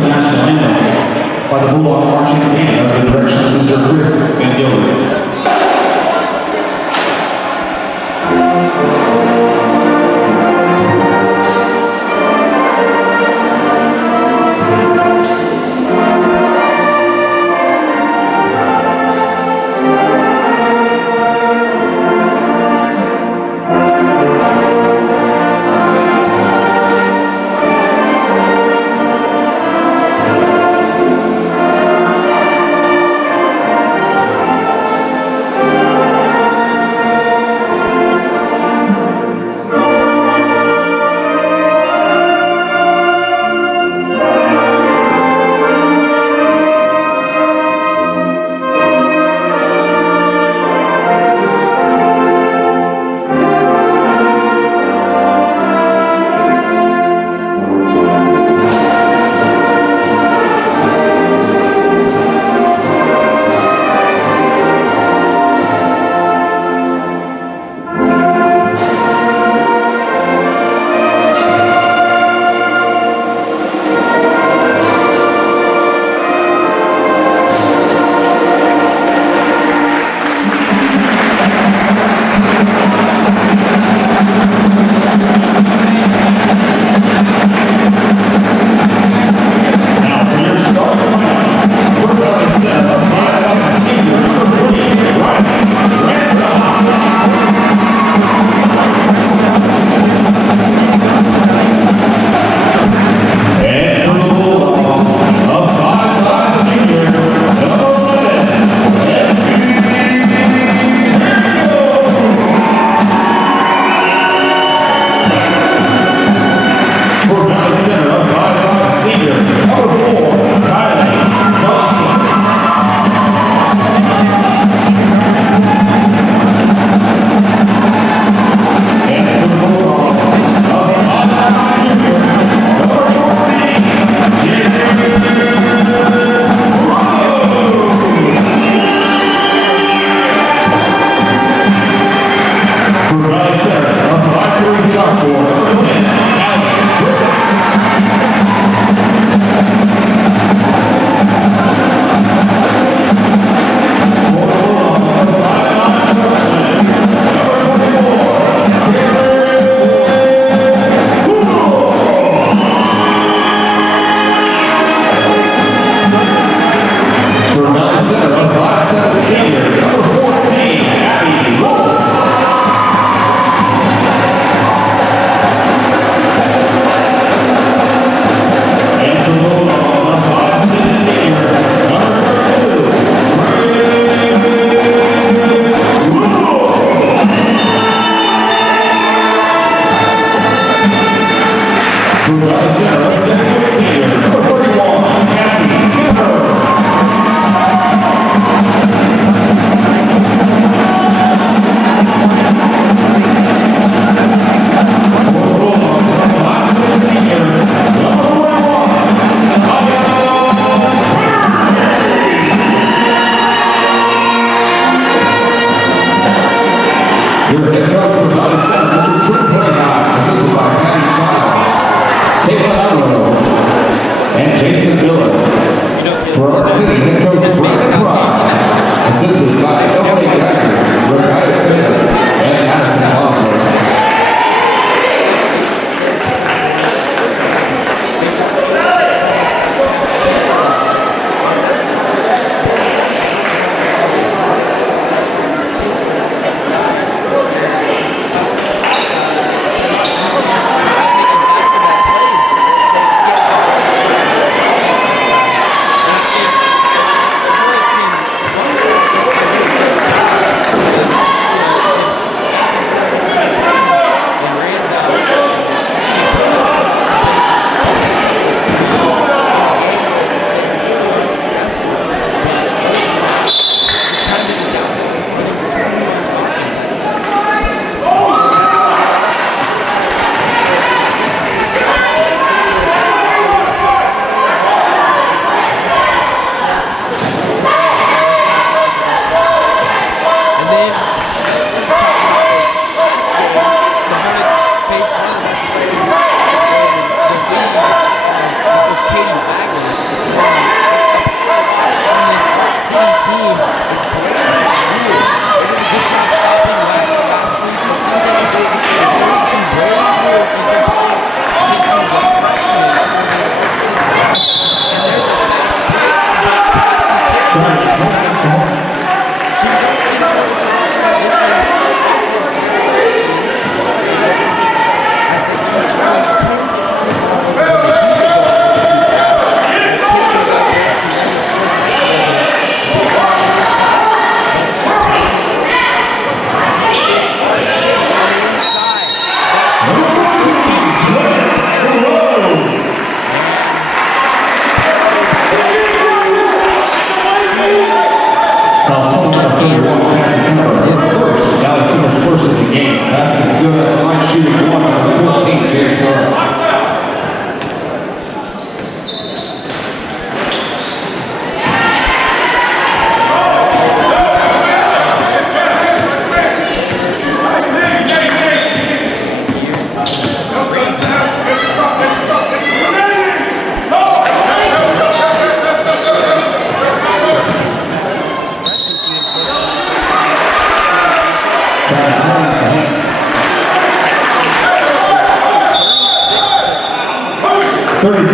the national anthem by the Bulldog Marching Band under the direction of Mr. Chris Van Gilbert.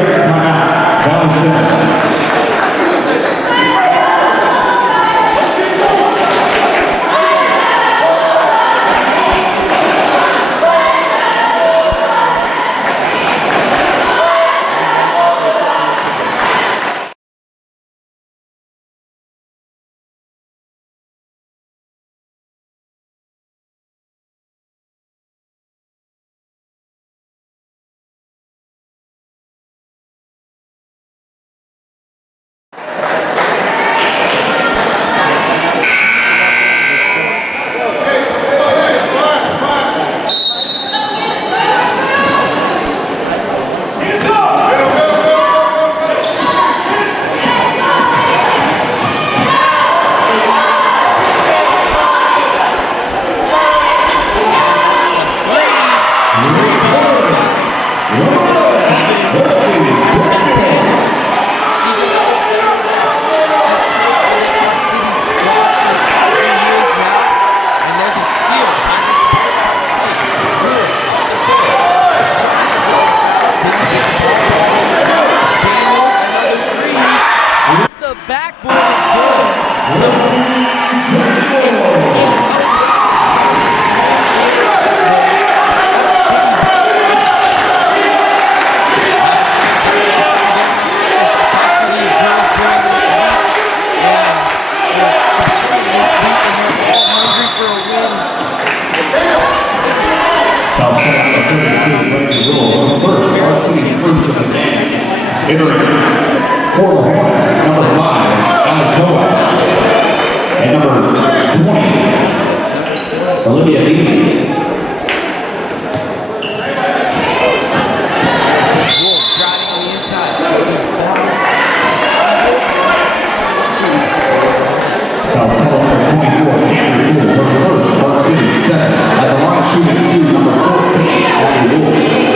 30-second timeout. Valley Center. For the Hornets, number 5, Alice Novak. And number 20, Olivia Beans. Wolf driving on the inside. Dallas number 24, Andrew Poole. Her first, Park City 7. At the line shooting 2, number 14, Andrew Poole.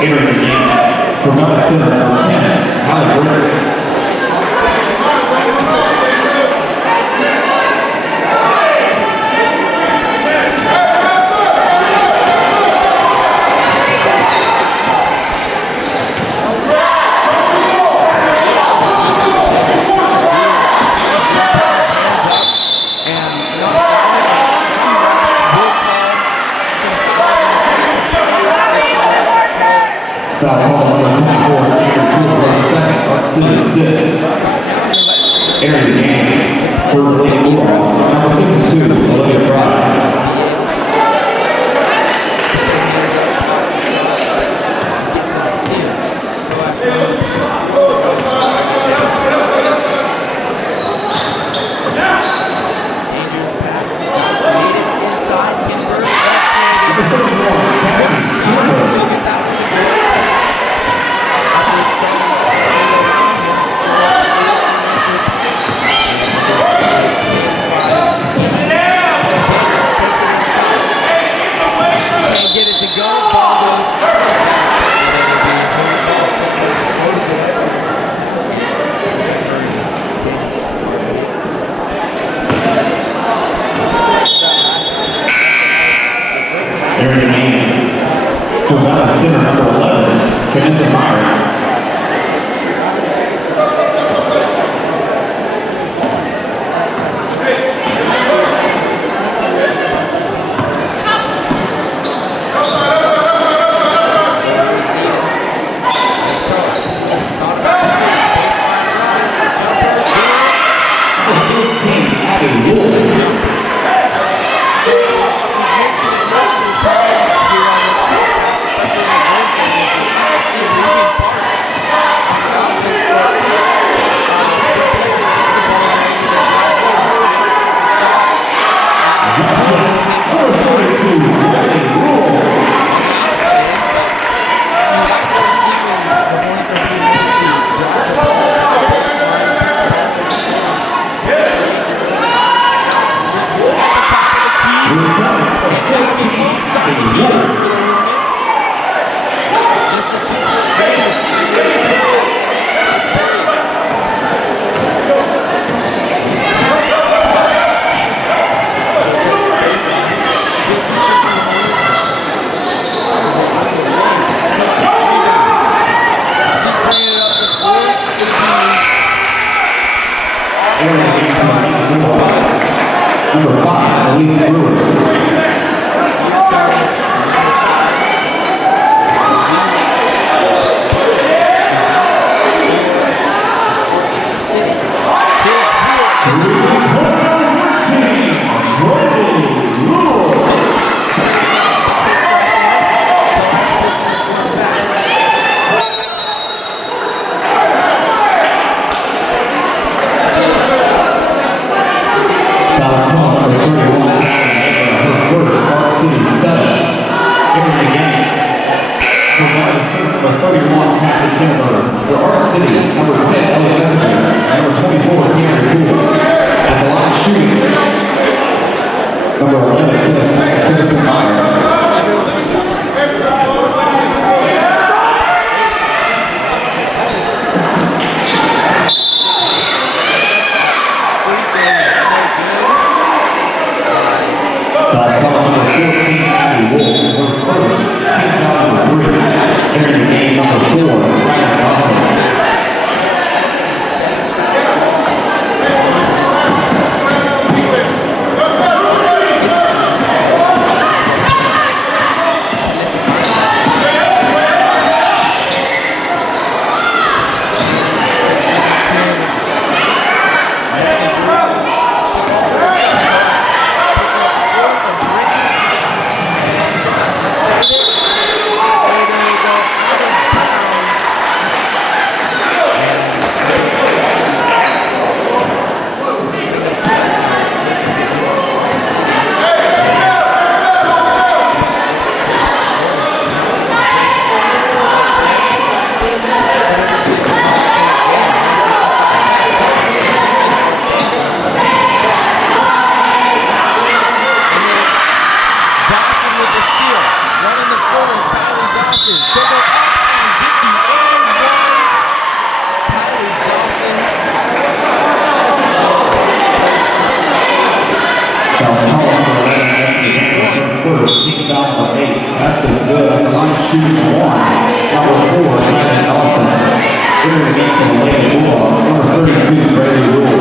Entering the game from Mountain Center, number 10, Alec Britt. Foul call number 24, Andrew Cool, second, Park City sixth. Entering the game for the Lady Bulldogs, number 52, Olivia Price. Get some steals. Dangerous pass. It's inside. Kimber. Number 31, Cassie Kimber. Entering the game from Mountain Center, number 11, Vanessa Meyer. Number 5, Elise Brewer. Number 10, Ellie Leslie, number 24, Andrew Cool. At the line shooting, number 11, Vanessa Meyer. Foul call number 14, Abby Wolf. Her first, team foul number 3. Entering the game, number 4, Ryan Dawson. for the Lady Bulldogs, number 32, Brady Rule.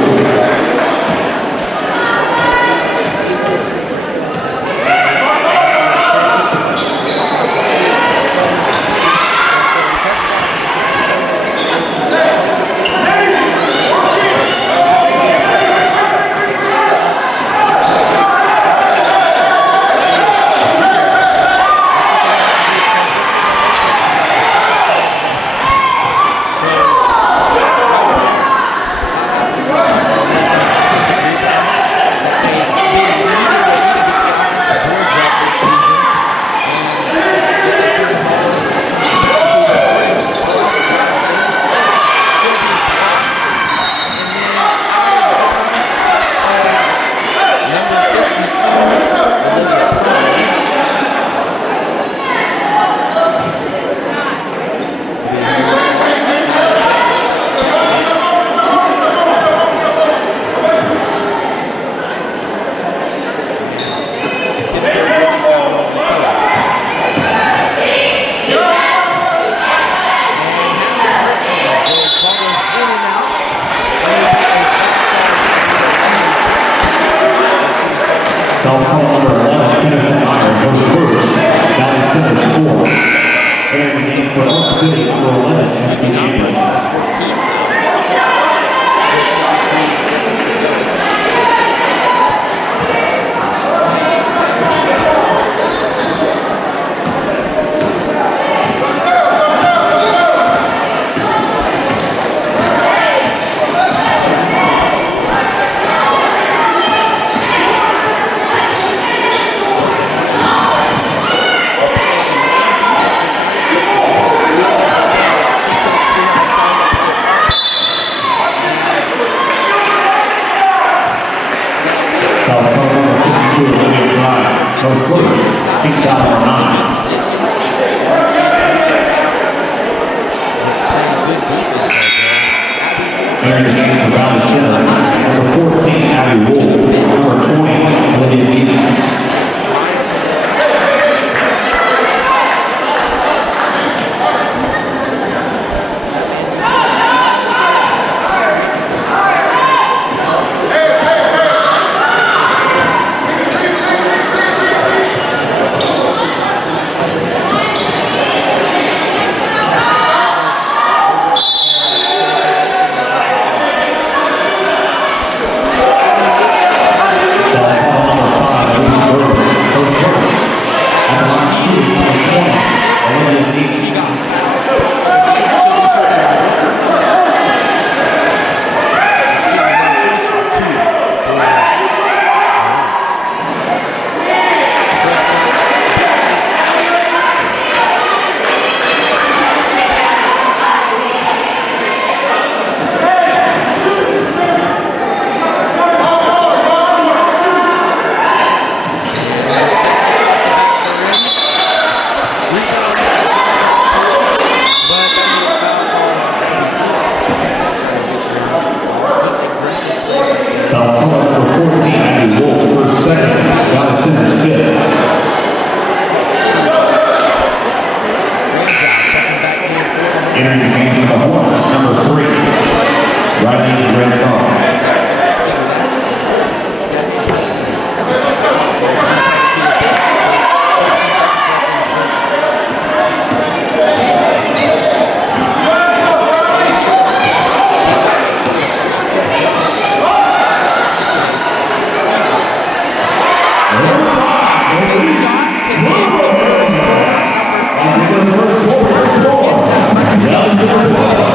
Foul call number 11, Innocent Iron, for the first. Valley Center's 4. Entering the game for Oak City, number 11, SB Andrews. Entering the game for Valley Center, number 14, Abby Wolf, number 20, Olivia Stevens. Entering the game for the Hornets, number 3, Riley Renzon.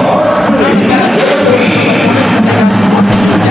Mark City, 17.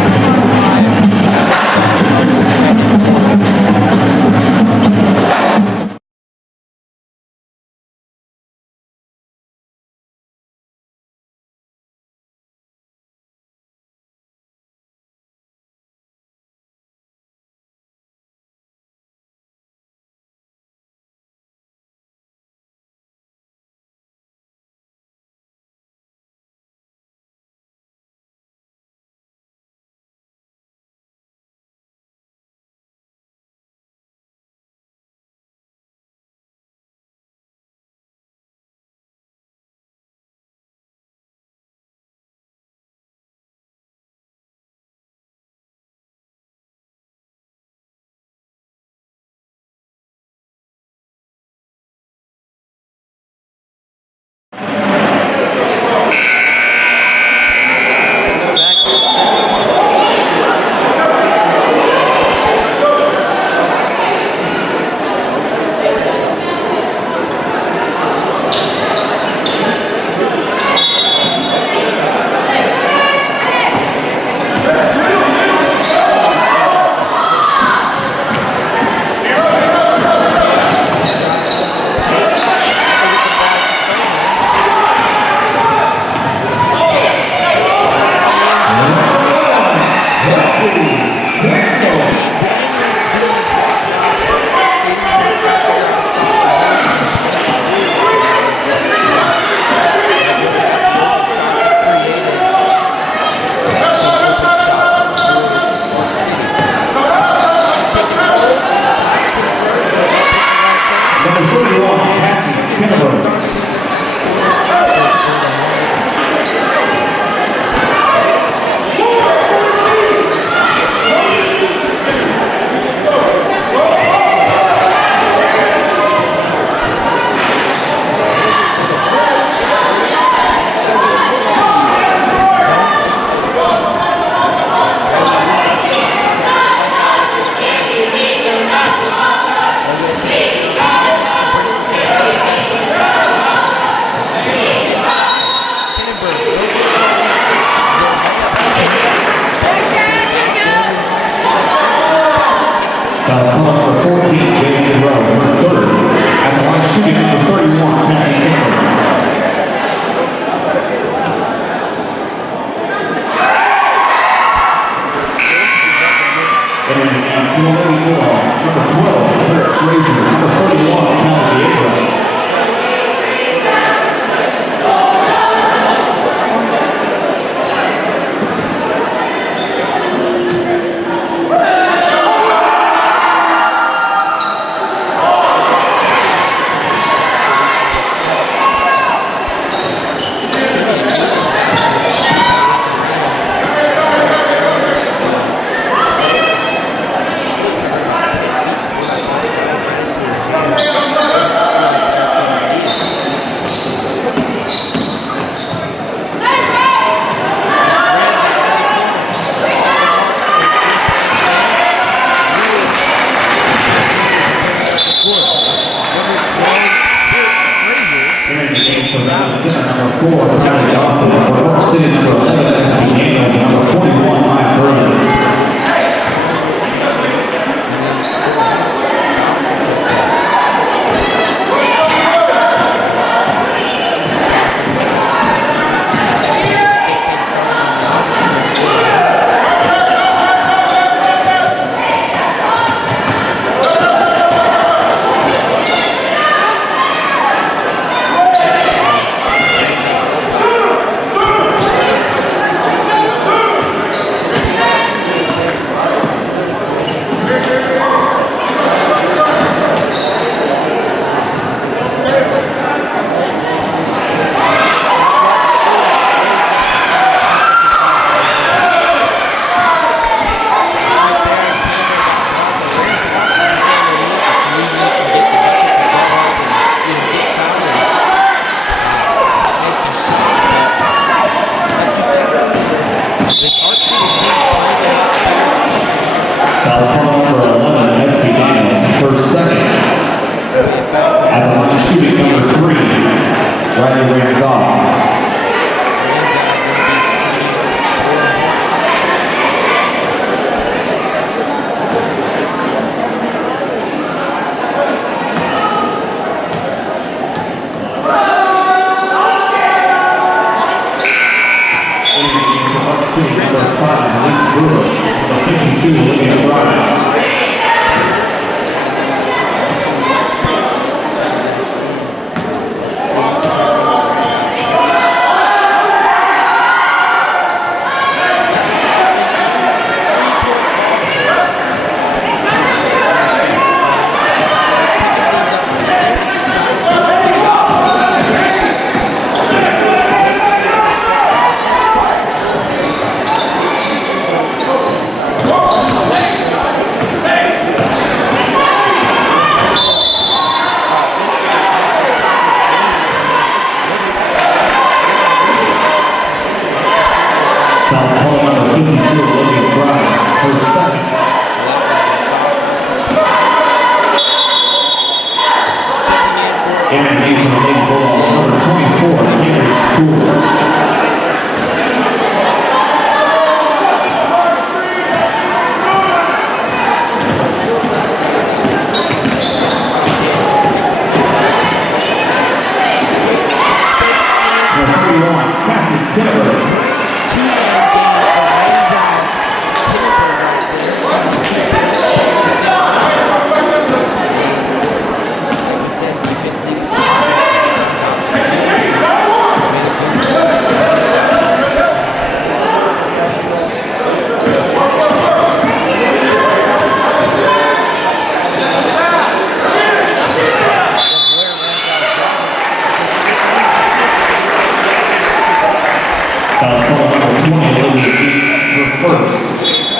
Fouls called on number 14, Jalen Rowe. Number 30. At the line shooting, number 31, Cassie Kimberly. Entering the game, Philadelphia Bulldogs. Number 12, Spirit Frazier. Number 31, Callie Abrams.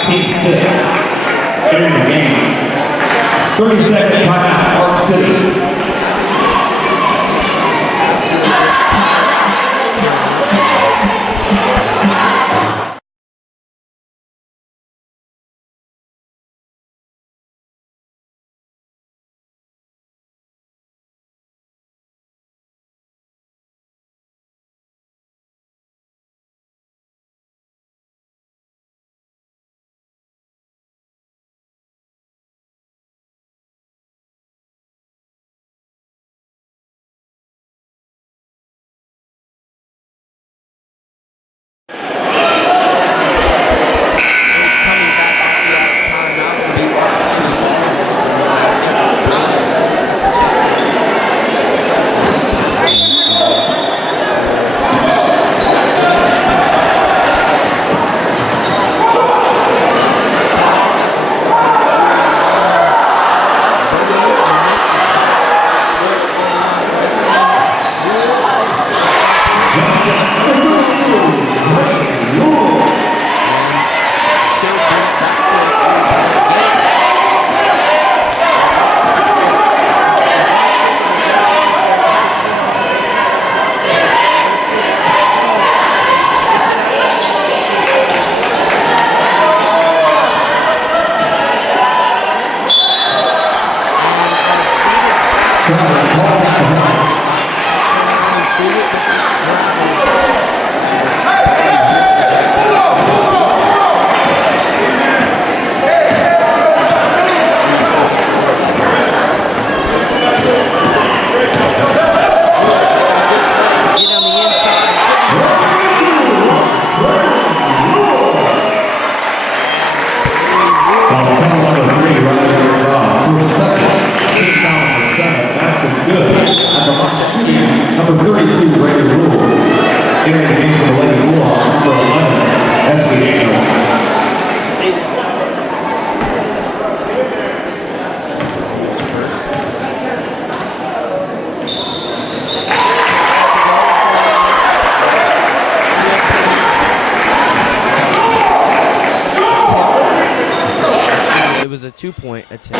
Team 6. Entering the game. 30-second timeout, Park City. Entering the game for the Lady Bulldogs, number 11, SB Daniels. It was a 2-point attempt.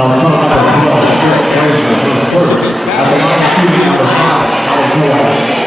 Foul called number 12, Spirit Frazier for the first. At the line shooting number 5, Alec Coates.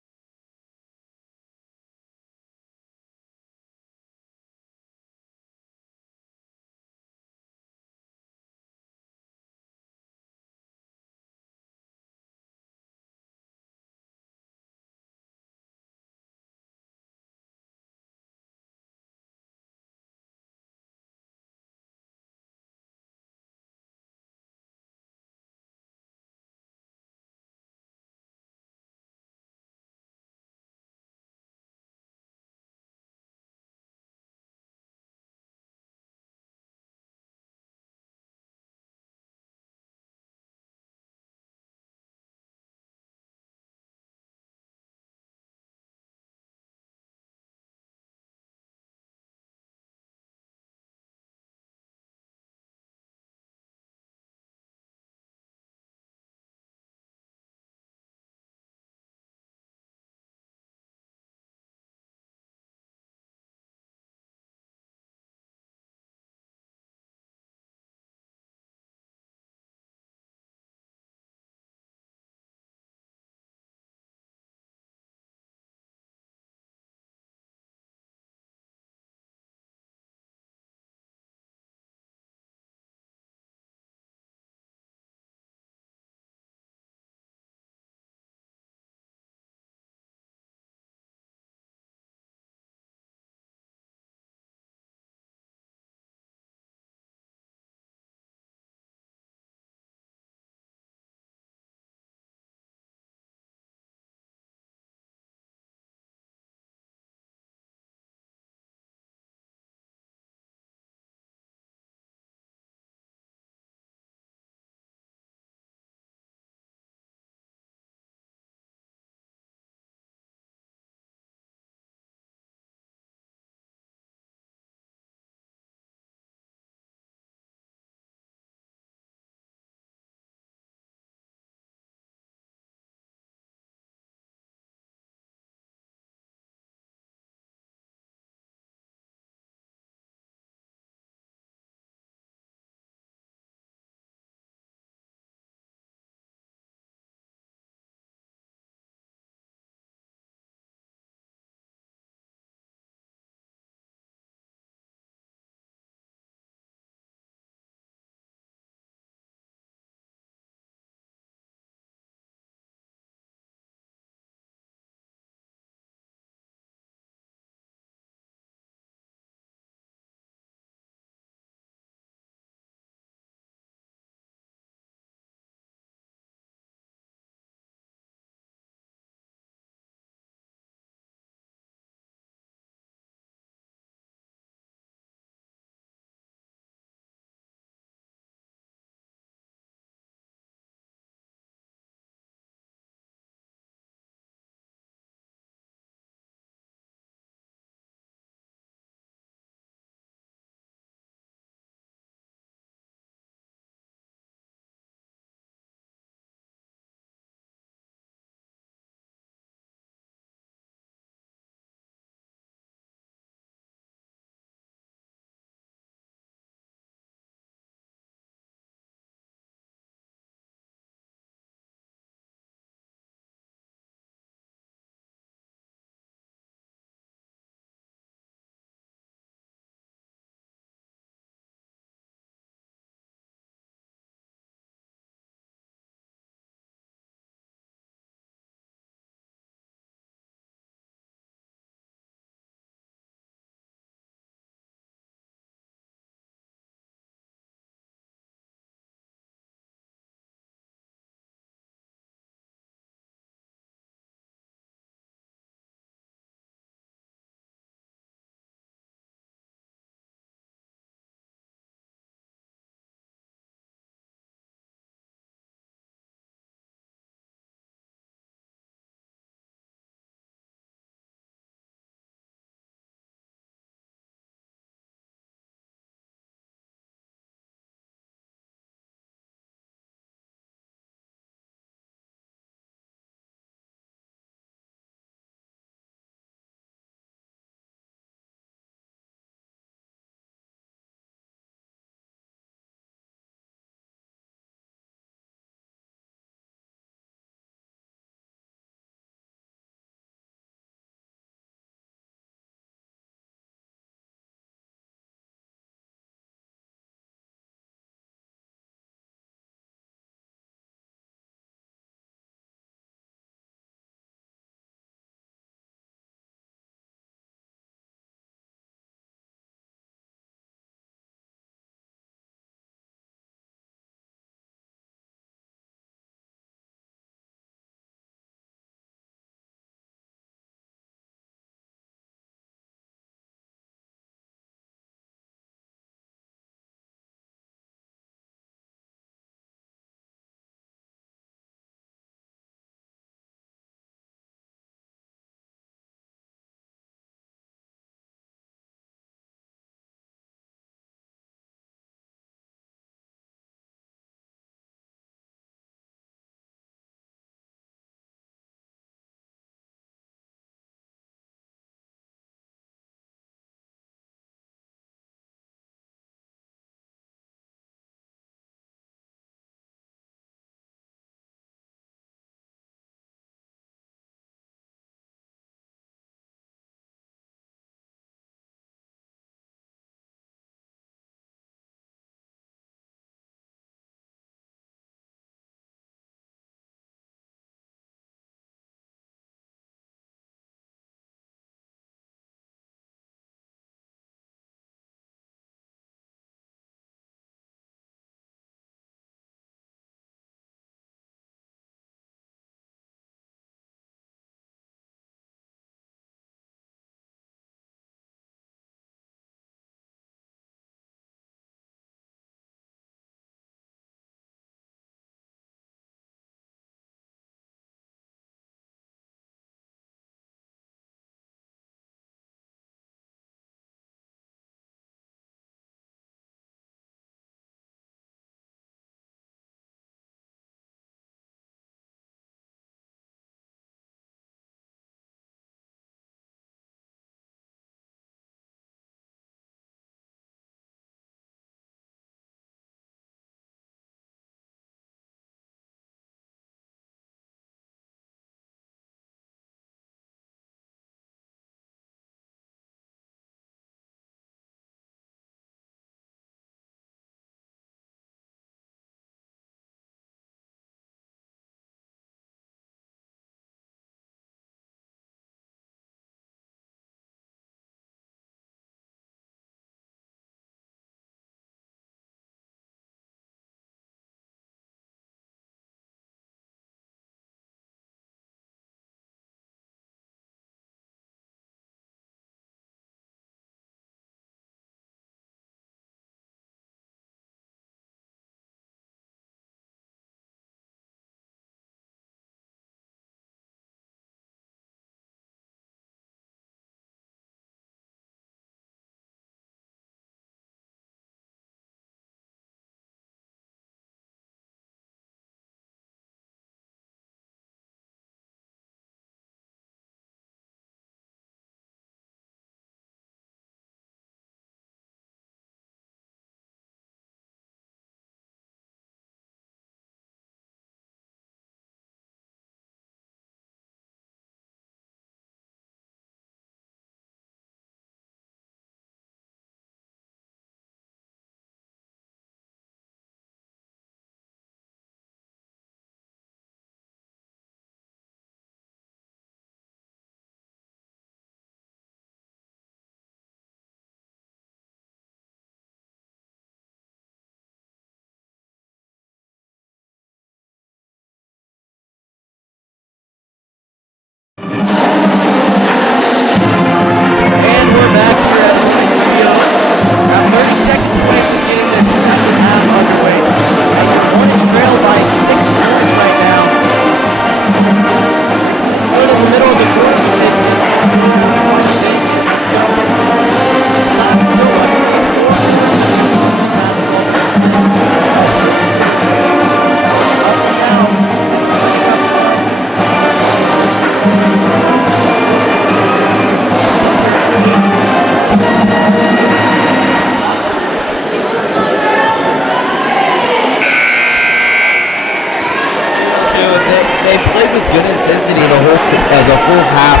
They played with good intensity the whole half,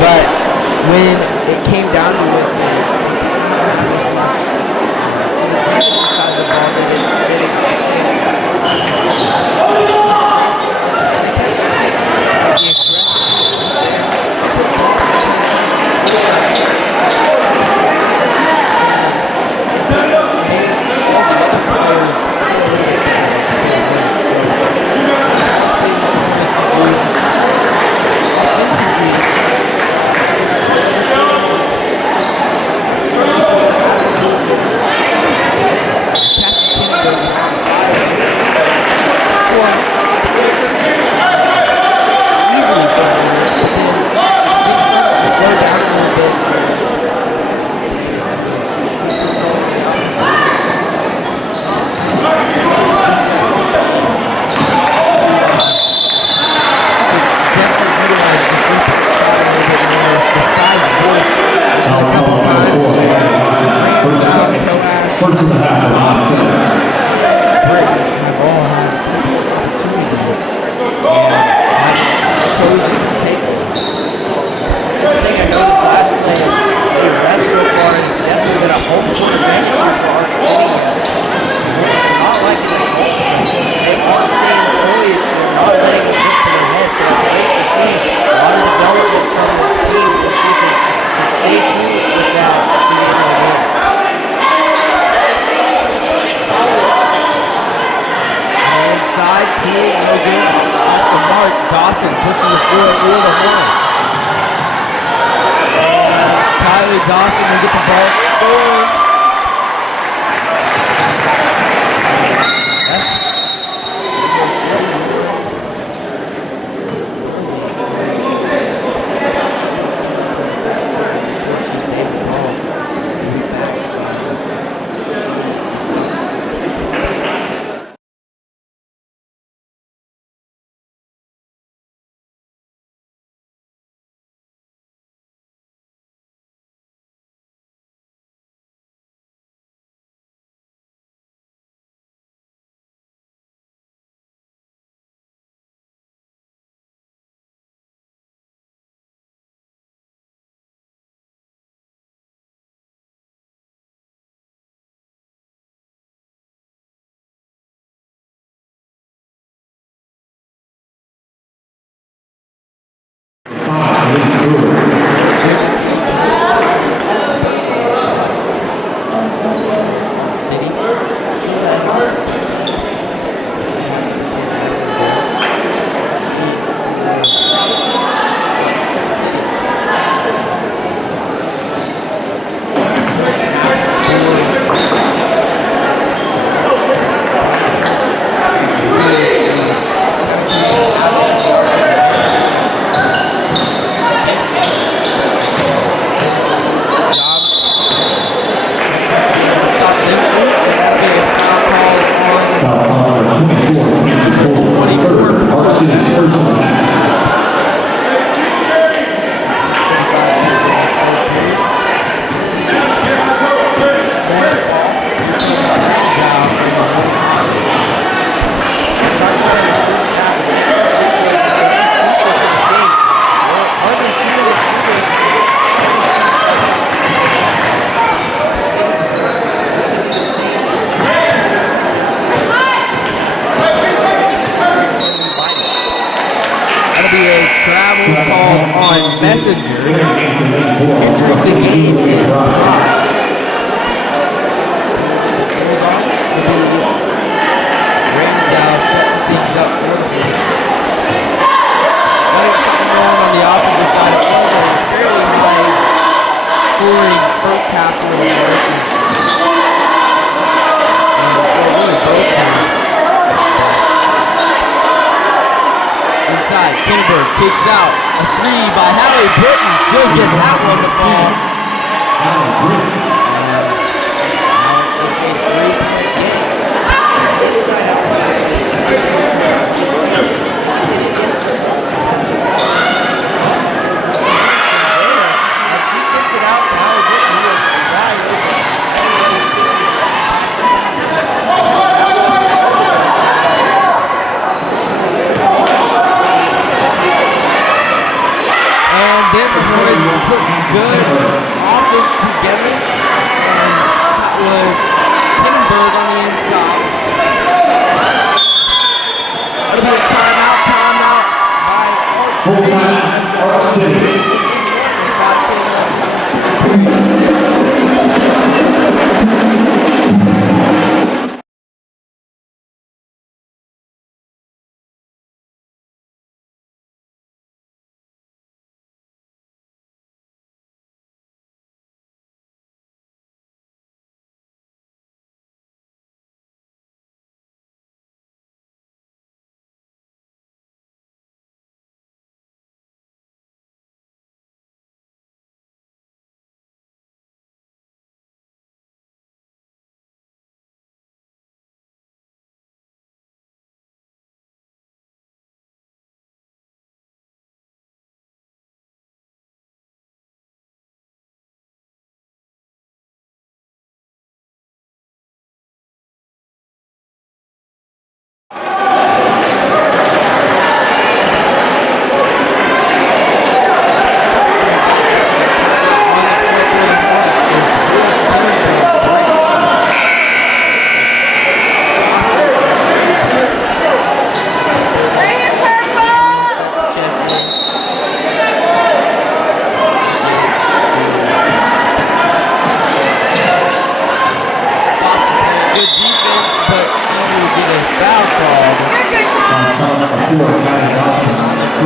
but when it came down to it, they didn't have as much energy inside the ball. They didn't First of the half, Dawson. Brick have all had opportunities and have chosen to take it. One thing I noticed last play is the ref so far has definitely been a home court advantage here for Arc City. It's not like in the Colts, but they are staying poised and not letting it get to their head. So that's great to see. A lot of development from this team. We'll see if they can stay through with that at the end of the game. Inside, Poole, no good. Off the mark, Dawson pushes it through the Hornets. And Kylie Dawson will get the ball stolen. She saved the ball. Kicks out a three by Hallie Britton. She'll get that one to fall. Now it's just a 3-point game. Inside out. And she kicked it out to Hallie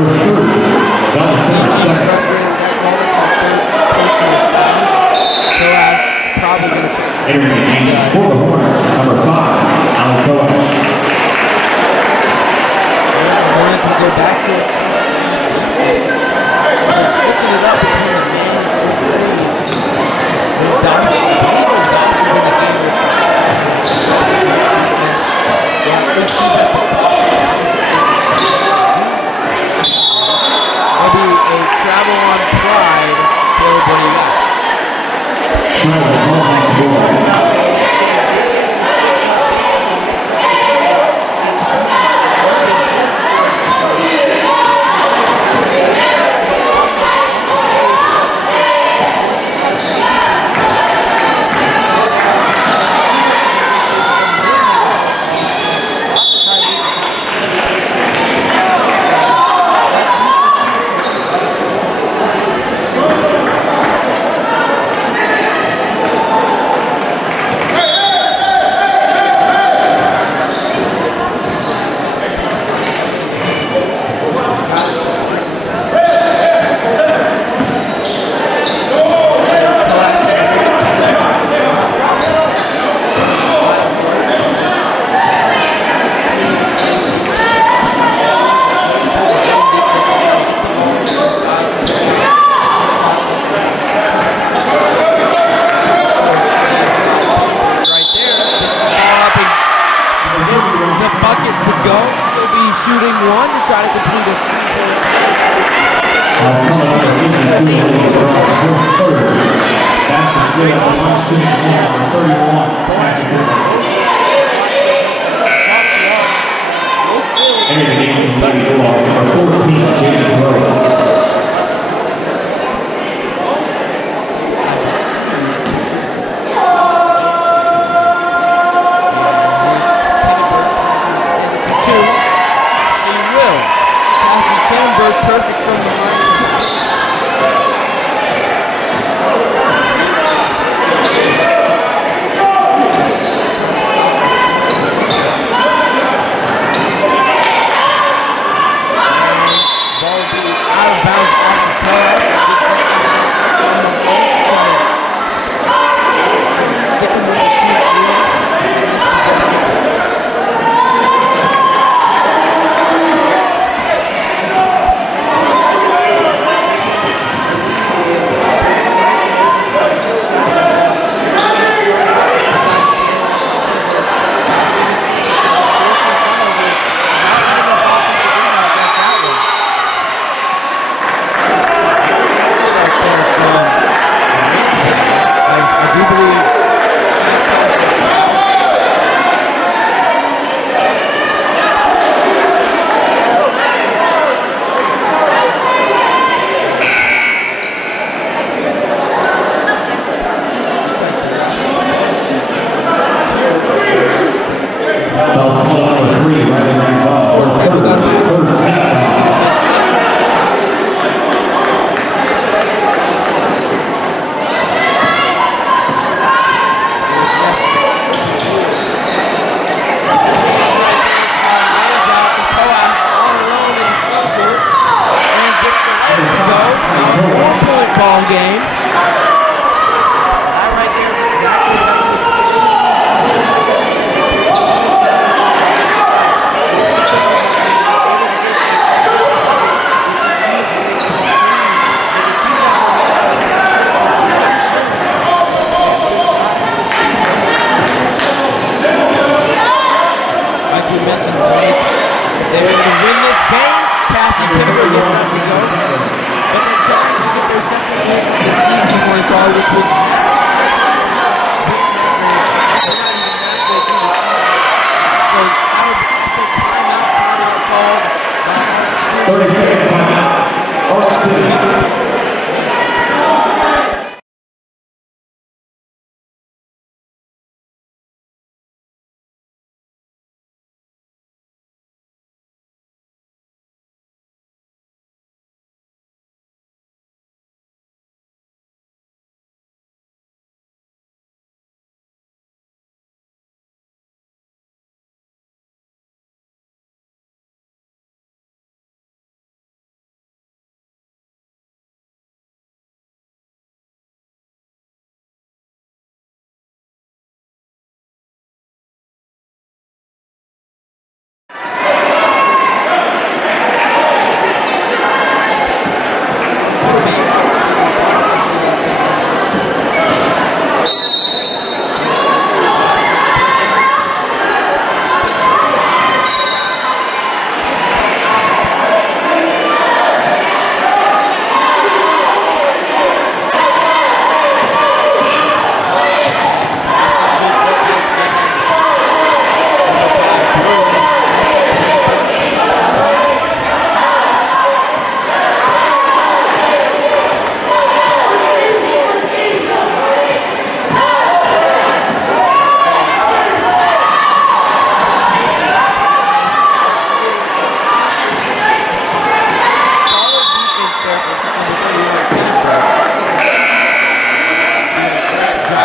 third. Bell Smith second. Frustrated with that call. That's our third personal foul. Coas probably going to try. Entering the game for the Hornets, number 5, Alan Kovac. The Hornets will go back to it. So they're switching it up between the man and 2-3. When Dawson, I believe when Dawson's in the game, which Dawson's great defense. Well, at least he's at the top. There'll be a travel on Pride. Bill, what do you got? Travel on Pride.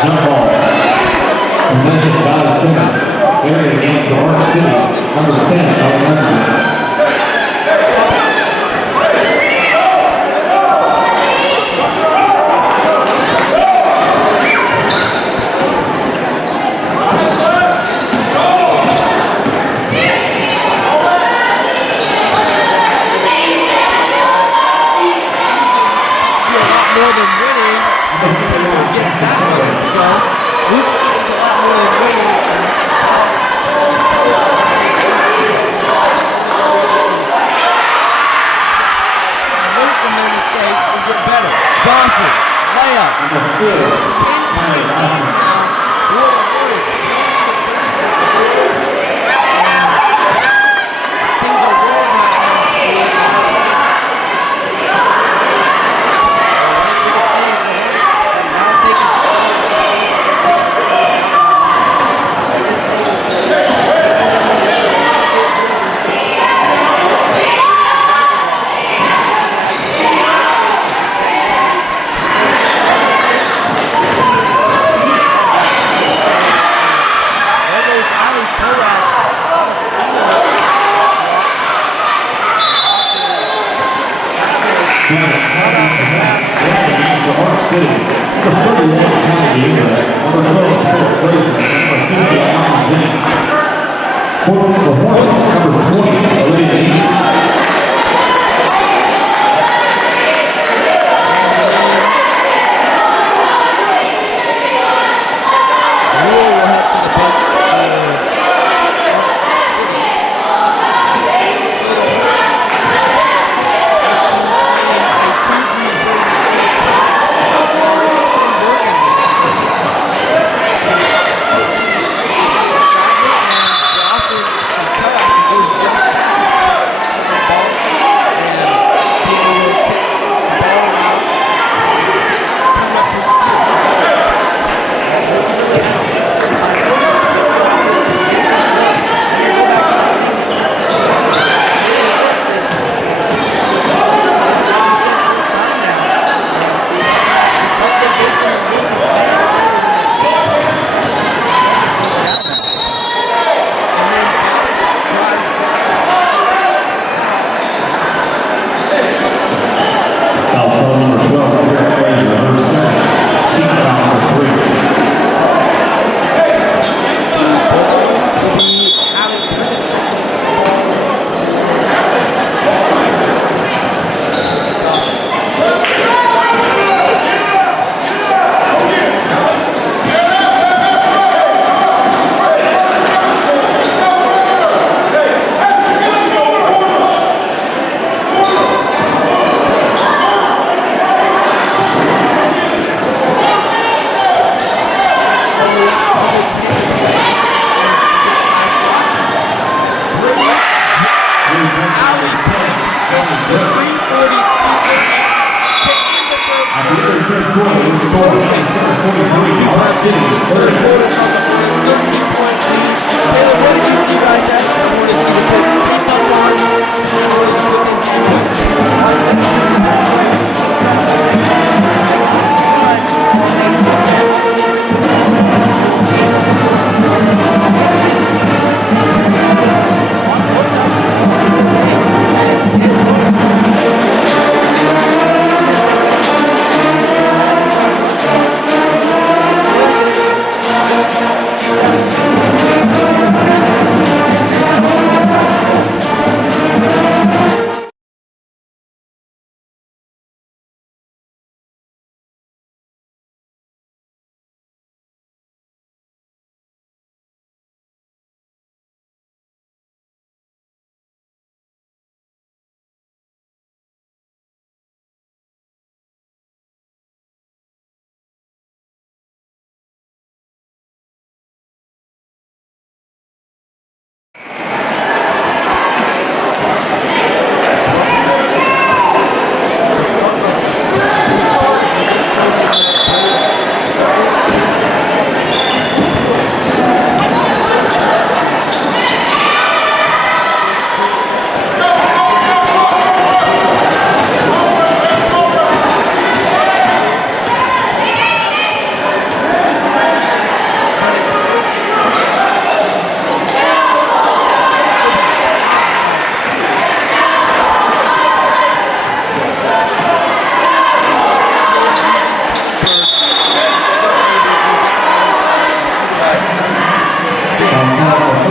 Jump ball. Possession Valley Center. Area game for Orange City. Number 10, Elton Messenger.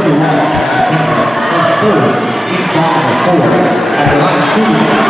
31 passes Central. And third, team foul number 4. After line shooting.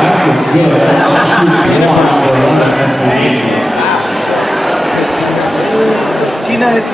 Basket's good. Shoot block for 11 SB. Tina is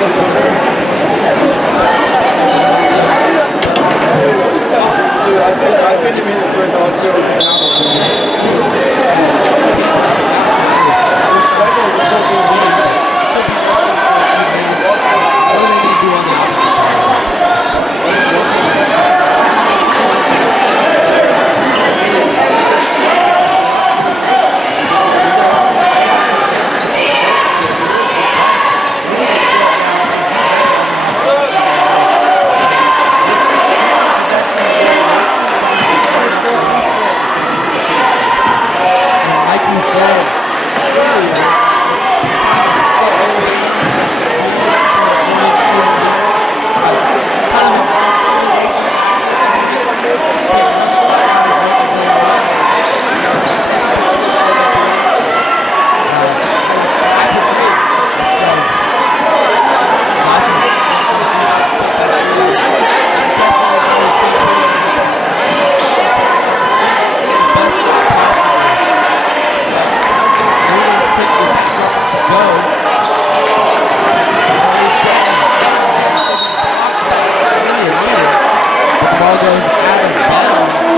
I couldn't even hit the first one, so like you said earlier, it's kind of ball goes out of bounds.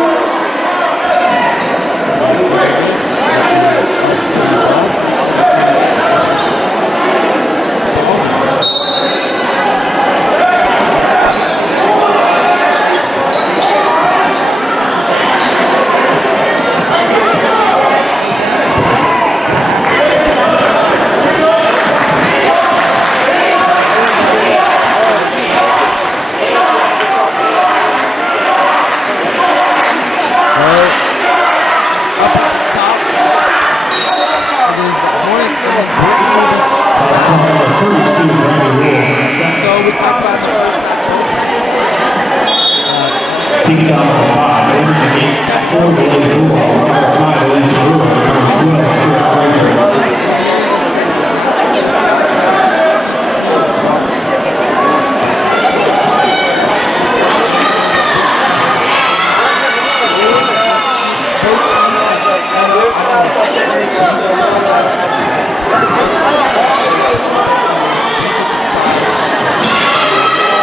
Team number 5 is the game for the Lady Bulldogs. Number 5, Elisa Brewer. Number 12, Stuart Frazier.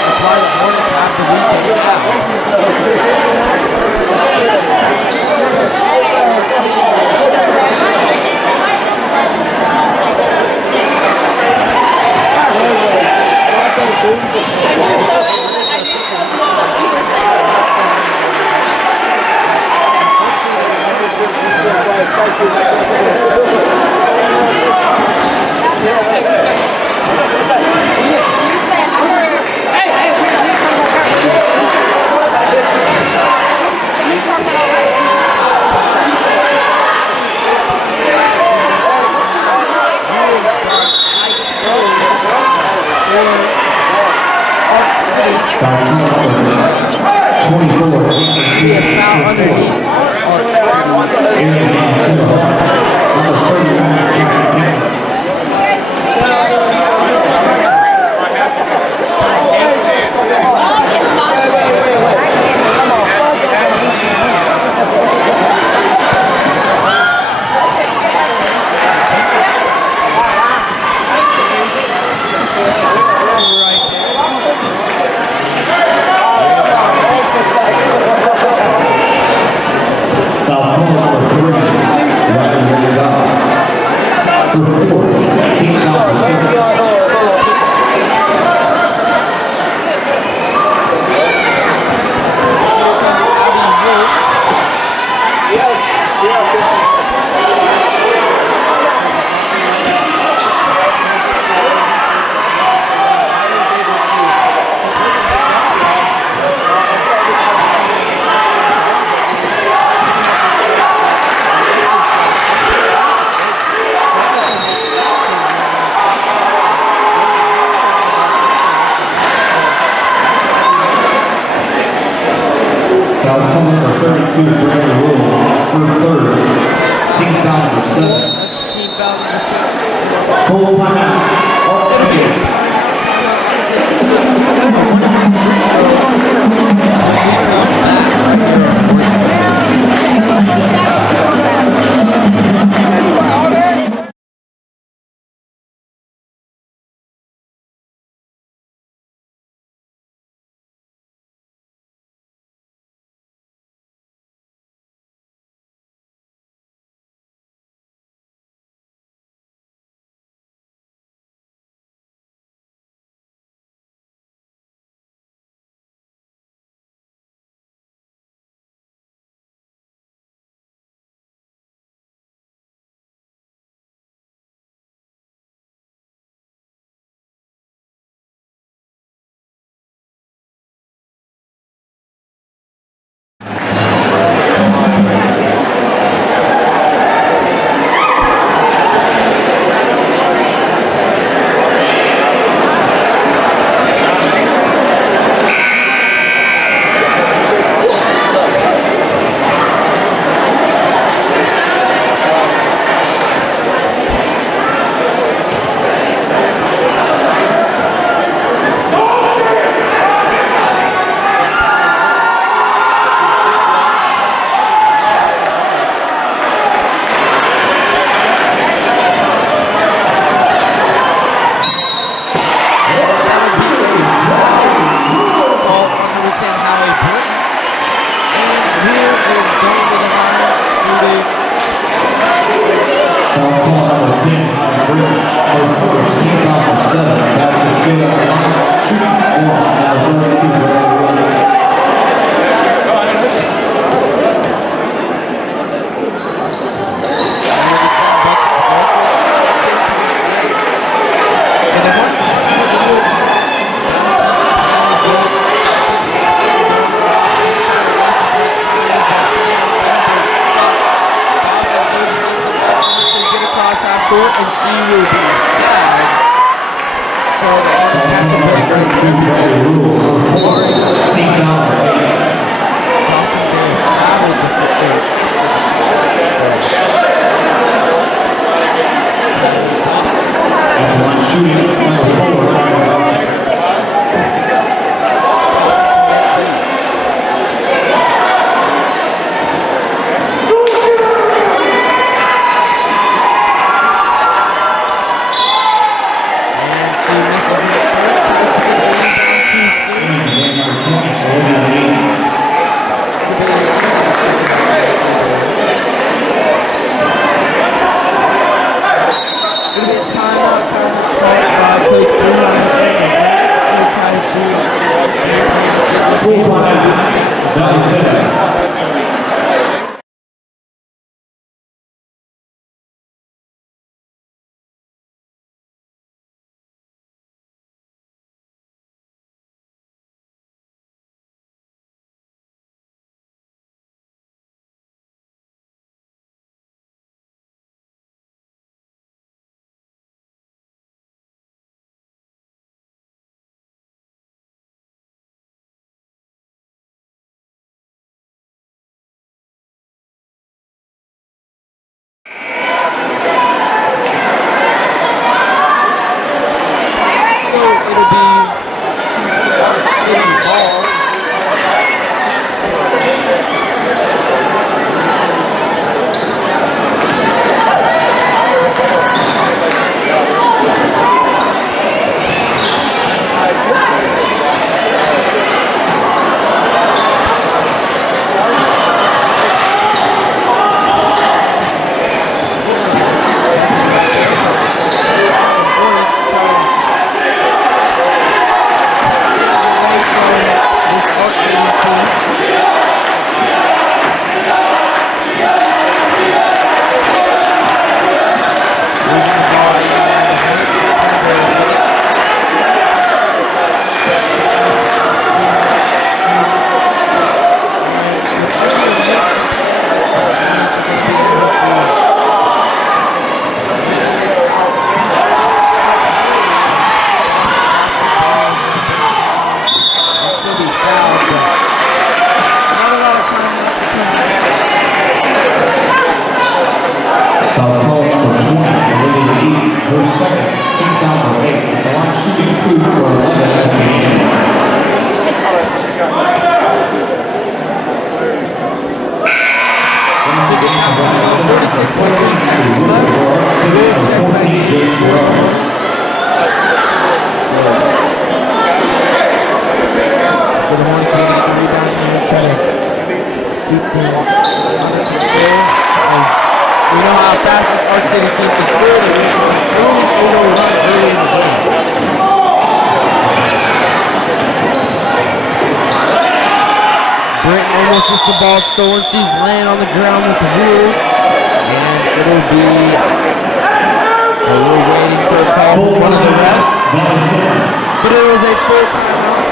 That's why the Hornets have to win the Fouls coming for 32, Brandon Rule. For third, team foul number 7. That's team foul number 7. Full timeout. play rule number 4, team foul number 8. Dawson may have traveled before. Off the line shooting number 4, timeout. And she misses it first. Tries to get the rebound too soon. Game number 20, Olivia Williams. Gonna be a timeout called by Coach Blue. We're trying to Full time, Valley Center. So it'll be City Hall. Foul call number 20, Olivia Williams. Her second, team foul number 8. At the line shooting 2 for 11 as the Indians. Once again, the Valley Center, 14 seconds left. City number 14, Jake Burrow. For the Hornets, they get the rebound here. Try to keep things under control. As we know how fast this Arc City team can score. They're only overrun early in the game. Britton almost gets the ball stolen. She's laying on the ground with the rule. And it'll be... we're waiting for a call from one of the refs. But it was a full timeout.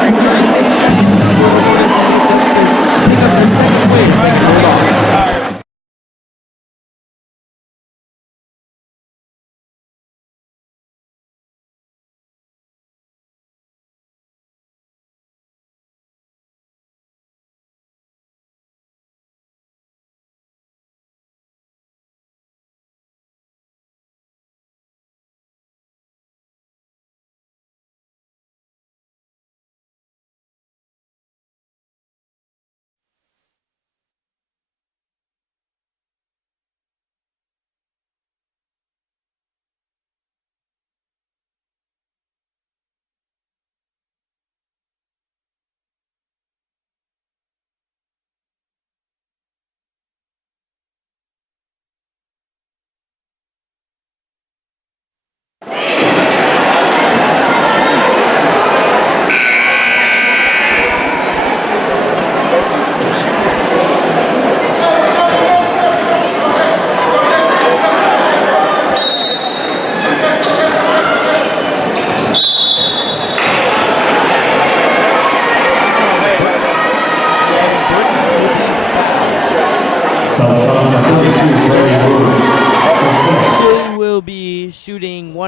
And 36 seconds before the Hornets pick up the second win. Hold on.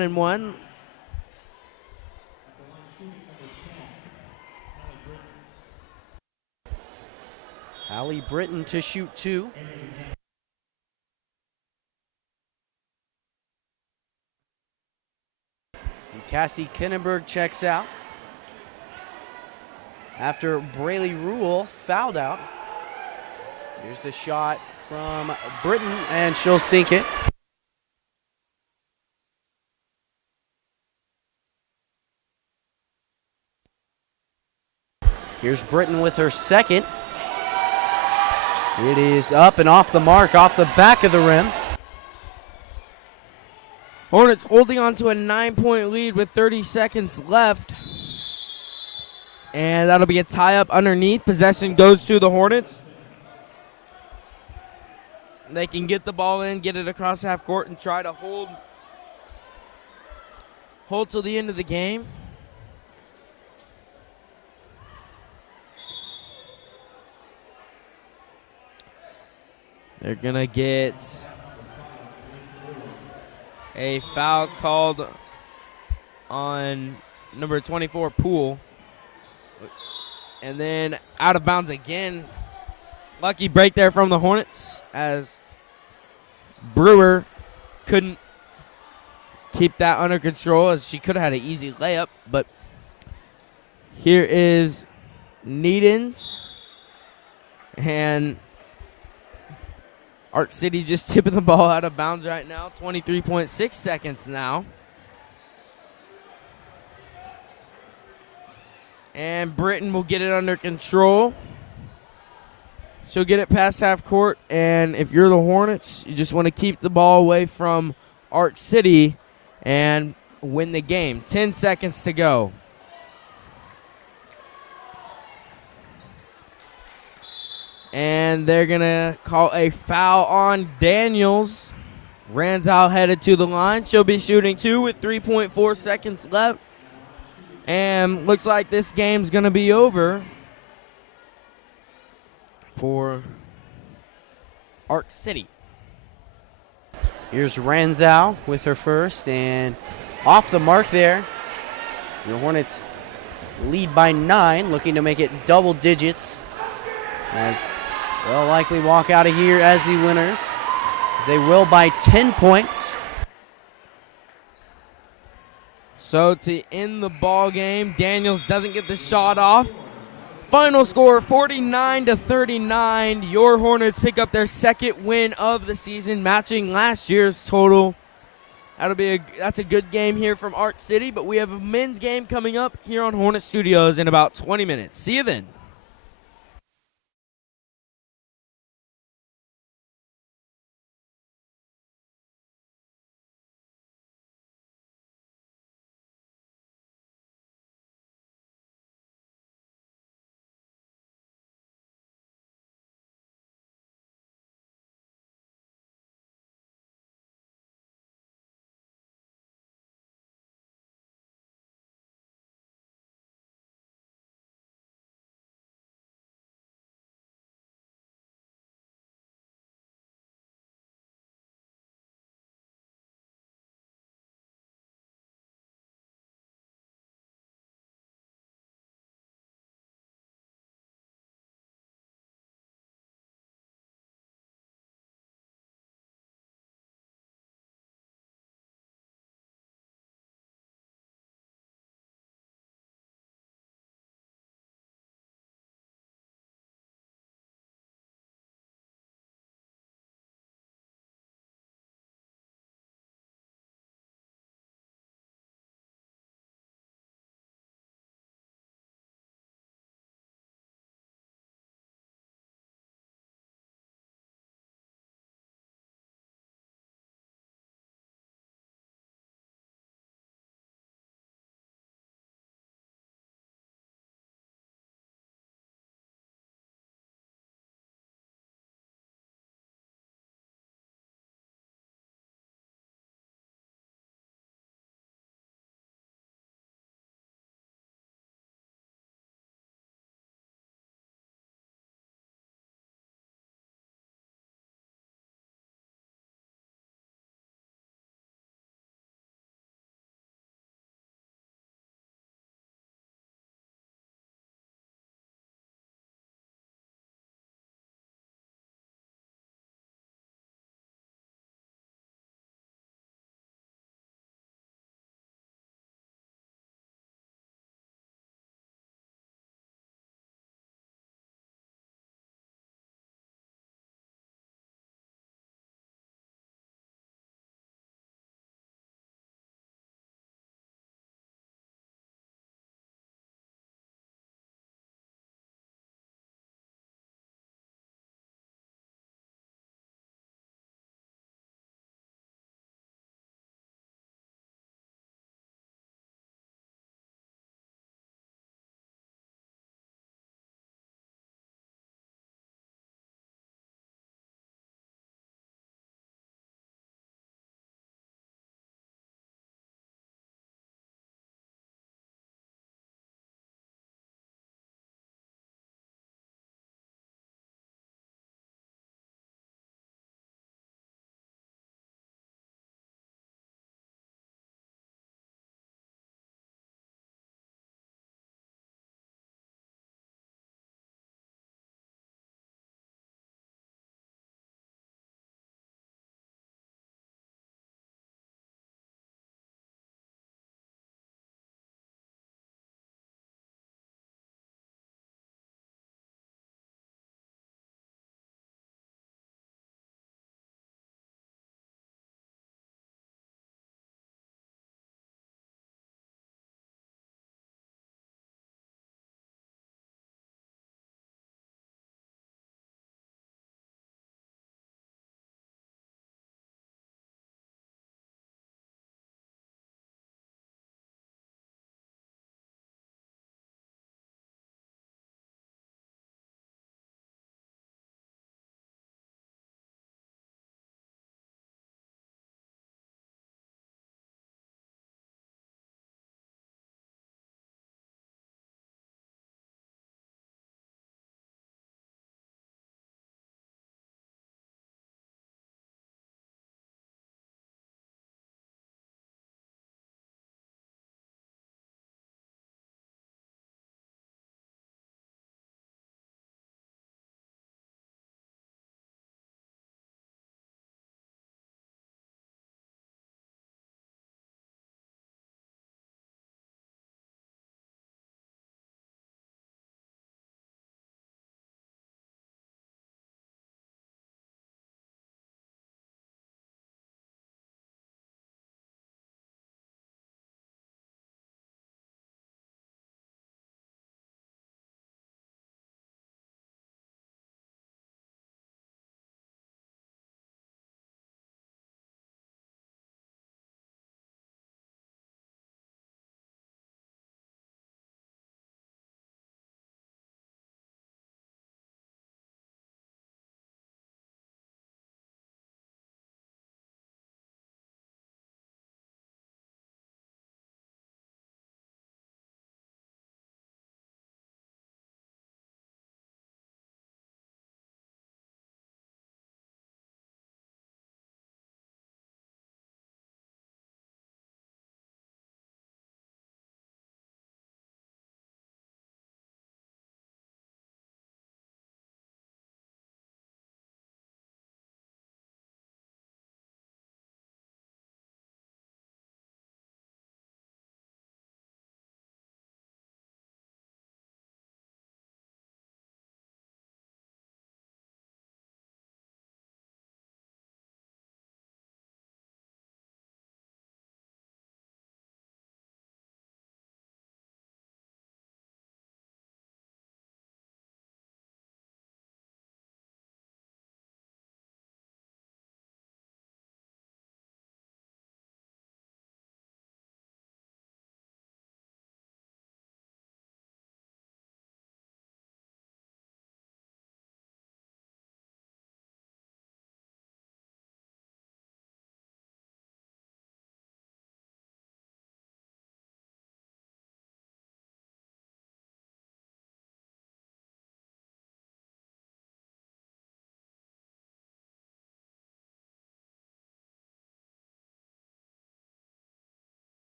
1-1. Allie Britton to shoot 2. And Cassie Kinnenberg checks out after Braylee Rule fouled out. Here's the shot from Britton, and she'll sink it. Here's Britton with her second. It is up and off the mark, off the back of the rim. Hornets holding on to a 9-point lead with 30 seconds left. And that'll be a tie-up underneath. Possession goes to the Hornets. They can get the ball in, get it across half court, and try to hold till the end of the game. They're going to get a foul called on number 24, Poole. And then out of bounds again. Lucky break there from the Hornets as Brewer couldn't keep that under control, as she could have had an easy layup. But here is Needens. And Arc City just tipping the ball out of bounds right now. 23.6 seconds now. And Britton will get it under control. She'll get it past half court. And if you're the Hornets, you just want to keep the ball away from Arc City and win the game. 10 seconds to go. And they're going to call a foul on Daniels. Ranzow headed to the line. She'll be shooting 2 with 3.4 seconds left. And looks like this game's going to be over for Arc City. Here's Ranzow with her first, and off the mark there. The Hornets lead by 9, looking to make it double digits, as they'll likely walk out of here as the winners, as they will by 10 points. So to end the ball game, Daniels doesn't get the shot off. Final score 49-39. Your Hornets pick up their second win of the season, matching last year's total. That's a good game here from Arc City, but we have a men's game coming up here on Hornet Studios in about 20 minutes. See you then.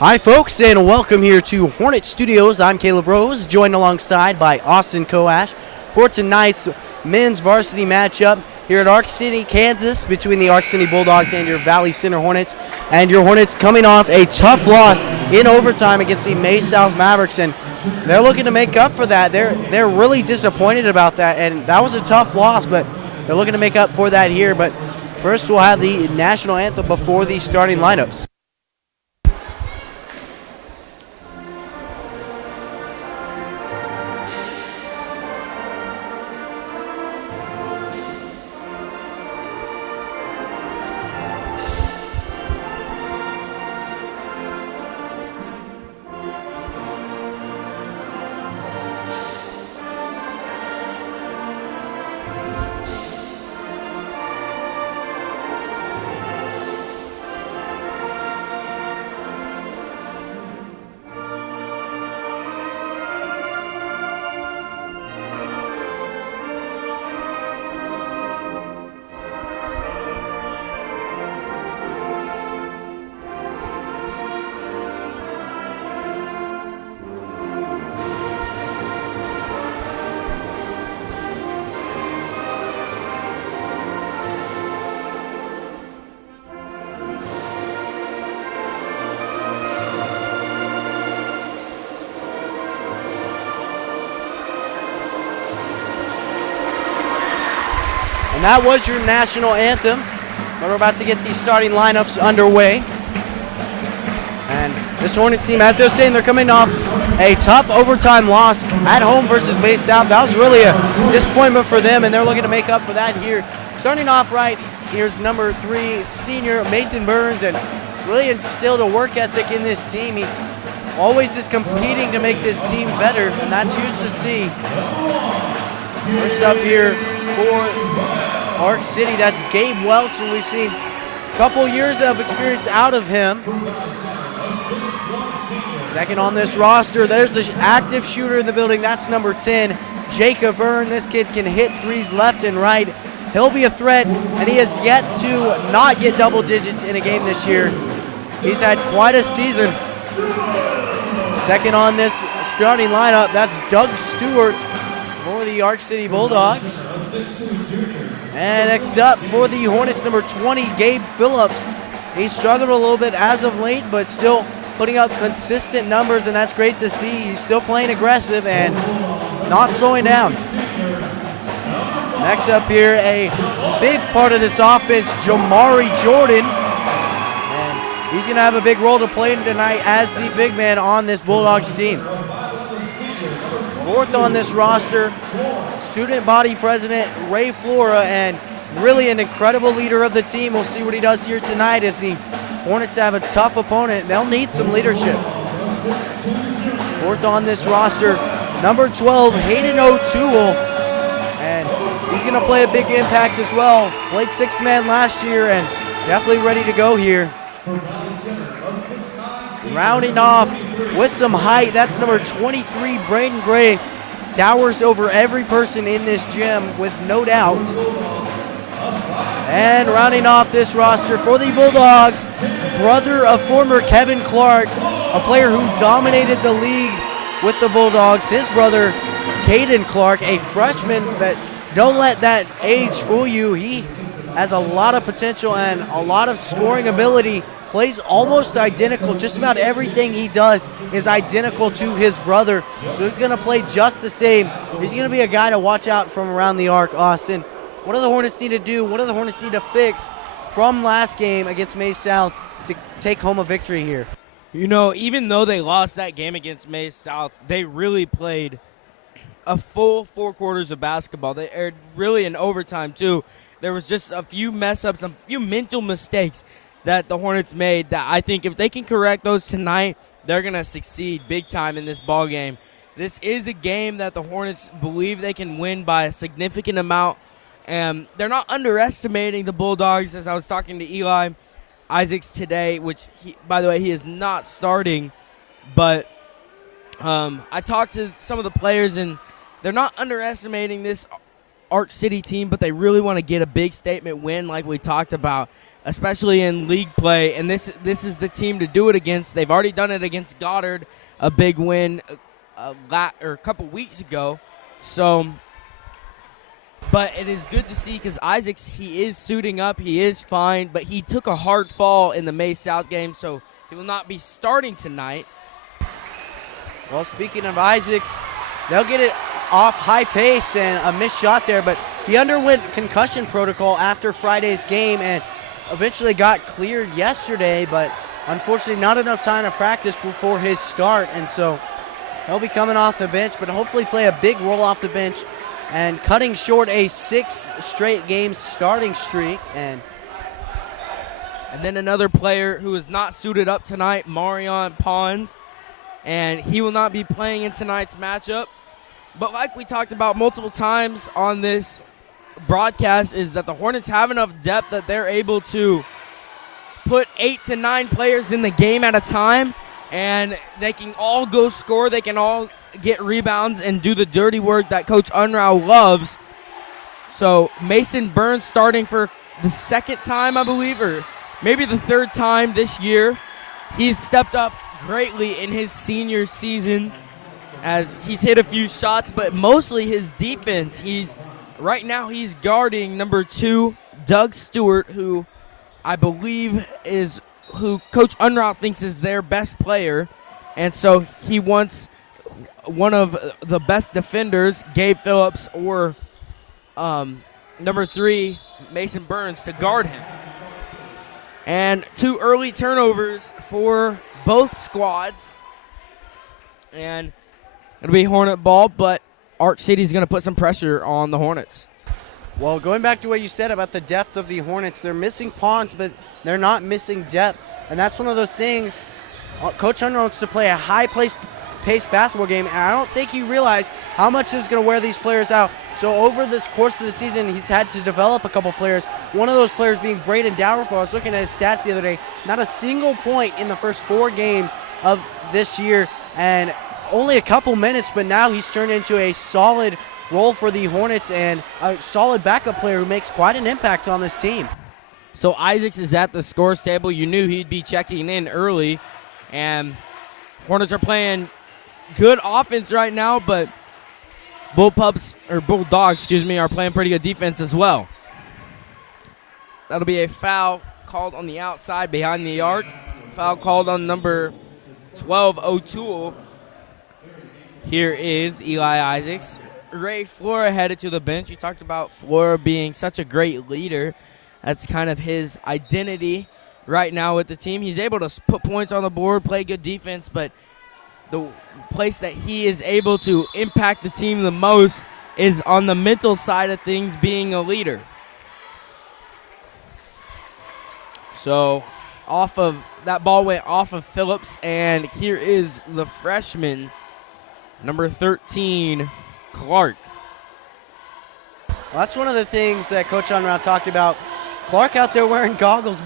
Hi, folks, and welcome here to Hornet Studios. I'm Caleb Rose, joined alongside by Austin Coash for tonight's men's varsity matchup here at Ark City, Kansas, between the Ark City Bulldogs and your Valley Center Hornets. And your Hornets coming off a tough loss in overtime against the May South Mavericks, and they're looking to make up for that. They're really disappointed about that, and that was a tough loss, but they're looking to make up for that here. But first, we'll have the national anthem before the starting lineups. And that was your national anthem. But we're about to get these starting lineups underway. And this Hornets team, as they're saying, they're coming off a tough overtime loss at home versus Bay South. That was really a disappointment for them, and they're looking to make up for that here. Starting off right, here's number 3, senior Mason Burns, and really instilled a work ethic in this team. He always is competing to make this team better, and that's used to see. First up here for Ark City, that's Gabe Welch, and we've seen a couple years of experience out of him. Second on this roster, there's an active shooter in the building. That's number 10, Jacob Byrne. This kid can hit threes left and right. He'll be a threat, and he has yet to not get double digits in a game this year. He's had quite a season. Second on this starting lineup, that's Doug Stewart for the Ark City Bulldogs. And next up for the Hornets, number 20, Gabe Phillips. He's struggled a little bit as of late, but still putting up consistent numbers, and that's great to see. He's still playing aggressive and not slowing down. Next up here, a big part of this offense, Jamari Jordan. And he's going to have a big role to play tonight as the big man on this Bulldogs team. Fourth on this roster, student body president Ray Flora, and really an incredible leader of the team. We'll see what he does here tonight as the Hornets have a tough opponent. They'll need some leadership. Fourth on this roster, number 12, Hayden O'Toole, and he's going to play a big impact as well. Played sixth man last year and definitely ready to go here. Rounding off with some height, that's number 23, Braden Gray. Towers over every person in this gym with no doubt. And rounding off this roster for the Bulldogs, brother of former Kevin Clark, a player who dominated the league with the Bulldogs. His brother, Caden Clark, a freshman, that don't let that age fool you. He has a lot of potential and a lot of scoring ability. Plays almost identical. Just about everything he does is identical to his brother. So he's going to play just the same. He's going to be a guy to watch out from around the arc. Austin, what do the Hornets need to do? What do the Hornets need to fix from last game against May South to take home a victory here? You know, even though they lost that game against May South, they really played a full 4 quarters of basketball. They are really in overtime, too. There was just a few mess-ups, a few mental mistakes that the Hornets made that I think if they can correct those tonight, they're going to succeed big time in this ball game. This is a game that the Hornets believe they can win by a significant amount, and they're not underestimating the Bulldogs. As I was talking to Eli Isaacs today, which, by the way, he is not starting, but I talked to some of the players, and they're not underestimating this Ark City team, but they really want to get a big statement win like we talked about especially in league play, and this is the team to do it against. They've already done it against Goddard, a big win a couple weeks ago. So, but it is good to see because Isaacs, he is suiting up, he is fine, but he took a hard fall in the May South game, so he will not be starting tonight. Well, speaking of Isaacs, they'll get it off high pace and a missed shot there, but he underwent concussion protocol after Friday's game and eventually got cleared yesterday, but unfortunately not enough time to practice before his start, and so he'll be coming off the bench, but hopefully play a big role off the bench and cutting short a 6 straight game starting streak. And then another player who is not suited up tonight, Marion Pons, and he will not be playing in tonight's matchup. But like we talked about multiple times on this broadcast, is that the Hornets have enough depth that they're able to put 8 to 9 players in the game at a time, and they can all go score, they can all get rebounds and do the dirty work that Coach Unruh loves. So Mason Burns starting for the second time, I believe, or maybe the third time this year. He's stepped up greatly in his senior season as he's hit a few shots, but mostly his defense. Right now he's guarding number 2, Doug Stewart, who I believe is who Coach Unruh thinks is their best player. And so he wants one of the best defenders, Gabe Phillips, or number 3, Mason Burns, to guard him. And 2 early turnovers for both squads. And it'll be Hornet ball, but Arc City's going to put some pressure on the Hornets. well, going back to what you said about the depth of the Hornets, they're missing Pons, but they're not missing depth. And that's one of those things. Coach Unruh wants to play a high-paced basketball game, and I don't think he realized how much he was going to wear these players out. So over this course of the season, he's had to develop a couple players. One of those players being Braden Dalrymple. I was looking at his stats the other day. Not a single point in the first 4 games of this year, and only a couple minutes, but now he's turned into a solid role for the Hornets and a solid backup player who makes quite an impact on this team. So Isaacs is at the scores table. You knew he'd be checking in early, and Hornets are playing good offense right now, but Bulldogs, are playing pretty good defense as well. That'll be a foul called on the outside behind the arc. Foul called on number 12, O'Toole. Here is Eli Isaacs. Ray Flora headed to the bench. You talked about Flora being such a great leader. That's kind of his identity right now with the team. He's able to put points on the board, play good defense, but the place that he is able to impact the team the most is on the mental side of things, being a leader. So that ball went off of Phillips, and here is the freshman, number 13, Clark. Well, that's one of the things that Coach Unruh talked about. Clark out there wearing goggles,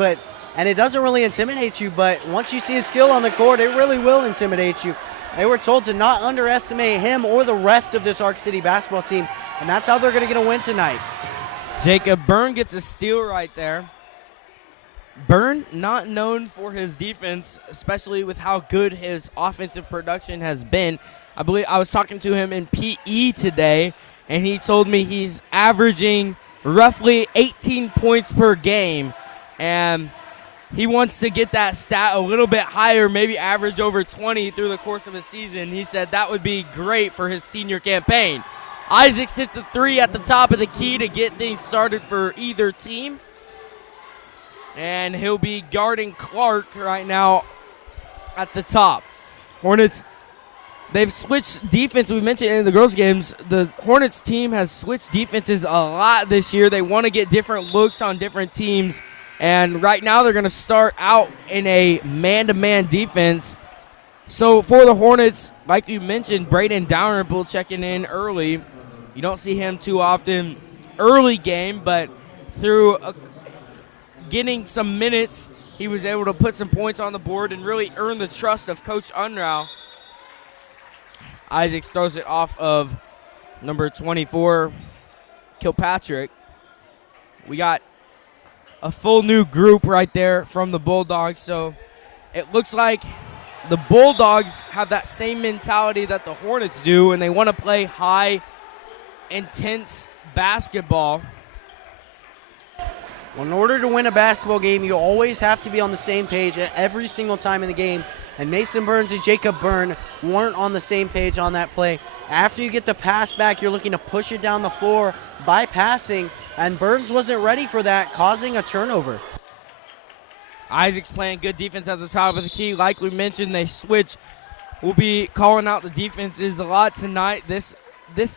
and it doesn't really intimidate you, but once you see his skill on the court, it really will intimidate you. They were told to not underestimate him or the rest of this Arc City basketball team, and that's how they're going to get a win tonight. Jacob Byrne gets a steal right there. Byrne, not known for his defense, especially with how good his offensive production has been. I believe I was talking to him in PE today, and he told me he's averaging roughly 18 points per game, and he wants to get that stat a little bit higher, maybe average over 20 through the course of a season. He said that would be great for his senior campaign. Isaacs hits the 3 at the top of the key to get things started for either team, and he'll be guarding Clark right now at the top. Hornets, they've switched defense. We mentioned in the girls' games, the Hornets team has switched defenses a lot this year. They want to get different looks on different teams, and right now they're going to start out in a man-to-man defense. So for the Hornets, like you mentioned, Braden Dalrymple checking in early. You don't see him too often early game, but through getting some minutes, he was able to put some points on the board and really earn the trust of Coach Unruh. Isaacs throws it off of number 24, Kilpatrick. We got a full new group right there from the Bulldogs. So it looks like the Bulldogs have that same mentality that the Hornets do, and they want to play high, intense basketball. Well, in order to win a basketball game, you always have to be on the same page at every single time in the game. And Mason Burns and Jacob Byrne weren't on the same page on that play. After you get the pass back, you're looking to push it down the floor by passing, and Burns wasn't ready for that, causing a turnover. Isaac's playing good defense at the top of the key. Like we mentioned, they switch. We'll be calling out the defenses a lot tonight. This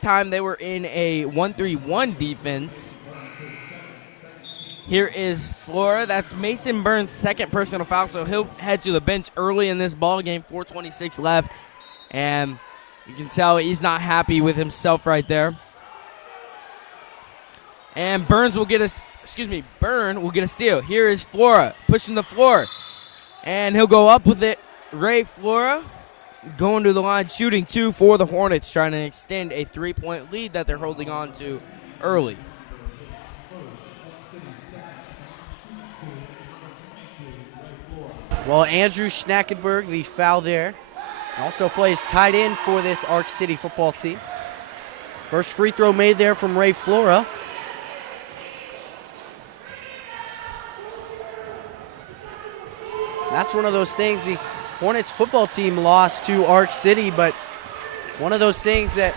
time they were in a 1-3-1 defense. Here is Flora. That's Mason Burns' second personal foul, so he'll head to the bench early in this ball game. 4:26 left, and you can tell he's not happy with himself right there. And Byrne will get a steal. Here is Flora pushing the floor, and he'll go up with it. Ray Flora going to the line, shooting 2 for the Hornets, trying to extend a 3-point lead that they're holding on to early. Well, Andrew Schnackenberg, the foul there, also plays tight end for this Arc City football team. First free throw made there from Ray Flora. That's one of those things, the Hornets football team lost to Arc City, but one of those things that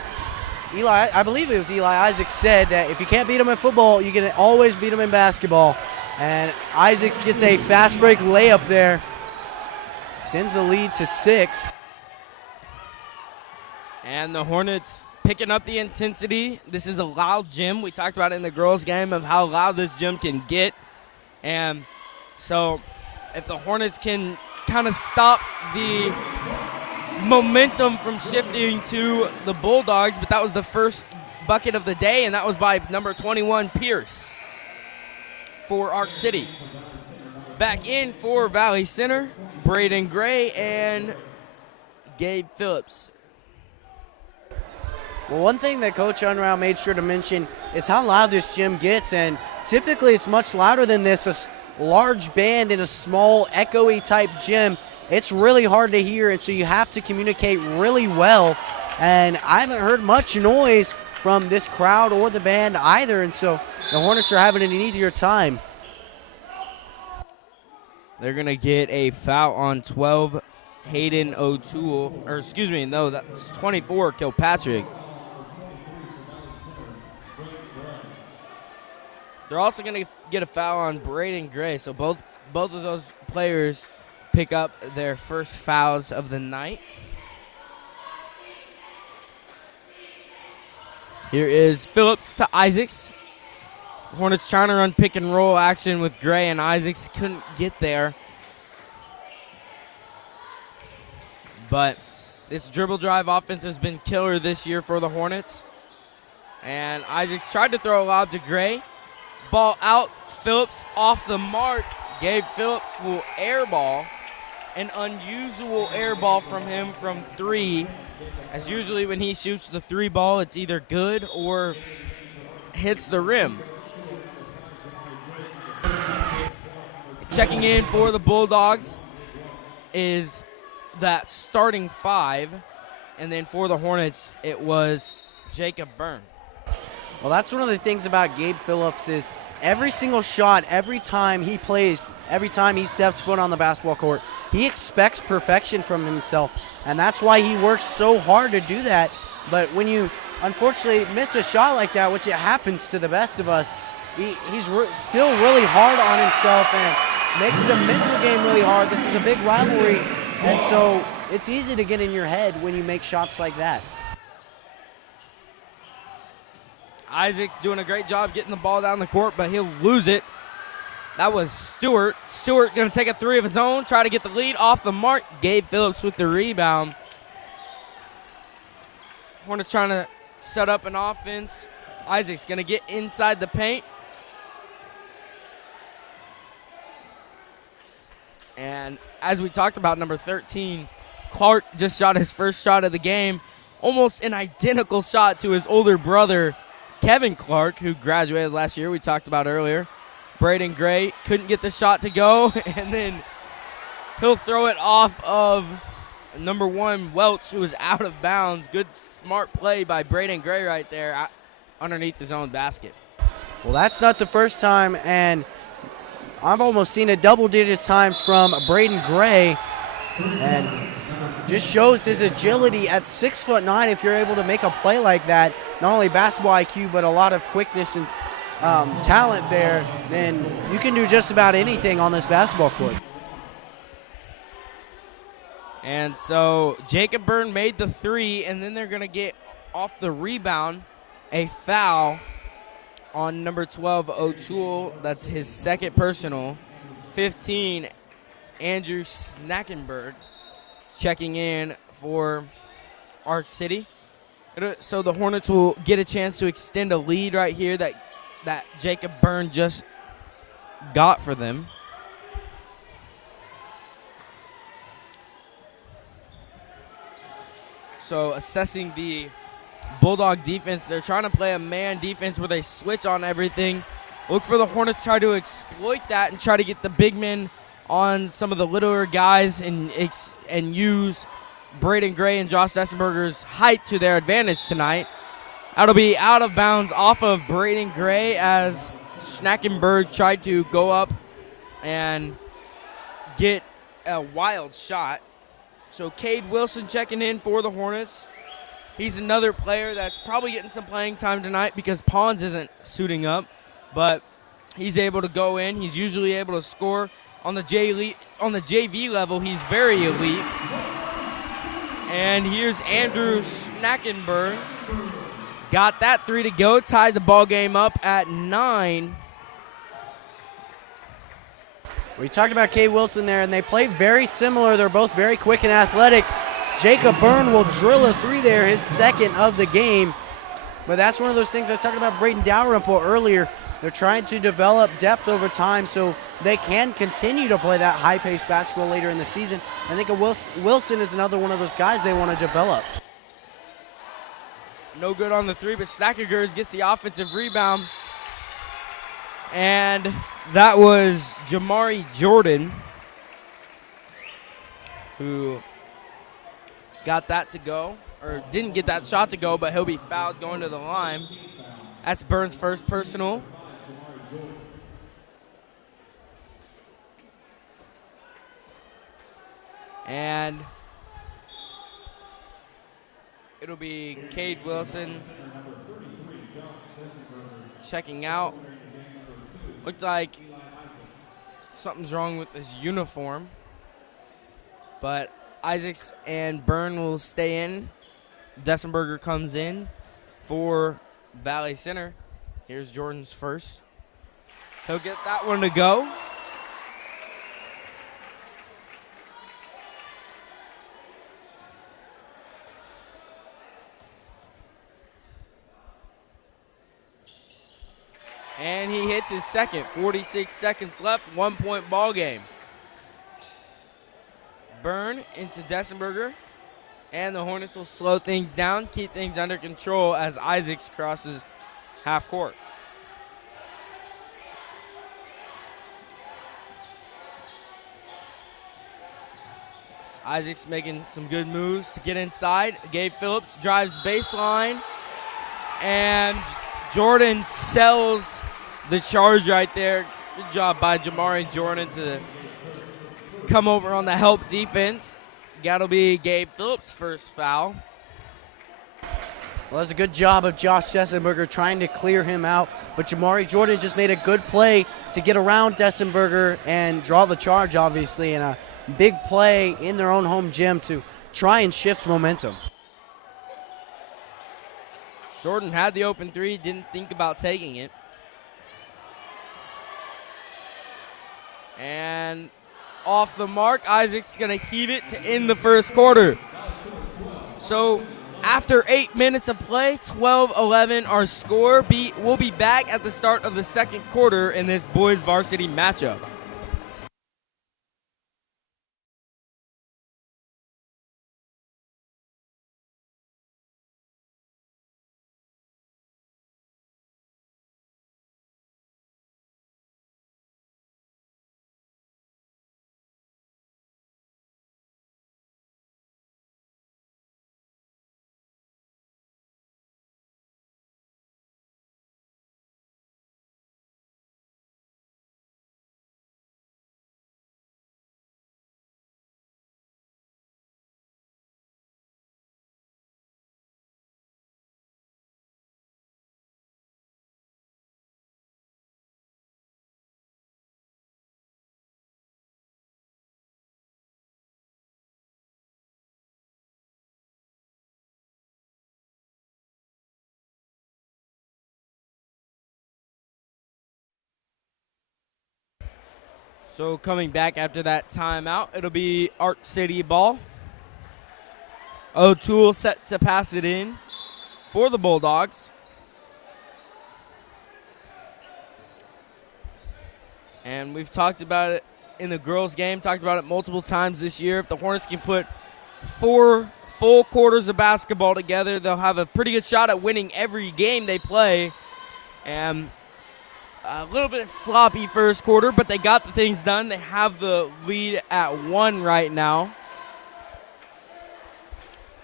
I believe it was Eli Isaacs said that if you can't beat them in football, you can always beat them in basketball. And Isaacs gets a fast break layup there. Sends the lead to 6. And the Hornets picking up the intensity. This is a loud gym. We talked about it in the girls' game of how loud this gym can get. And so if the Hornets can kind of stop the momentum from shifting to the Bulldogs, but that was the first bucket of the day, and that was by number 21, Pierce, for Arc City. Back in for Valley Center, Braden Gray and Gabe Phillips. Well, one thing that Coach Unrow made sure to mention is how loud this gym gets, and typically it's much louder than this. A large band in a small, echoey type gym, it's really hard to hear, and so you have to communicate really well. And I haven't heard much noise from this crowd or the band either, and so the Hornets are having an easier time. They're going to get a foul on 12, Hayden O'Toole. That's 24, Kilpatrick. They're also going to get a foul on Braden Gray. So both of those players pick up their first fouls of the night. Here is Phillips to Isaacs. Hornets trying to run pick and roll action with Gray, and Isaacs couldn't get there. But this dribble drive offense has been killer this year for the Hornets. And Isaacs tried to throw a lob to Gray. Ball out, Phillips off the mark. Gabe Phillips will airball. An unusual airball from him from 3. As usually when he shoots the 3 ball, it's either good or hits the rim. Checking in for the Bulldogs is that starting 5. And then for the Hornets, it was Jacob Byrne. Well, that's one of the things about Gabe Phillips is every single shot, every time he plays, every time he steps foot on the basketball court, he expects perfection from himself. And that's why he works so hard to do that. But when you unfortunately miss a shot like that, which it happens to the best of us, he's still really hard on himself and makes the mental game really hard. This is a big rivalry, and so it's easy to get in your head when you make shots like that. Isaac's doing a great job getting the ball down the court, but he'll lose it. That was Stewart. Stewart going to take a 3 of his own, try to get the lead off the mark. Gabe Phillips with the rebound. Hornets trying to set up an offense. Isaac's going to get inside the paint. And as we talked about, number 13, Clark just shot his first shot of the game. Almost an identical shot to his older brother, Kevin Clark, who graduated last year, we talked about earlier. Braden Gray couldn't get the shot to go, and then he'll throw it off of number 1, Welch, who was out of bounds. Good, smart play by Braden Gray right there underneath his own basket. Well, that's not the first time, and I've almost seen it double digits times from Braden Gray, and just shows his agility at 6'9". If you're able to make a play like that, not only basketball IQ, but a lot of quickness and talent there, then you can do just about anything on this basketball court. And so Jacob Byrne made the 3, and then they're going to get off the rebound a foul on number 12, O'Toole. That's his second personal. 15, Andrew Snackenberg checking in for Arc City. So the Hornets will get a chance to extend a lead right here that Jacob Byrne just got for them. So assessing the Bulldog defense, they're trying to play a man defense where they switch on everything. Look for the Hornets try to exploit that and try to get the big men on some of the littler guys and use Braden Gray and Josh Dessenberger's height to their advantage tonight. That'll be out of bounds off of Braden Gray as Schnackenberg tried to go up and get a wild shot. So Cade Wilson checking in for the Hornets. He's another player that's probably getting some playing time tonight because Pons isn't suiting up, but he's able to go in. He's usually able to score. On the JV level, he's very elite. And here's Andrew Schnackenberg. Got that 3 to go, tied the ball game up at 9. We talked about Cade Wilson there, and they play very similar. They're both very quick and athletic. Jacob Byrne will drill a 3 there, his second of the game. But that's one of those things I talked about Braden Dalrymple earlier. They're trying to develop depth over time so they can continue to play that high-paced basketball later in the season. I think Wilson is another one of those guys they want to develop. No good on the 3, but Snackenberg gets the offensive rebound. And that was Jamari Jordan who got that to go, or didn't get that shot to go, but he'll be fouled going to the line. That's Byrne's first personal. And it'll be Cade Wilson checking out. Looked like something's wrong with his uniform. But Isaacs and Byrne will stay in. Dessenberger comes in for Valley Center. Here's Jordan's first. He'll get that one to go. And he hits his second. 46 seconds left, 1-point ball game. Byrne into Dessenberger. And the Hornets will slow things down, keep things under control as Isaacs crosses half court. Isaacs making some good moves to get inside. Gabe Phillips drives baseline. And Jordan sells the charge right there. Good job by Jamari Jordan to come over on the help defense. That'll be Gabe Phillips' first foul. Well, that's a good job of Josh Dessenberger trying to clear him out. But Jamari Jordan just made a good play to get around Dessenberger and draw the charge, obviously, and a big play in their own home gym to try and shift momentum. Jordan had the open 3, didn't think about taking it. And off the mark, Isaac's going to heave it to end the first quarter. So after 8 minutes of play, 12-11 our score. We'll be back at the start of the second quarter in this boys varsity matchup. So coming back after that timeout, it'll be Arc City ball. O'Toole set to pass it in for the Bulldogs. And we've talked about it in the girls' game, talked about it multiple times this year. If the Hornets can put 4 full quarters of basketball together, they'll have a pretty good shot at winning every game they play. And a little bit of sloppy first quarter, but they got the things done. They have the lead at 1 right now.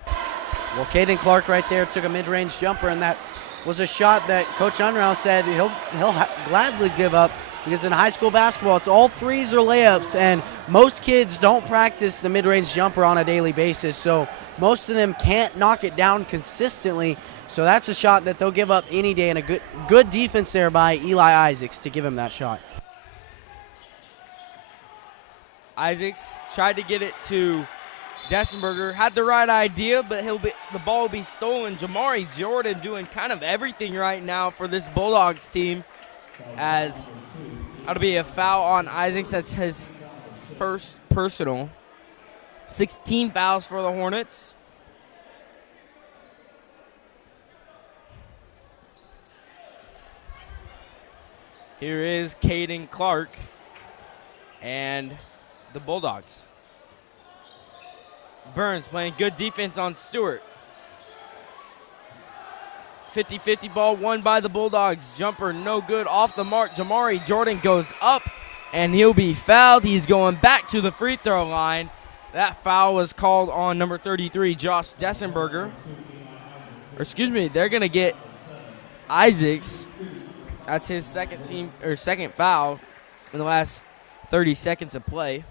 Well, Caden Clark right there took a mid-range jumper, and that was a shot that Coach Unruh said he'll gladly give up, because in high school basketball, it's all threes or layups, and most kids don't practice the mid-range jumper on a daily basis, so most of them can't knock it down consistently. So that's a shot that they'll give up any day, and a good defense there by Eli Isaacs to give him that shot. Isaacs tried to get it to Dessenberger, had the right idea, but the ball will be stolen. Jamari Jordan doing kind of everything right now for this Bulldogs team, as that'll be a foul on Isaacs. That's his first personal. 16 fouls for the Hornets. Here is Caden Clark and the Bulldogs. Burns playing good defense on Stewart. 50-50 ball won by the Bulldogs. Jumper no good, off the mark. Jamari Jordan goes up, and he'll be fouled. He's going back to the free throw line. That foul was called on number 33, Josh Dessenberger. Or excuse me, they're going to get Isaacs. That's his second foul in the last 30 seconds of play.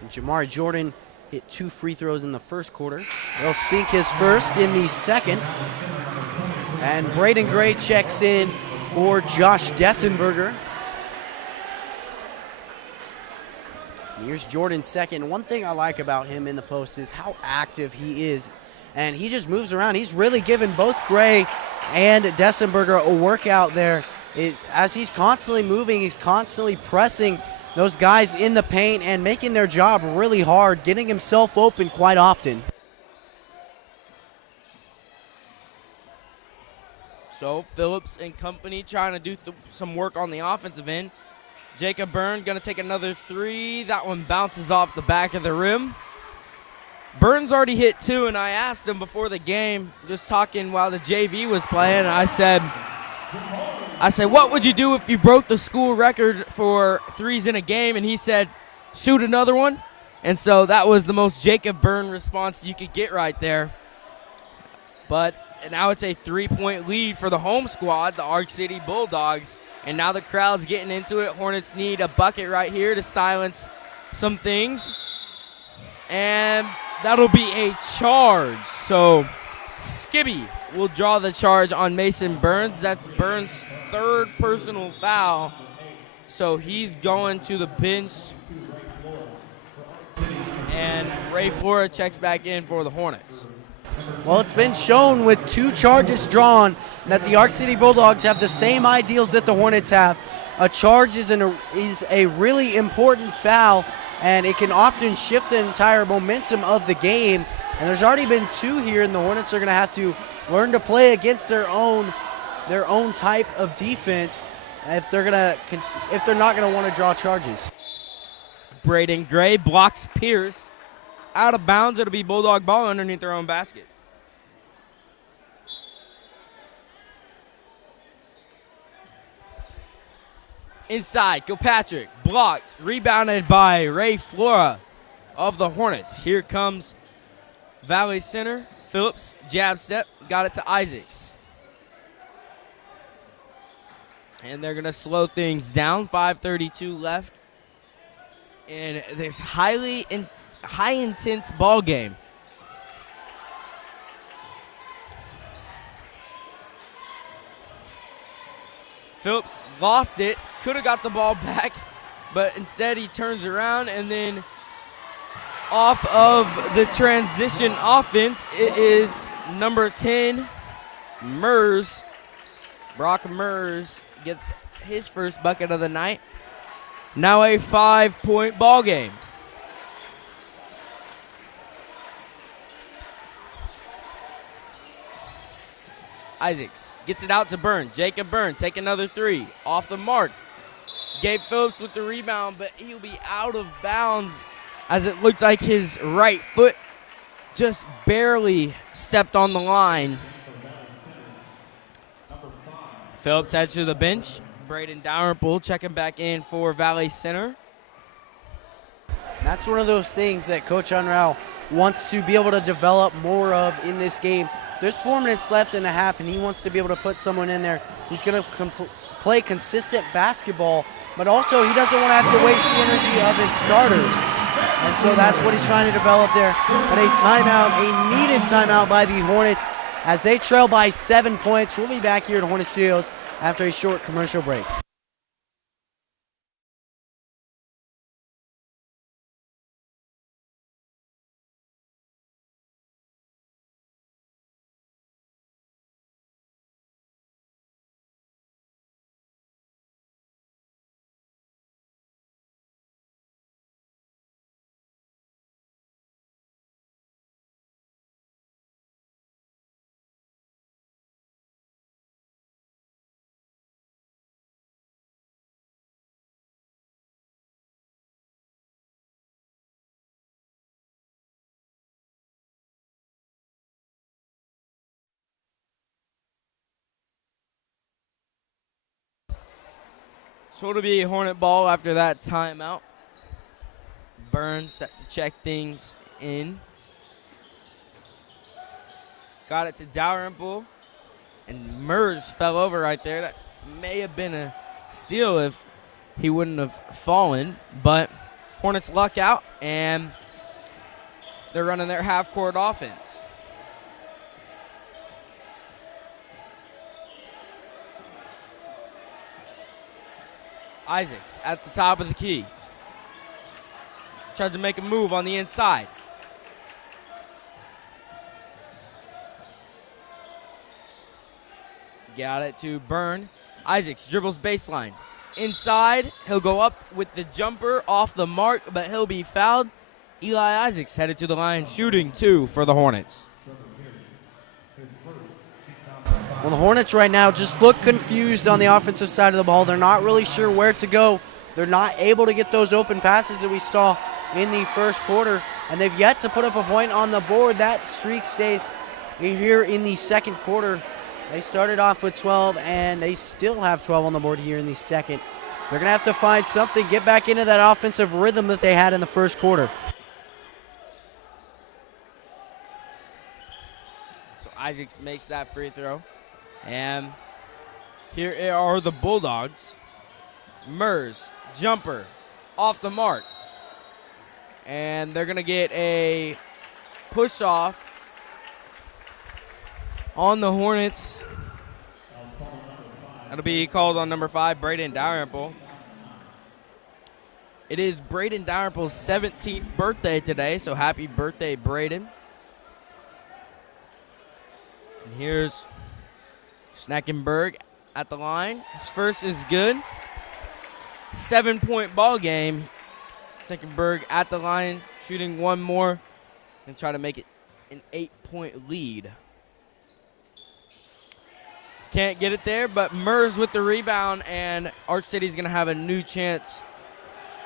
And Jamari Jordan hit 2 free throws in the first quarter. He'll sink his first in the second. And Braden Gray checks in for Josh Dessenberger. Here's Jordan's second. One thing I like about him in the post is how active he is. And he just moves around. He's really given both Gray and Dessenberger a workout there. As he's constantly moving, he's constantly pressing those guys in the paint and making their job really hard, getting himself open quite often. So Phillips and company trying to do some work on the offensive end. Jacob Byrne going to take another 3. That one bounces off the back of the rim. Burns already hit 2, and I asked him before the game, just talking while the JV was playing, and I said, what would you do if you broke the school record for threes in a game? And he said, shoot another one. And so that was the most Jacob Byrne response you could get right there. But now it's a 3-point lead for the home squad, the Arc City Bulldogs. And now the crowd's getting into it. Hornets need a bucket right here to silence some things. And that'll be a charge. So Skibby will draw the charge on Mason Burns. That's Burns' 3rd personal foul. So he's going to the bench. And Ray Flora checks back in for the Hornets. Well, it's been shown with 2 charges drawn that the Arc City Bulldogs have the same ideals that the Hornets have. A charge is a really important foul, and it can often shift the entire momentum of the game. And there's already been 2 here, and the Hornets are going to have to learn to play against their own type of defense if they're not going to want to draw charges. Braden Gray blocks Pierce out of bounds. It'll be Bulldog ball underneath their own basket. Inside, Kilpatrick blocked, rebounded by Ray Flora of the Hornets. Here comes Valley Center. Phillips, jab step, got it to Isaacs. And they're going to slow things down. 5:32 left in this high intense ball game. Phillips lost it, could have got the ball back, but instead he turns around, and then off of the transition offense, it is number 10, Brock Mers gets his first bucket of the night. Now a 5-point ball game. Isaacs gets it out to Byrne. Jacob Byrne take another three. Off the mark. Gabe Phillips with the rebound, but he'll be out of bounds as it looked like his right foot just barely stepped on the line. Phillips heads to the bench. Braden Dalrymple checking back in for Valley Center. That's one of those things that Coach Unruh wants to be able to develop more of in this game. There's 4 minutes left in the half, and he wants to be able to put someone in there who's going to play consistent basketball, but also he doesn't want to have to waste the energy of his starters. And so that's what he's trying to develop there. But a timeout, a needed timeout by the Hornets as they trail by 7 points. We'll be back here at Hornet Studios after a short commercial break. So it'll be a Hornet ball after that timeout. Burns set to check things in. Got it to Dalrymple. And Mers fell over right there. That may have been a steal if he wouldn't have fallen. But Hornets luck out, and they're running their half-court offense. Isaacs at the top of the key. Tries to make a move on the inside. Got it to Byrne. Isaacs dribbles baseline. Inside, he'll go up with the jumper off the mark, but he'll be fouled. Eli Isaacs headed to the line, shooting 2 for the Hornets. Well, the Hornets right now just look confused on the offensive side of the ball. They're not really sure where to go. They're not able to get those open passes that we saw in the first quarter, and they've yet to put up a point on the board. That streak stays here in the second quarter. They started off with 12, and they still have 12 on the board here in the second. They're going to have to find something, get back into that offensive rhythm that they had in the first quarter. So Isaacs makes that free throw. And here are the Bulldogs. Mers, jumper, off the mark. And they're going to get a push-off on the Hornets. That'll be called on number 5, Braden Dalrymple. It is Braden Dalrymple's 17th birthday today, so happy birthday, Braden. And here's Schneckenberg at the line. His first is good. 7-point ball game. Schneckenberg at the line, shooting one more and try to make it an 8-point lead. Can't get it there, but Mers with the rebound, and Arch City's going to have a new chance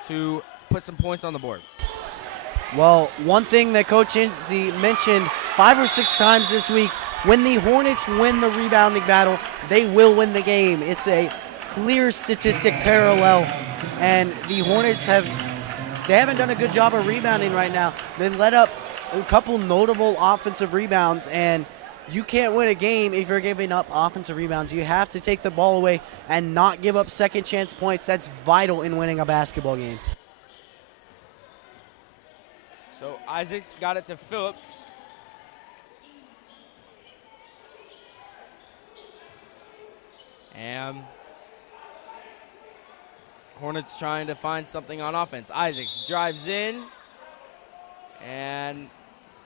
to put some points on the board. Well, one thing that Coach Inzi mentioned 5 or 6 times this week, when the Hornets win the rebounding battle, they will win the game. It's a clear statistic parallel, and the Hornets haven't done a good job of rebounding right now. They've let up a couple notable offensive rebounds, and you can't win a game if you're giving up offensive rebounds. You have to take the ball away and not give up second chance points. That's vital in winning a basketball game. So Isaacs got it to Phillips. And Hornets trying to find something on offense. Isaacs drives in, and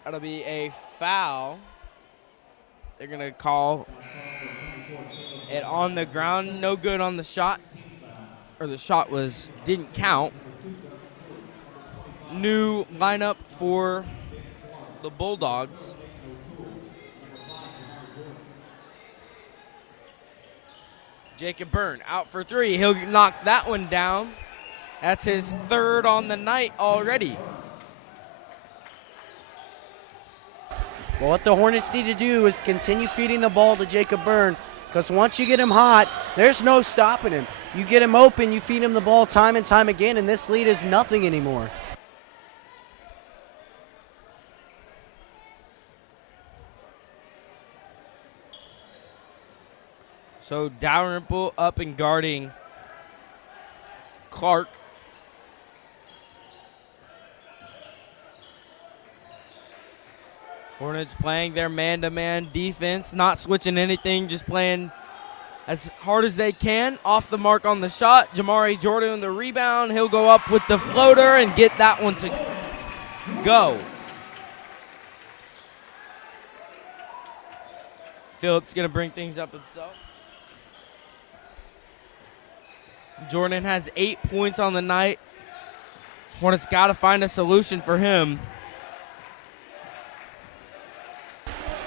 that'll be a foul. They're going to call it on the ground. No good on the shot. or the shot didn't count. New lineup for the Bulldogs. Jacob Byrne out for three. He'll knock that one down. That's his third on the night already. Well, what the Hornets need to do is continue feeding the ball to Jacob Byrne, because once you get him hot, there's no stopping him. You get him open, you feed him the ball time and time again, and this lead is nothing anymore. So Dalrymple up and guarding Clark. Hornets playing their man-to-man defense, not switching anything, just playing as hard as they can. Off the mark on the shot. Jamari Jordan on the rebound. He'll go up with the floater and get that one to go. Phillips going to bring things up himself. Jordan has 8 points on the night. Hornets got to find a solution for him.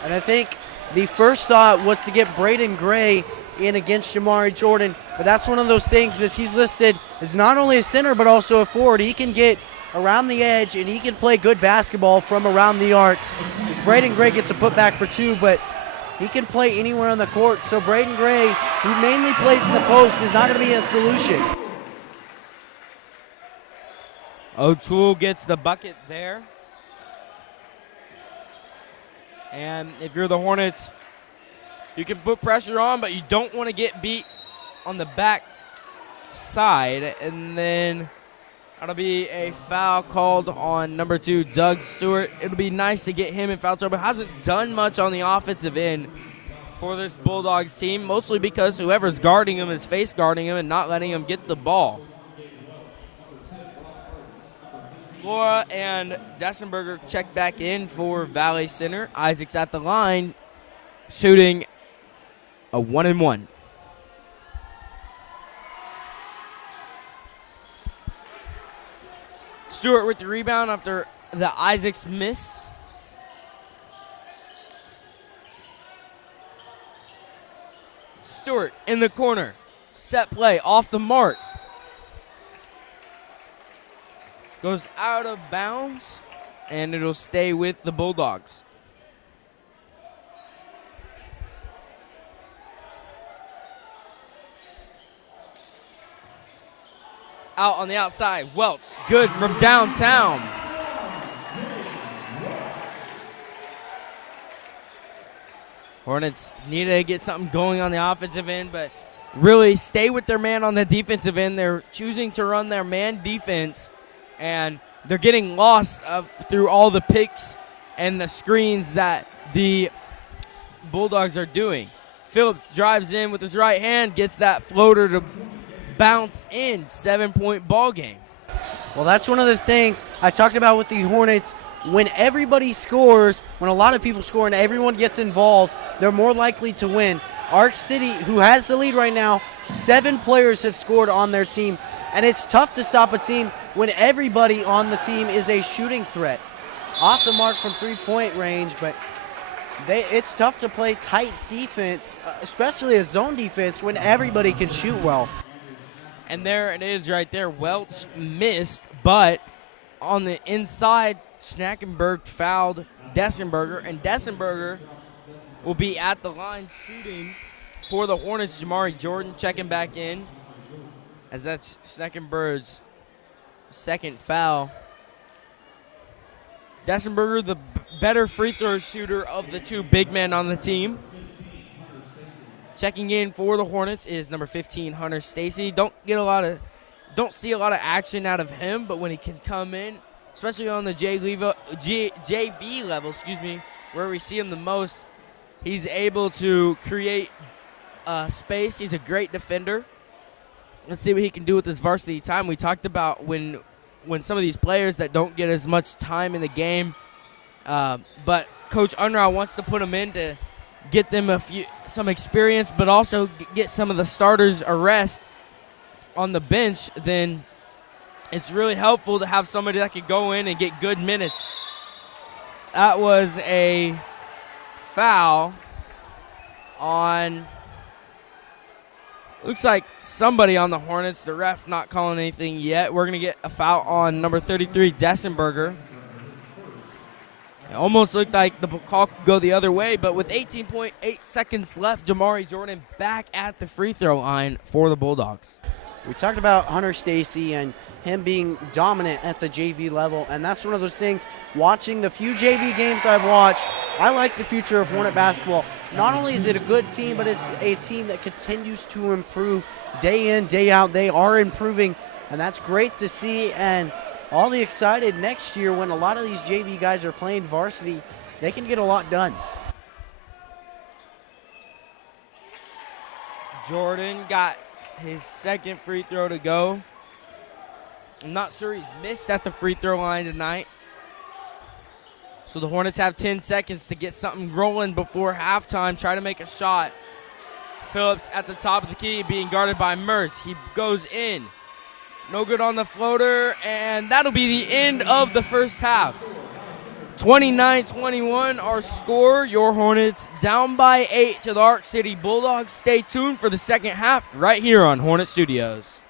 And I think the first thought was to get Braden Gray in against Jamari Jordan, but that's one of those things, as he's listed as not only a center but also a forward. He can get around the edge and he can play good basketball from around the arc. As Braden Gray gets a putback for two, but he can play anywhere on the court. So Braden Gray, who mainly plays in the post, is not going to be a solution. O'Toole gets the bucket there. And if you're the Hornets, you can put pressure on, but you don't want to get beat on the back side. And then that'll be a foul called on number 2, Doug Stewart. It'll be nice to get him in foul trouble. Hasn't done much on the offensive end for this Bulldogs team, mostly because whoever's guarding him is face guarding him and not letting him get the ball. Flora and Dessenberger check back in for Valley Center. Isaac's at the line, shooting a 1-and-1. Stewart with the rebound after the Isaacs miss. Stewart in the corner. Set play off the mark. Goes out of bounds, and it'll stay with the Bulldogs. Out on the outside, Welch, good from downtown. Hornets need to get something going on the offensive end, but really stay with their man on the defensive end. They're choosing to run their man defense, and they're getting lost through all the picks and the screens that the Bulldogs are doing. Phillips drives in with his right hand, gets that floater to bounce in. 7-point ball game. Well, that's one of the things I talked about with the Hornets. When everybody scores, when a lot of people score and everyone gets involved, they're more likely to win. Arc City, who has the lead right now, 7 players have scored on their team. And it's tough to stop a team when everybody on the team is a shooting threat. Off the mark from three-point range, but it's tough to play tight defense, especially a zone defense, when everybody can shoot well. And there it is right there. Welch missed, but on the inside, Schnackenberg fouled Dessenberger, and Dessenberger will be at the line shooting for the Hornets. Jamari Jordan checking back in, as that's Schnackenberg's second foul. Dessenberger, the better free throw shooter of the 2 big men on the team. Checking in for the Hornets is number 15, Hunter Stacy. Don't see a lot of action out of him, but when he can come in, especially on the JV level, where we see him the most, he's able to create space. He's a great defender. Let's see what he can do with his varsity time. We talked about when some of these players that don't get as much time in the game, but Coach Unruh wants to put them in to get them some experience, but also get some of the starters a rest. on the bench, then it's really helpful to have somebody that could go in and get good minutes. That was a foul on, looks like somebody on the Hornets. The ref not calling anything yet. We're going to get a foul on number 33, Dessenberger. It almost looked like the call could go the other way, but with 18.8 seconds left, Jamari Jordan back at the free throw line for the Bulldogs. We talked about Hunter Stacy and him being dominant at the JV level, and that's one of those things. Watching the few JV games I've watched, I like the future of Hornet basketball. Not only is it a good team, but it's a team that continues to improve day in, day out. They are improving, and that's great to see. And I'll be excited next year when a lot of these JV guys are playing varsity. They can get a lot done. Jordan got his second free throw to go. I'm not sure he's missed at the free throw line tonight. So the Hornets have 10 seconds to get something rolling before halftime. Try to make a shot. Phillips at the top of the key being guarded by Mertz. He goes in. No good on the floater, and that'll be the end of the first half. 29-21 our score. Your Hornets down by 8 to the Arc City Bulldogs. Stay tuned for the second half right here on Hornet Studios.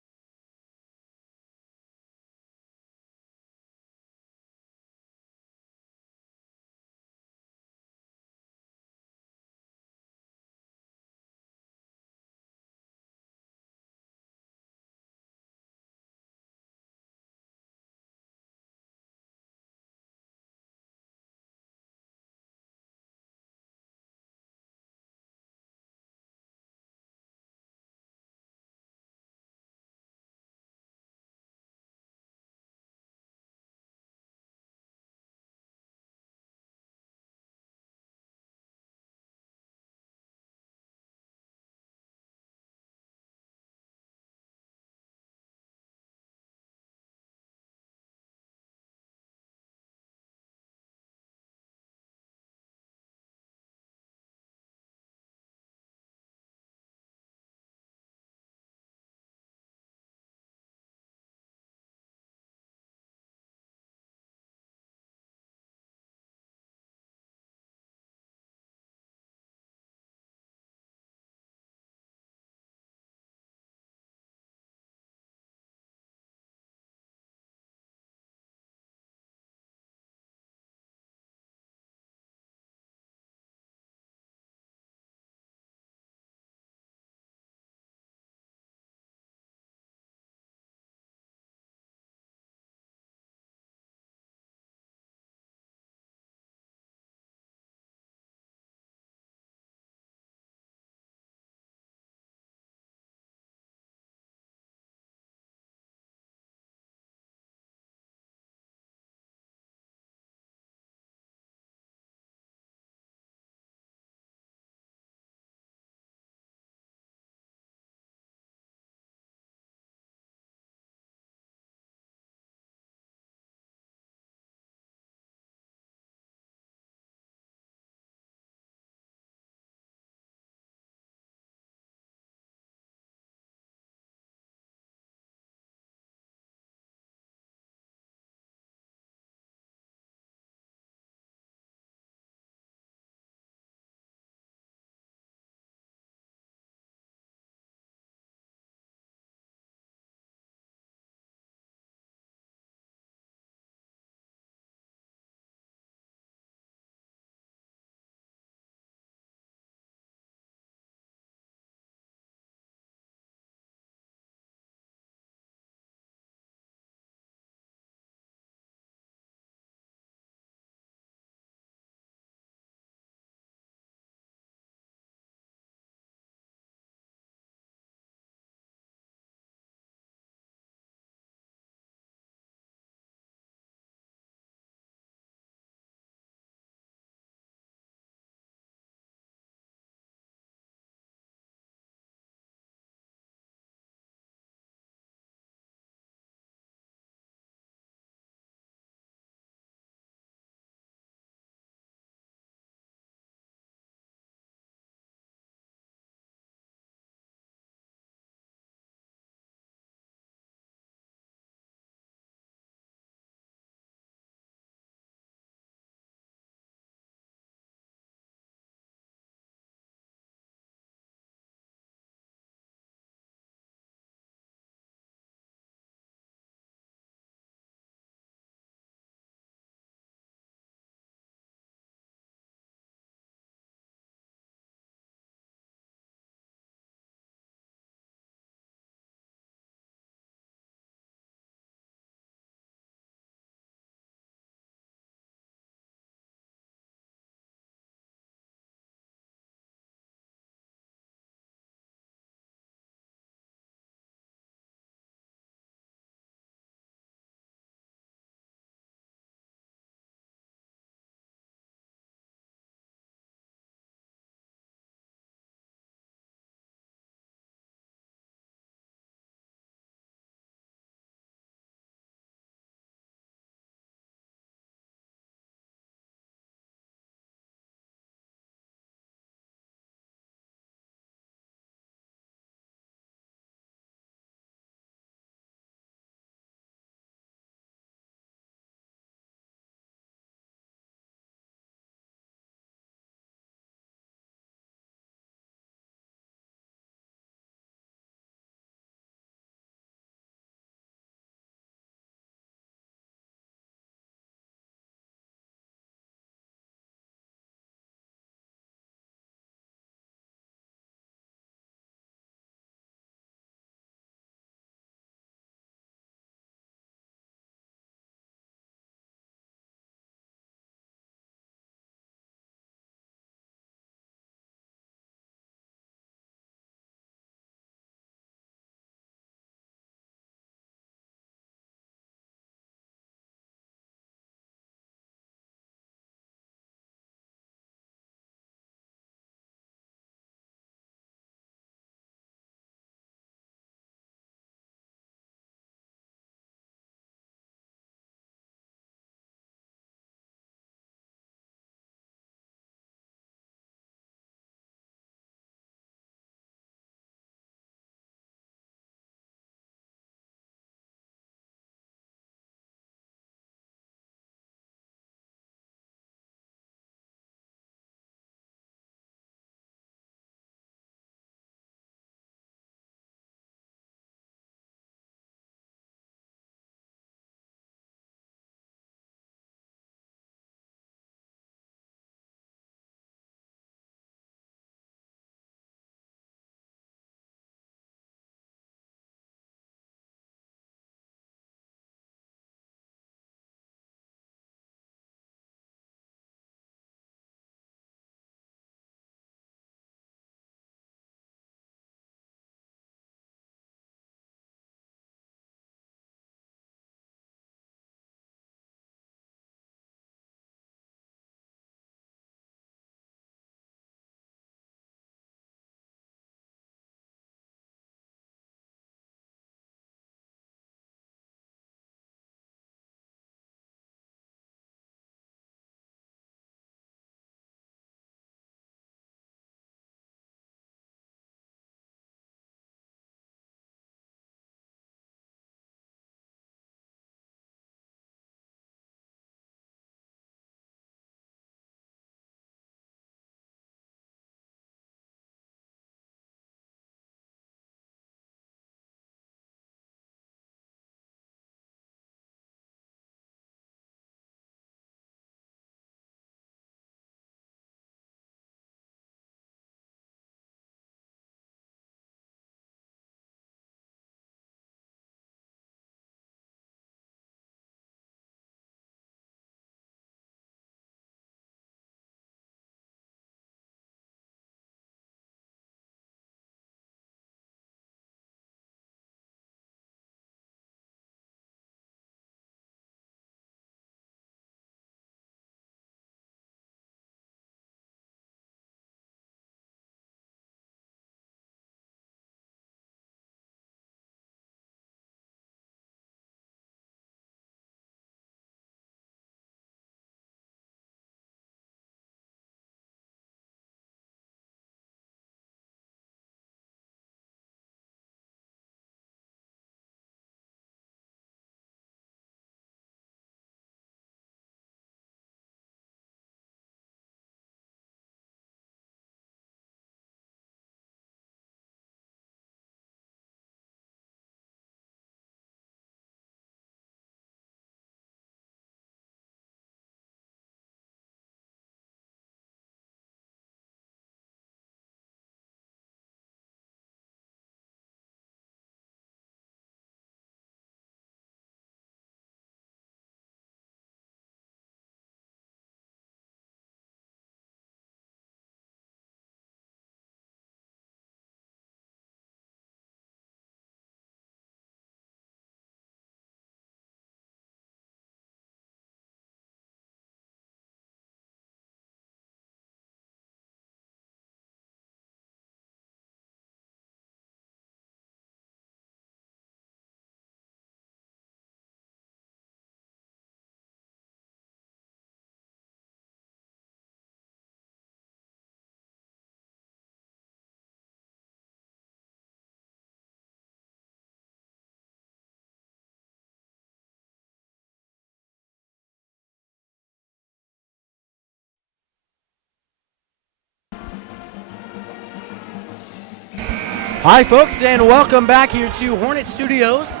Hi, folks, and welcome back here to Hornet Studios.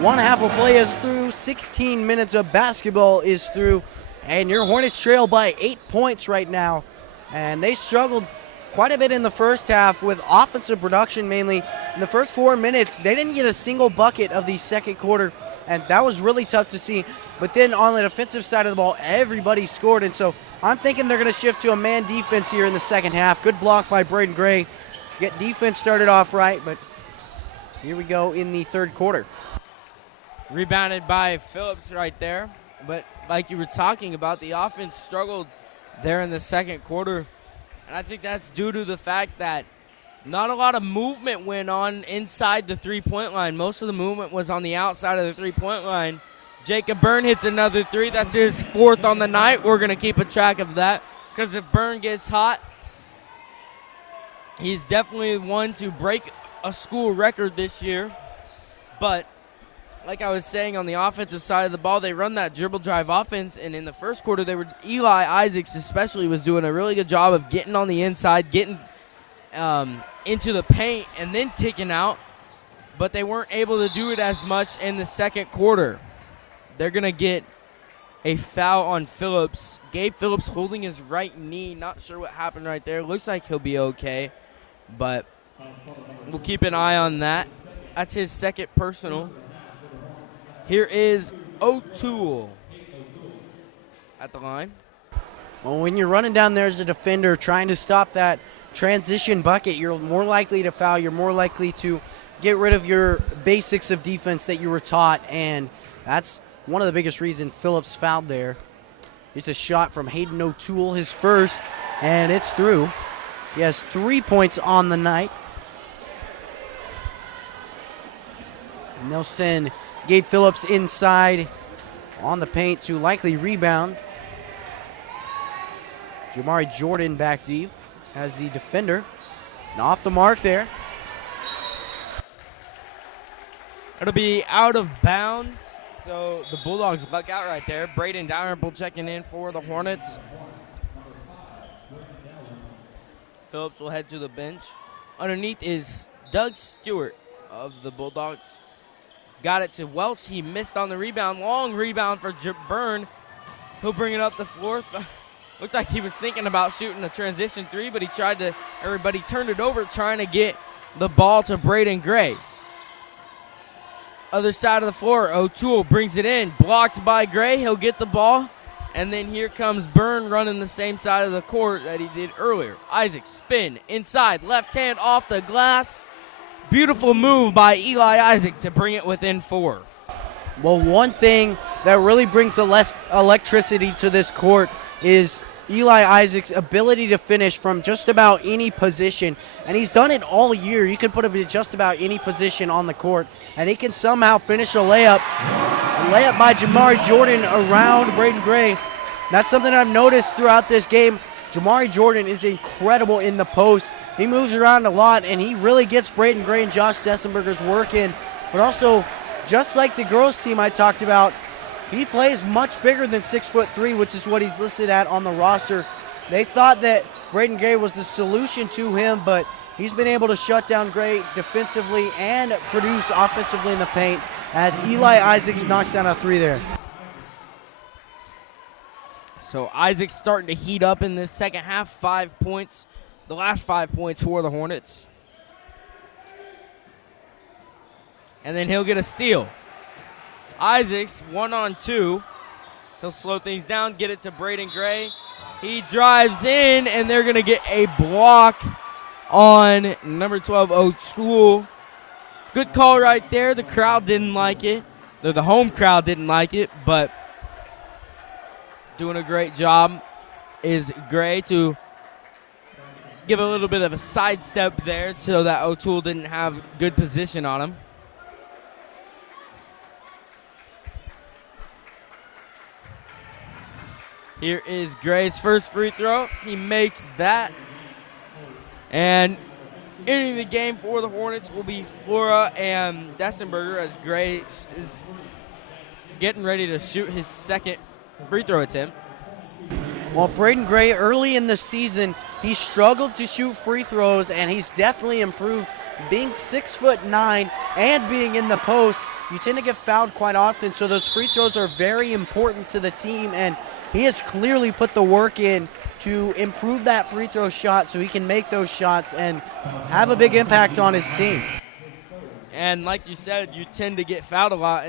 One half of play is through, 16 minutes of basketball is through, and your Hornets trail by 8 points right now. And they struggled quite a bit in the first half with offensive production mainly. In the first 4 minutes, they didn't get a single bucket of the second quarter, and that was really tough to see. But then on the defensive side of the ball, everybody scored, and so I'm thinking they're going to shift to a man defense here in the second half. Good block by Braden Gray. Get defense started off right, but here we go in the third quarter. Rebounded by Phillips right there. But like you were talking about, the offense struggled there in the second quarter. And I think that's due to the fact that not a lot of movement went on inside the three-point line. Most of the movement was on the outside of the three-point line. Jacob Byrne hits another three. That's his fourth on the night. We're going to keep a track of that because if Byrne gets hot, he's definitely one to break a school record this year. But like I was saying, on the offensive side of the ball, they run that dribble drive offense, and in the first quarter, Eli Isaacs especially was doing a really good job of getting on the inside, getting into the paint, and then kicking out. But they weren't able to do it as much in the second quarter. They're going to get a foul on Phillips. Gabe Phillips holding his right knee. Not sure what happened right there. Looks like he'll be okay, but we'll keep an eye on that. That's his second personal. Here is O'Toole at the line. Well, when you're running down there as a defender trying to stop that transition bucket, you're more likely to foul. You're more likely to get rid of your basics of defense that you were taught, and that's one of the biggest reasons Phillips fouled there. It's a shot from Hayden O'Toole, his first, and it's through. He has 3 points on the night. And they'll send Gabe Phillips inside on the paint to likely rebound. Jamari Jordan back deep as the defender. And off the mark there. It'll be out of bounds. So the Bulldogs luck out right there. Braden Dalrymple checking in for the Hornets. Phillips will head to the bench. Underneath is Doug Stewart of the Bulldogs. Got it to Welch. He missed on the rebound. Long rebound for Byrne. He'll bring it up the floor. Looked like he was thinking about shooting a transition three, but everybody turned it over trying to get the ball to Braden Gray. Other side of the floor, O'Toole brings it in. Blocked by Gray. He'll get the ball. And then here comes Byrne running the same side of the court that he did earlier. Isaac spin inside. Left hand off the glass. Beautiful move by Eli Isaac to bring it within 4. Well, one thing that really brings electricity to this court is Eli Isaac's ability to finish from just about any position. And he's done it all year. You can put him in just about any position on the court, and he can somehow finish a layup. A layup by Jamari Jordan around Braden Gray. That's something I've noticed throughout this game. Jamari Jordan is incredible in the post. He moves around a lot, and he really gets Braden Gray and Josh Dessenberger's work in. But also, just like the girls team I talked about, he plays much bigger than 6'3", which is what he's listed at on the roster. They thought that Braden Gray was the solution to him, but he's been able to shut down Gray defensively and produce offensively in the paint as Eli Isaacs knocks down a three there. So Isaac's starting to heat up in this second half. 5 points, the last 5 points for the Hornets. And then he'll get a steal. Isaacs, 1-on-2. He'll slow things down, get it to Braden Gray. He drives in, and they're going to get a block on number 12, O'Toole. Good call right there. The crowd didn't like it. The home crowd didn't like it, but doing a great job is Gray to give a little bit of a sidestep there so that O'Toole didn't have good position on him. Here is Gray's first free throw. He makes that. And ending the game for the Hornets will be Flora and Dessenberger as Gray is getting ready to shoot his second free throw attempt. Well, Braden Gray, early in the season, he struggled to shoot free throws, and he's definitely improved being 6'9" and being in the post, you tend to get fouled quite often, so those free throws are very important to the team, and he has clearly put the work in to improve that free throw shot so he can make those shots and have a big impact on his team. And like you said, you tend to get fouled a lot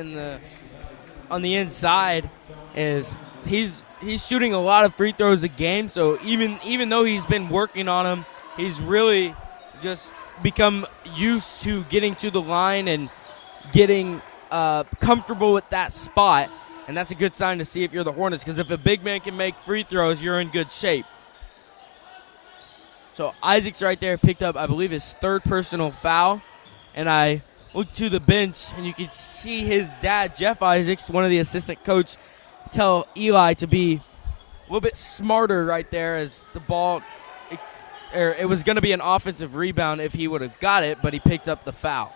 on the inside. Is he's shooting a lot of free throws a game, so even though he's been working on them, he's really just become used to getting to the line and getting comfortable with that spot. And that's a good sign to see if you're the Hornets, because if a big man can make free throws, you're in good shape. So Isaacs right there picked up, I believe, his third personal foul. And I looked to the bench, and you can see his dad, Jeff Isaacs, one of the assistant coach, tell Eli to be a little bit smarter right there, as the ball, it was going to be an offensive rebound if he would have got it, but he picked up the foul.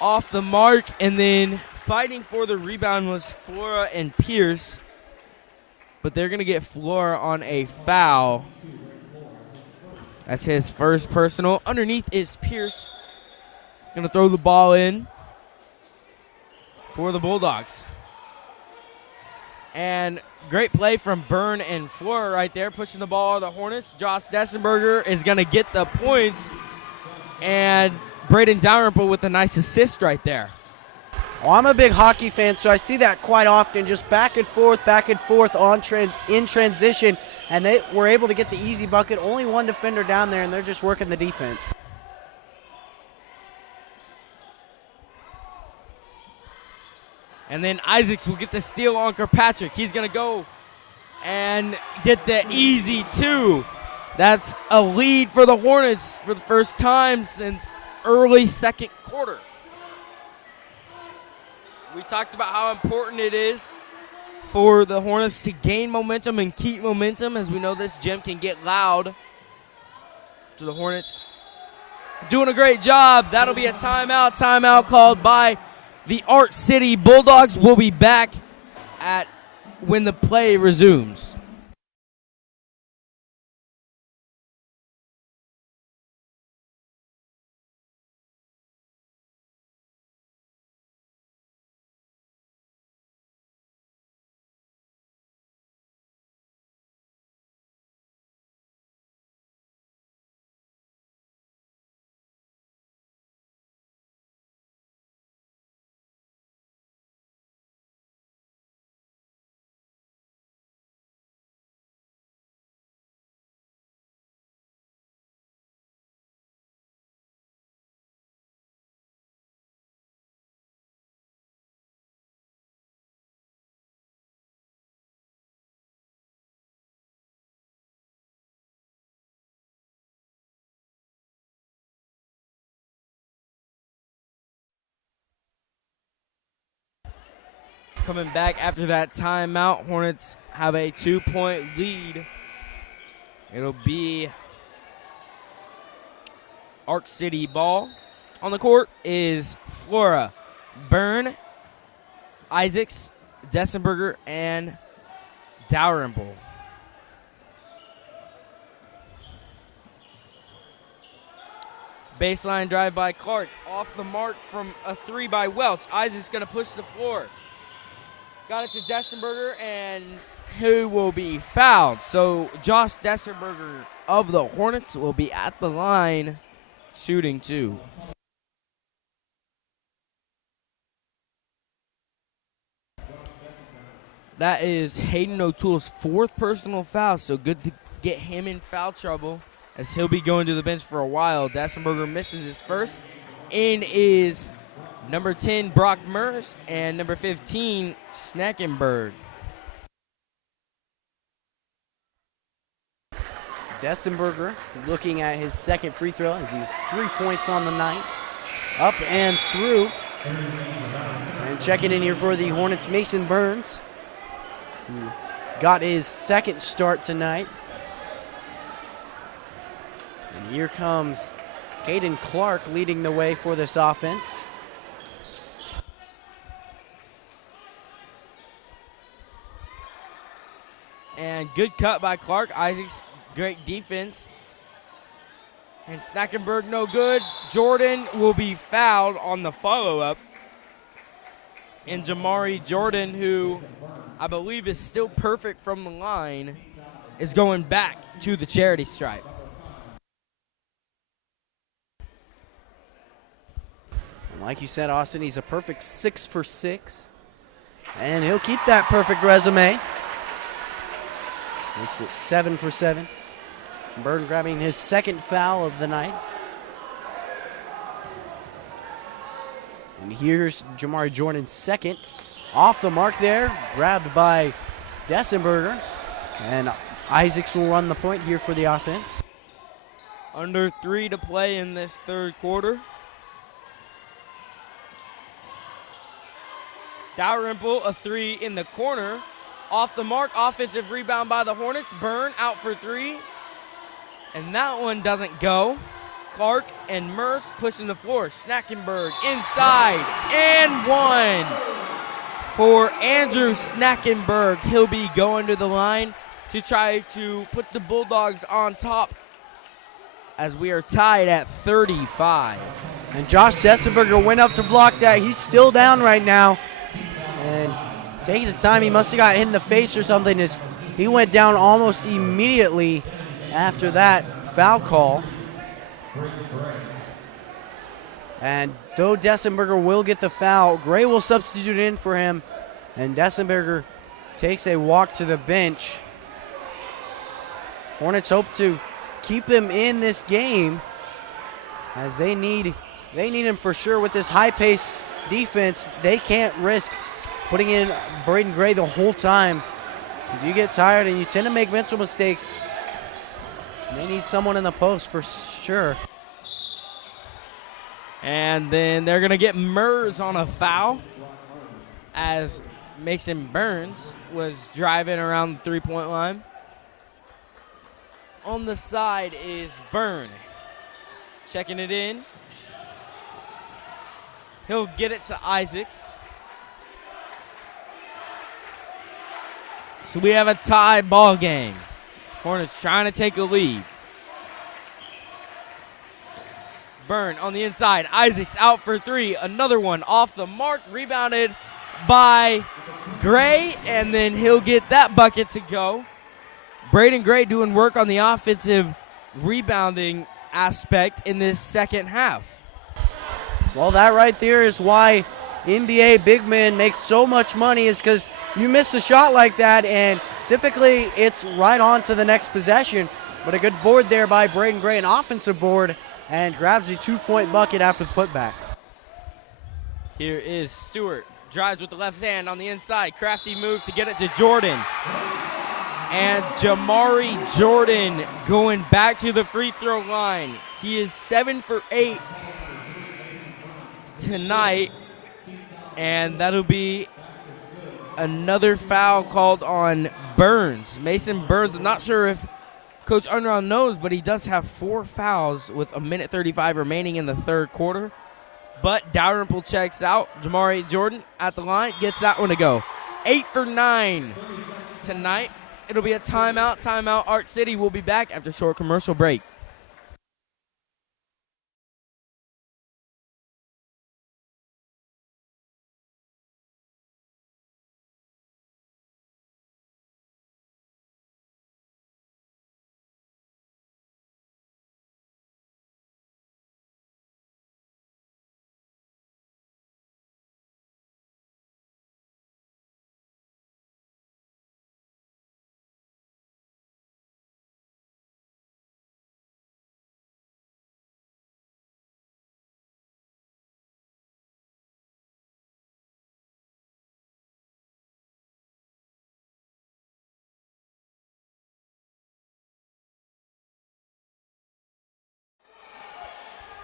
Off the mark, and then fighting for the rebound was Flora and Pierce, but they're going to get Flora on a foul. That's his first personal. Underneath is Pierce. Going to throw the ball in for the Bulldogs. And great play from Byrne and Flora right there, pushing the ball to the Hornets. Josh Dessenberger is going to get the points, and Braden Dalrymple with a nice assist right there. Well, I'm a big hockey fan, so I see that quite often, just back and forth in transition, and they were able to get the easy bucket. Only one defender down there, and they're just working the defense. And then Isaacs will get the steal on Kirkpatrick. He's going to go and get the easy two. That's a lead for the Hornets for the first time since early second quarter. We talked about how important it is for the Hornets to gain momentum and keep momentum, as we know this gym can get loud. So the Hornets doing a great job. That'll be a timeout. Timeout called by the Art City Bulldogs. Will be back when the play resumes. Coming back after that timeout, Hornets have a 2-point lead. It'll be Arc City ball. On the court is Flora, Byrne, Isaacs, Dessenberger, and Dalrymple. Baseline drive by Clark. Off the mark from a three by Welch. Isaacs going to push the floor. Got it to Dessenberger, and who will be fouled. So Josh Dessenberger of the Hornets will be at the line shooting two. That is Hayden O'Toole's fourth personal foul, so good to get him in foul trouble, as he'll be going to the bench for a while. Dessenberger misses his first. In is number 10, Brock Mers, and number 15, Sneckenberg. Dessenberger looking at his second free throw as he's 3 points on the night. Up and through. And checking in here for the Hornets, Mason Burns, who got his second start tonight. And here comes Caden Clark leading the way for this offense. And good cut by Clark. Isaacs, great defense. And Snackenberg no good. Jordan will be fouled on the follow-up. And Jamari Jordan, who I believe is still perfect from the line, is going back to the charity stripe. And like you said, Austin, he's a perfect 6 for 6. And he'll keep that perfect resume. Makes it 7 for 7. Burton grabbing his second foul of the night. And here's Jamari Jordan's second. Off the mark there, grabbed by Dessenberger. And Isaacs will run the point here for the offense. Under 3 to play in this third quarter. Dalrymple, a 3 in the corner. Off the mark, offensive rebound by the Hornets. Byrne out for 3. And that one doesn't go. Clark and Merce pushing the floor. Snackenberg inside and 1 for Andrew Snackenberg. He'll be going to the line to try to put the Bulldogs on top as we are tied at 35. And Josh Dessenberger went up to block that. He's still down right now. And taking his time, he must have got hit in the face or something. He went down almost immediately after that foul call. And though Dessenberger will get the foul, Gray will substitute in for him. And Dessenberger takes a walk to the bench. Hornets hope to keep him in this game as they need him for sure with this high-paced defense. They can't risk putting in Braden Gray the whole time because you get tired and you tend to make mental mistakes. They need someone in the post for sure. And then they're going to get Mers on a foul as Mason Burns was driving around the three-point line. On the side is Byrne. Checking it in. He'll get it to Isaacs. So we have a tie ball game. Hornets trying to take a lead. Byrne on the inside. Isaacs out for 3. Another one off the mark. Rebounded by Gray, and then he'll get that bucket to go. Braden Gray doing work on the offensive rebounding aspect in this second half. Well, that right there is why NBA big men make so much money, is because you miss a shot like that, and typically it's right on to the next possession. But a good board there by Braden Gray, an offensive board, and grabs a 2-point bucket after the putback. Here is Stewart. Drives with the left hand on the inside. Crafty move to get it to Jordan. And Jamari Jordan going back to the free throw line. He is 7 for 8 tonight. And that'll be another foul called on Burns. Mason Burns, I'm not sure if Coach Unruh knows, but he does have 4 fouls with 1:35 remaining in the third quarter. But Dalrymple checks out. Jamari Jordan at the line, gets that one to go. 8 for 9 tonight. It'll be a timeout. Timeout. Art City will be back after a short commercial break.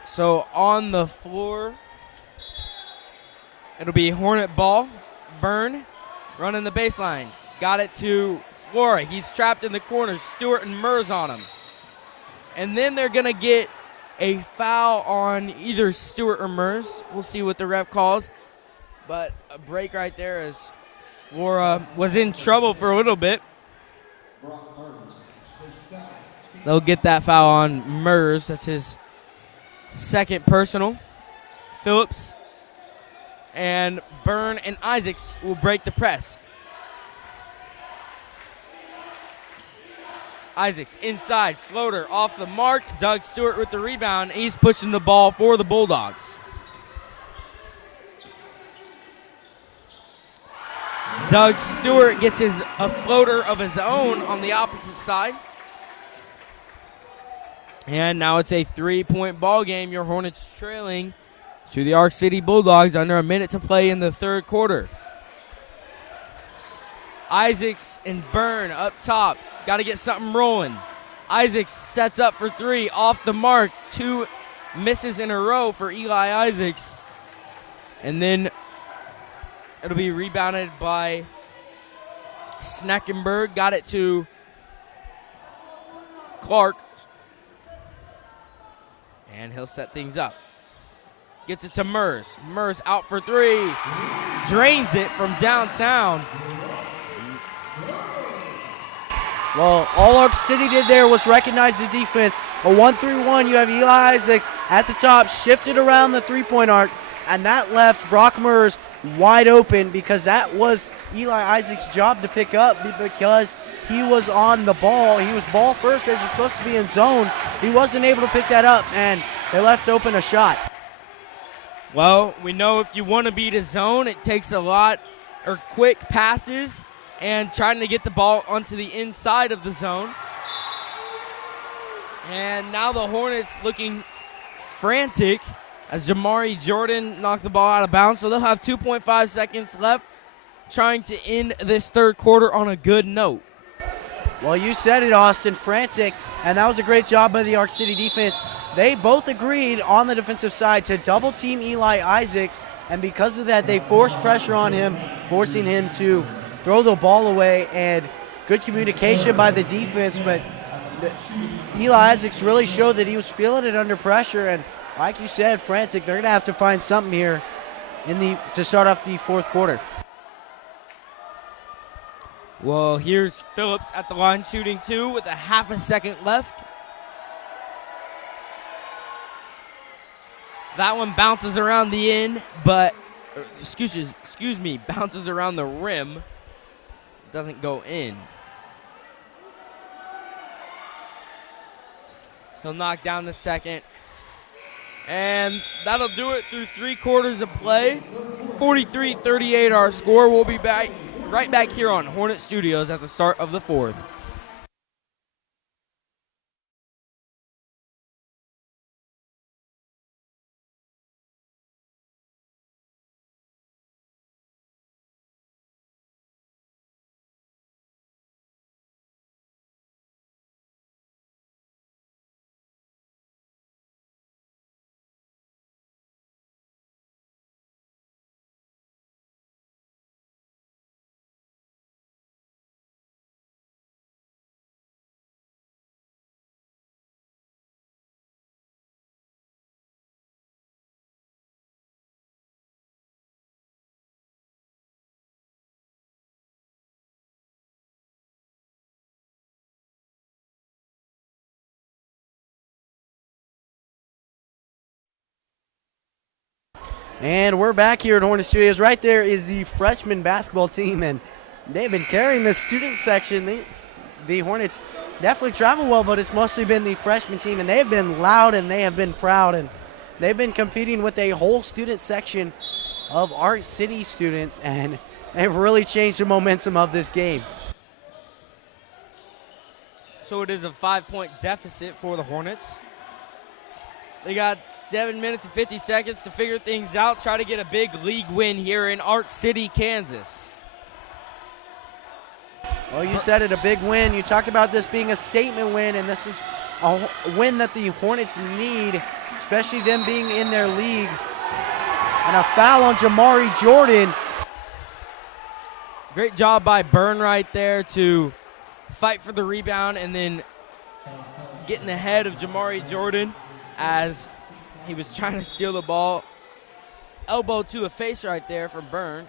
So on the floor, it'll be Hornet ball. Byrne running the baseline. Got it to Flora. He's trapped in the corner. Stewart and Mers on him. And then they're going to get a foul on either Stewart or Mers. We'll see what the ref calls. But a break right there as Flora was in trouble for a little bit. They'll get that foul on Mers. That's his second personal. Phillips and Byrne and Isaacs will break the press. Isaacs inside, floater off the mark. Doug Stewart with the rebound. He's pushing the ball for the Bulldogs. Doug Stewart gets a floater of his own on the opposite side. And now it's a 3-point ball game. Your Hornets trailing to the Arc City Bulldogs under a minute to play in the third quarter. Isaacs and Byrne up top. Got to get something rolling. Isaacs sets up for three. Off the mark. 2 misses in a row for Eli Isaacs. And then it'll be rebounded by Sneckenberg. Got it to Clark. And he'll set things up. Gets it to Mers. Mers out for three. Drains it from downtown. Well, all Arc City did there was recognize the defense. A 1-3-1, you have Eli Isaacs at the top, shifted around the three-point arc, and that left Brock Mers wide open because that was Eli Isaacs' job to pick up because he was on the ball. He was ball first as he was supposed to be in zone. He wasn't able to pick that up, and they left open a shot. Well, we know if you want to beat a zone, it takes a lot or quick passes and trying to get the ball onto the inside of the zone. And now the Hornets looking frantic as Jamari Jordan knocked the ball out of bounds. So they'll have 2.5 seconds left, trying to end this third quarter on a good note. Well, you said it, Austin, frantic, and that was a great job by the Arc City defense. They both agreed on the defensive side to double team Eli Isaacs, and because of that, they forced pressure on him, forcing him to throw the ball away, and good communication by the defense, but Eli Isaacs really showed that he was feeling it under pressure, and like you said, frantic. They're going to have to find something here to start off the fourth quarter. Well, here's Phillips at the line shooting two with a half a second left. That one bounces around the end, but excuse me, bounces around the rim. It doesn't go in. He'll knock down the second. And that'll do it through 3 quarters of play. 43-38 our score. We'll be back right back here on Hornet Studios at the start of the fourth. And we're back here at Hornet Studios. Right there is the freshman basketball team, and they've been carrying the student section. The Hornets definitely travel well, but it's mostly been the freshman team, and they have been loud and they have been proud, and they've been competing with a whole student section of Arc City students, and they've really changed the momentum of this game. So it is a 5-point deficit for the Hornets. They got 7 minutes and 50 seconds to figure things out, try to get a big league win here in Arc City, Kansas. Well, you said it, a big win. You talked about this being a statement win, and this is a win that the Hornets need, especially them being in their league. And a foul on Jamari Jordan. Great job by Byrne right there to fight for the rebound and then get in the head of Jamari Jordan as he was trying to steal the ball. Elbow to the face right there from Byrne.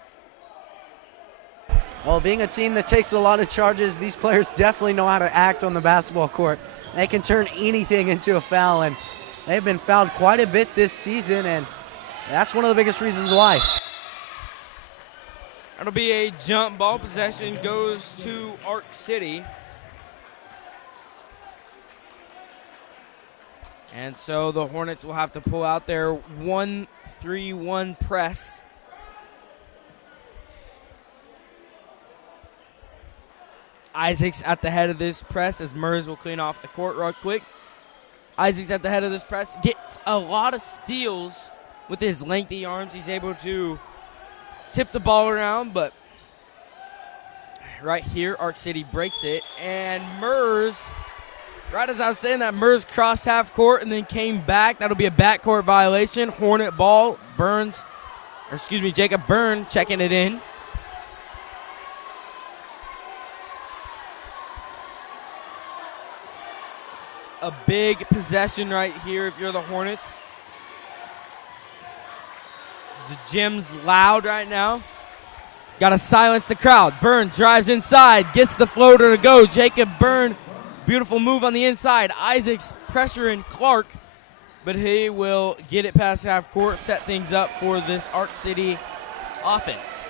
Well, being a team that takes a lot of charges, these players definitely know how to act on the basketball court. They can turn anything into a foul, and they've been fouled quite a bit this season, and that's one of the biggest reasons why. That'll be a jump ball. Possession goes to Arc City. And so the Hornets will have to pull out their 1-3-1 press. Isaacs at the head of this press as Murs will clean off the court real quick. Isaacs at the head of this press gets a lot of steals with his lengthy arms. He's able to tip the ball around, but right here, Arc City breaks it. And Murs, right as I was saying that, Murs crossed half court and then came back. That'll be a backcourt violation. Hornet ball. Jacob Byrne checking it in. A big possession right here if you're the Hornets. The gym's loud right now. Got to silence the crowd. Byrne drives inside, gets the floater to go. Jacob Byrne, beautiful move on the inside. Isaacs pressuring Clark, but he will get it past half court, set things up for this Arc City offense.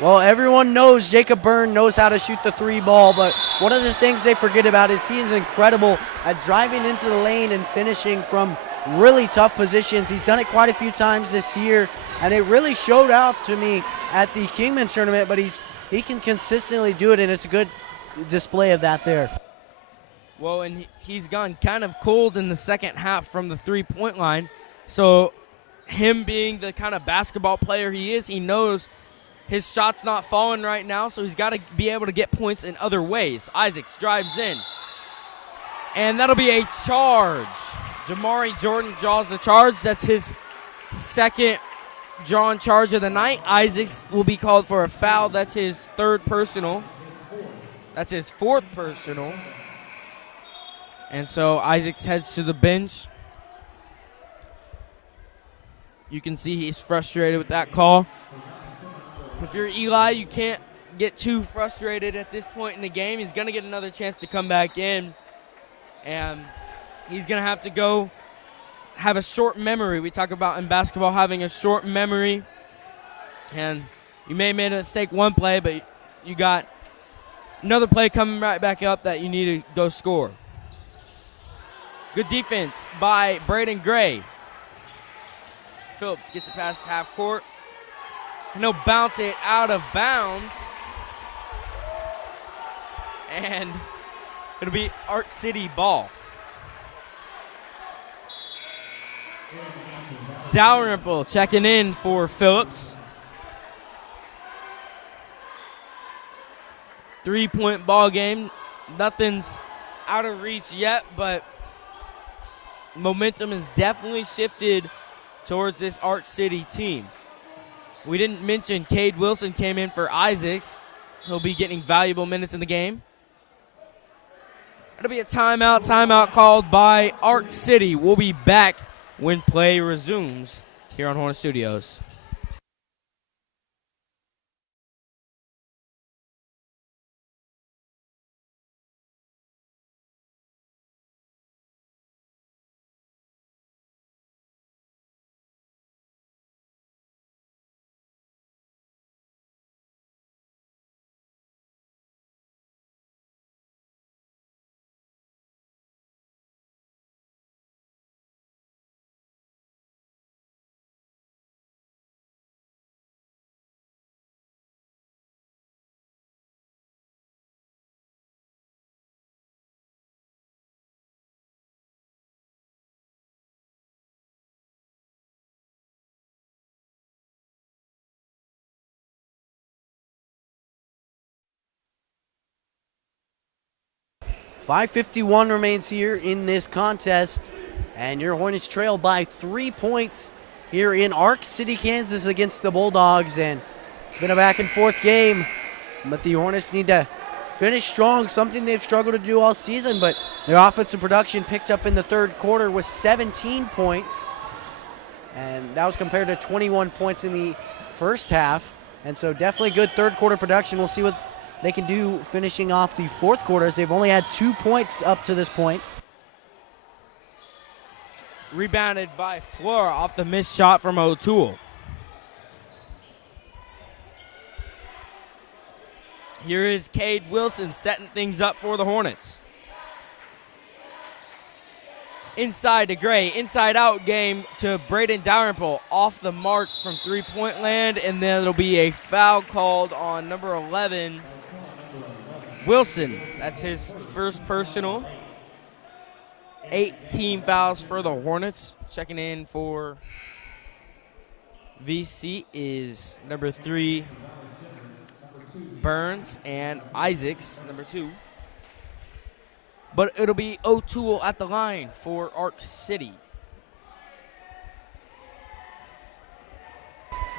Well, everyone knows Jacob Byrne knows how to shoot the three ball, but one of the things they forget about is he is incredible at driving into the lane and finishing from really tough positions. He's done it quite a few times this year, and it really showed off to me at the Kingman tournament, but he can consistently do it, and it's a good display of that there. Well, and he's gone kind of cold in the second half from the three-point line, so him being the kind of basketball player he is, he knows his shot's not falling right now, so he's got to be able to get points in other ways. Isaacs drives in, and that'll be a charge. Jamari Jordan draws the charge. That's his second drawn charge of the night. Isaacs will be called for a foul. That's his third personal. That's his fourth personal. And so Isaacs heads to the bench. You can see he's frustrated with that call. If you're Eli, you can't get too frustrated at this point in the game. He's going to get another chance to come back in, and he's going to have to go have a short memory. We talk about in basketball having a short memory, and you may have made a mistake one play, but you got another play coming right back up that you need to go score. Good defense by Braden Gray. Phillips gets it past half court. And he'll bounce it out of bounds. And it'll be Arc City ball. Dalrymple checking in for Phillips. 3-point ball game. Nothing's out of reach yet, but momentum has definitely shifted towards this Arc City team. We didn't mention Cade Wilson came in for Isaacs. He'll be getting valuable minutes in the game. It'll be a timeout called by Arc City. We'll be back when play resumes here on Hornet Studios. .551 remains here in this contest, and your Hornets trail by 3 points here in Arc City, Kansas against the Bulldogs, and it's been a back-and-forth game, but the Hornets need to finish strong, something they've struggled to do all season, but their offensive production picked up in the third quarter with 17 points, and that was compared to 21 points in the first half, and so definitely good third quarter production. We'll see what they can do finishing off the fourth quarter, as they've only had 2 points up to this point. Rebounded by Flora off the missed shot from O'Toole. Here is Cade Wilson setting things up for the Hornets. Inside to Gray, inside out game to Braden Dalrymple, off the mark from three-point land, and then it'll be a foul called on number 11, Wilson. That's his first personal. 18 fouls for the Hornets. Checking in for VC is number 3, Burns, and Isaacs, number 2. But it'll be O'Toole at the line for Arc City.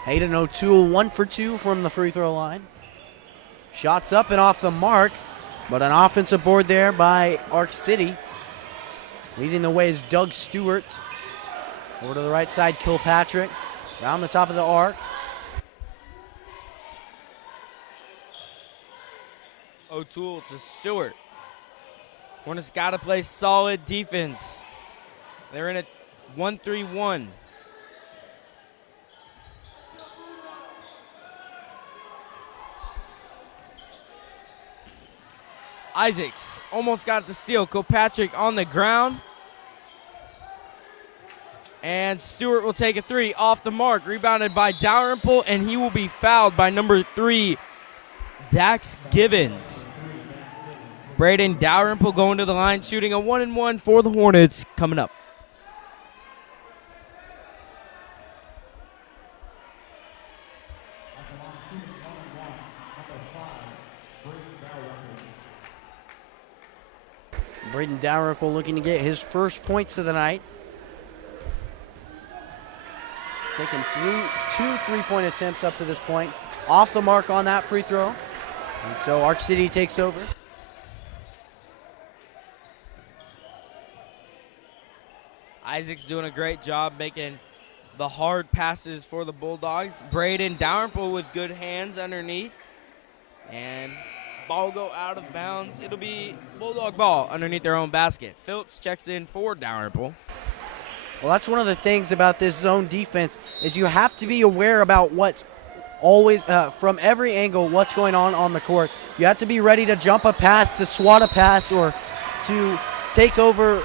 Hayden O'Toole 1 for 2 from the free throw line. Shots up and off the mark, but an offensive board there by Arc City. Leading the way is Doug Stewart. Over to the right side, Kilpatrick. Down the top of the arc. O'Toole to Stewart. Hornets got to play solid defense. They're in a 1-3-1. Isaacs almost got the steal. Kilpatrick on the ground. And Stewart will take a 3 off the mark. Rebounded by Dalrymple, and he will be fouled by number 3, Dax Givens. Braden Dalrymple going to the line, shooting a 1-and-1 for the Hornets coming up. Braden Dalrymple looking to get his first points of the night. He's taken through 2 3-point attempts up to this point. Off the mark on that free throw. And so Arc City takes over. Isaac's doing a great job making the hard passes for the Bulldogs. Braden Dalrymple with good hands underneath. And ball go out of bounds. It'll be Bulldog ball underneath their own basket. Phillips checks in for Dalrymple. Well, that's one of the things about this zone defense is you have to be aware about what's always, from every angle, what's going on the court. You have to be ready to jump a pass, to swat a pass, or to take over,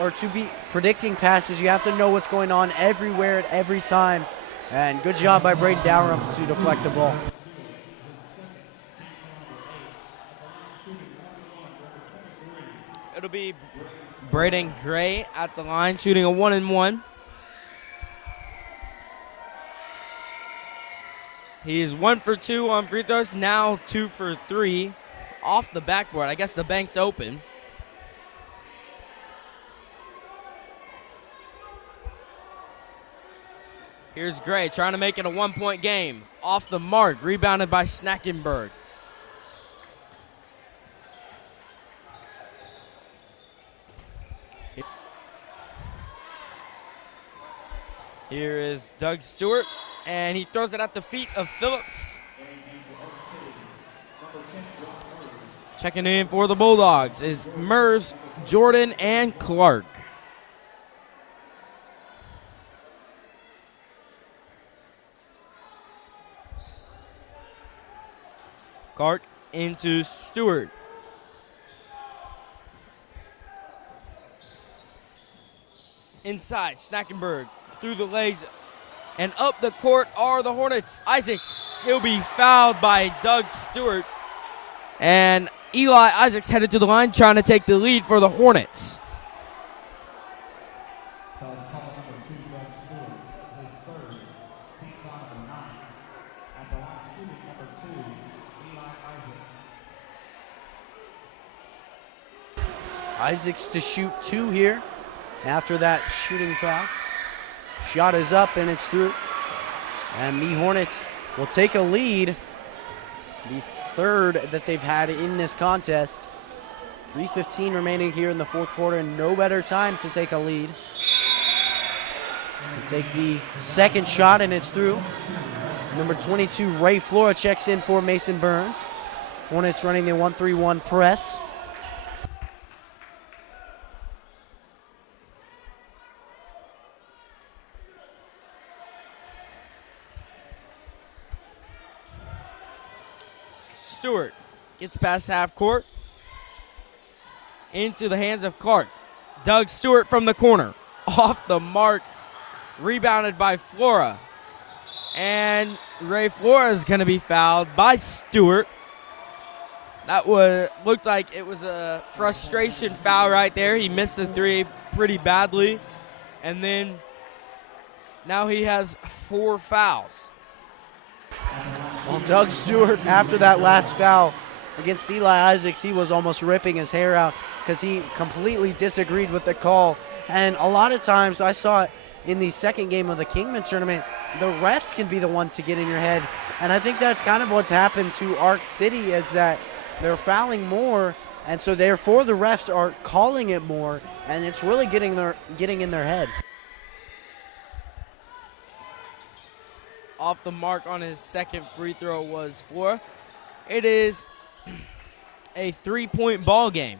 or to be predicting passes. You have to know what's going on everywhere at every time. And good job by Braden Dalrymple to deflect the ball. It'll be Braden Gray at the line, shooting a 1-and-1. He is 1 for 2 on free throws, now 2 for 3 off the backboard. I guess the bank's open. Here's Gray trying to make it a 1-point game. Off the mark, rebounded by Snackenberg. Here is Doug Stewart, and he throws it at the feet of Phillips. Checking in for the Bulldogs is Mers, Jordan, and Clark. Clark into Stewart. Inside, Snackenberg through the legs and up the court are the Hornets. Isaacs, he'll be fouled by Doug Stewart. And Eli Isaacs headed to the line trying to take the lead for the Hornets. Isaacs to shoot 2 here after that shooting foul. Shot is up and it's through. And the Hornets will take a lead, the third that they've had in this contest. 3:15 remaining here in the fourth quarter, and no better time to take a lead. They take the second shot and it's through. Number 22, Ray Flora checks in for Mason Burns. Hornets running the 1-3-1 press. Stewart gets past half court. Into the hands of Clark. Doug Stewart from the corner. Off the mark. Rebounded by Flora. And Ray Flora is going to be fouled by Stewart. That looked like it was a frustration foul right there. He missed the three pretty badly. And then now he has 4 fouls. Well, Doug Stewart, after that last foul against Eli Isaacs, he was almost ripping his hair out because he completely disagreed with the call. And a lot of times, I saw it in the second game of the Kingman tournament, the refs can be the one to get in your head. And I think that's kind of what's happened to Arc City, is that they're fouling more, and so therefore the refs are calling it more, and it's really getting in their head. Off the mark on his second free throw was Flora. It is a 3-point ball game.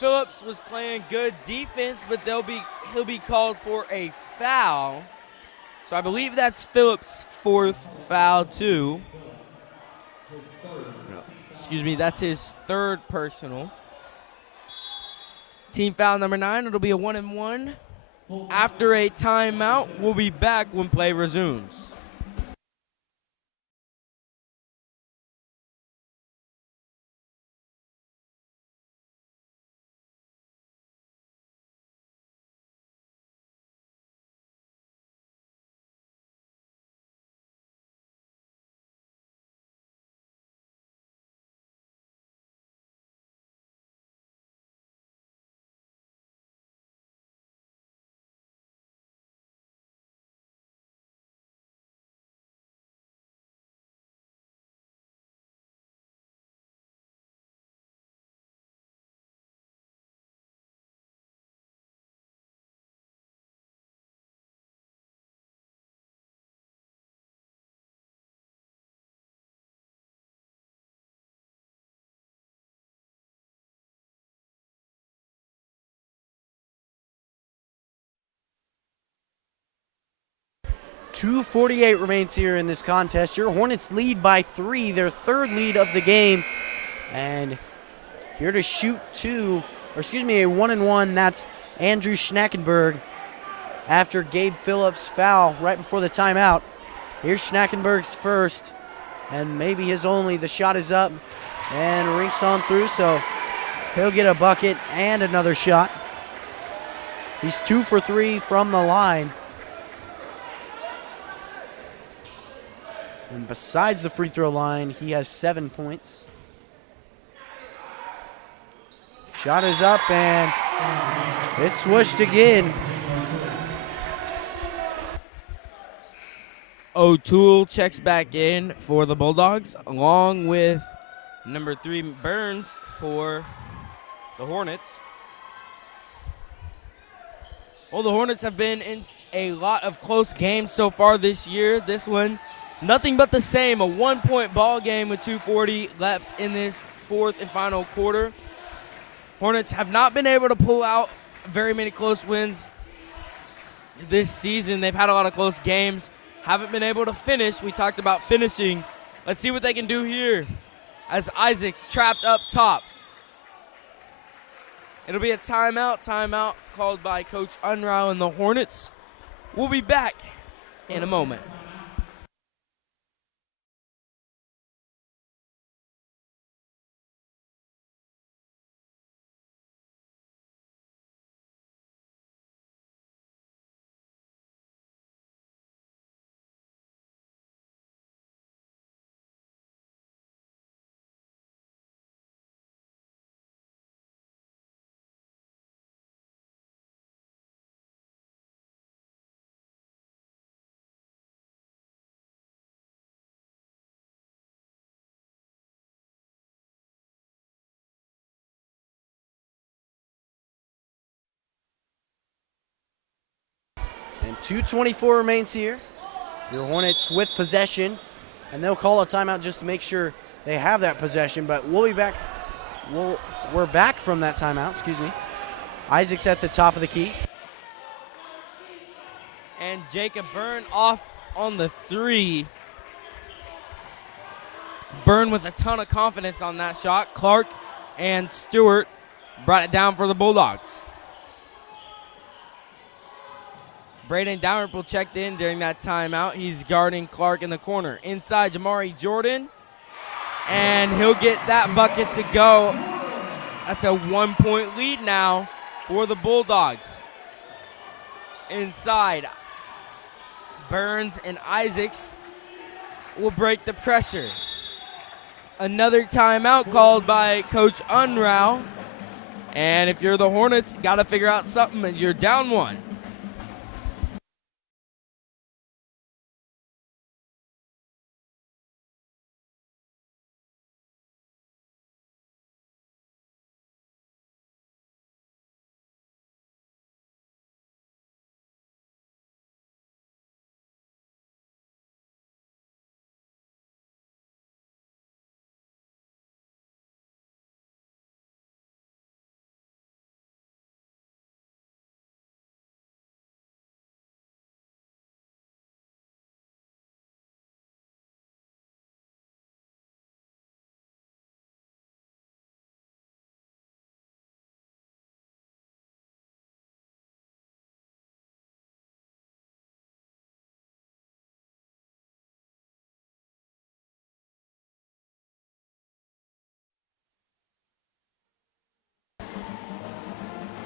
Phillips was playing good defense, but he'll be called for a foul. So I believe that's Phillips' 4th foul too. No, excuse me, that's his 3rd personal. Team foul number 9. It'll be a 1-and-1. After a timeout, we'll be back when play resumes. .248 remains here in this contest. Your Hornets lead by 3, their 3rd lead of the game. And here to shoot a 1-and-1, that's Andrew Schnackenberg after Gabe Phillips' foul right before the timeout. Here's Schnackenberg's first, and maybe his only. The shot is up and rinks on through, so he'll get a bucket and another shot. He's 2 for 3 from the line. And besides the free throw line, he has 7 points. Shot is up, and it's swished again. O'Toole checks back in for the Bulldogs, along with number 3 Burns for the Hornets. Well, the Hornets have been in a lot of close games so far this year. This one, nothing but the same, a 1-point ball game with 2:40 left in this 4th and final quarter. Hornets have not been able to pull out very many close wins this season. They've had a lot of close games, haven't been able to finish. We talked about finishing. Let's see what they can do here as Isaacs trapped up top. It'll be a timeout called by Coach Unruh and the Hornets. We'll be back in a moment. And 2:24 remains here. Your Hornets with possession, and they'll call a timeout just to make sure they have that possession, but we'll be back. We're back from that timeout, excuse me. Isaac's at the top of the key. And Jacob Byrne off on the 3. Byrne with a ton of confidence on that shot. Clark and Stewart brought it down for the Bulldogs. Braden Dalrymple checked in during that timeout. He's guarding Clark in the corner. Inside, Jamari Jordan. And he'll get that bucket to go. That's a 1-point lead now for the Bulldogs. Inside, Burns and Isaacs will break the pressure. Another timeout called by Coach Unrau. And if you're the Hornets, got to figure out something and you're down 1.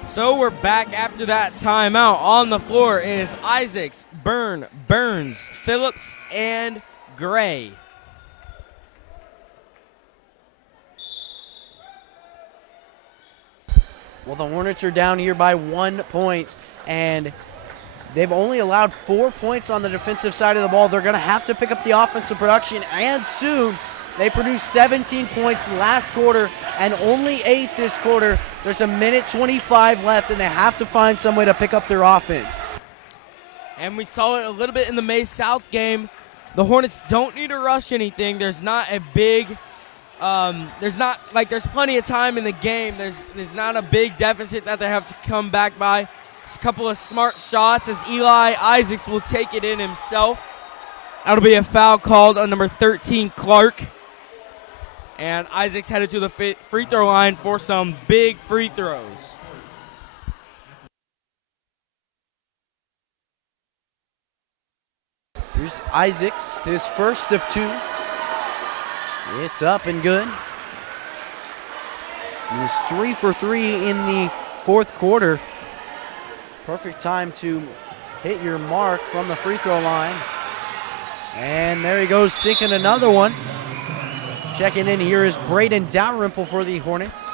So we're back after that timeout. On the floor is Isaacs, Byrne, Burns, Phillips, and Gray. Well, the Hornets are down here by 1 point, and they've only allowed 4 points on the defensive side of the ball. They're going to have to pick up the offensive production, and soon. They produced 17 points last quarter and only 8 this quarter. There's a minute 25 left, and they have to find some way to pick up their offense. And we saw it a little bit in the May South game. The Hornets don't need to rush anything. There's not a big there's plenty of time in the game. There's not a big deficit that they have to come back by. Just a couple of smart shots as Eli Isaacs will take it in himself. That'll be a foul called on number 13, Clark. And Isaacs headed to the free throw line for some big free throws. Here's Isaacs, his first of 2. It's up and good. He's 3 for 3 in the fourth quarter. Perfect time to hit your mark from the free throw line. And there he goes, sinking another one. Checking in here is Braden Dalrymple for the Hornets.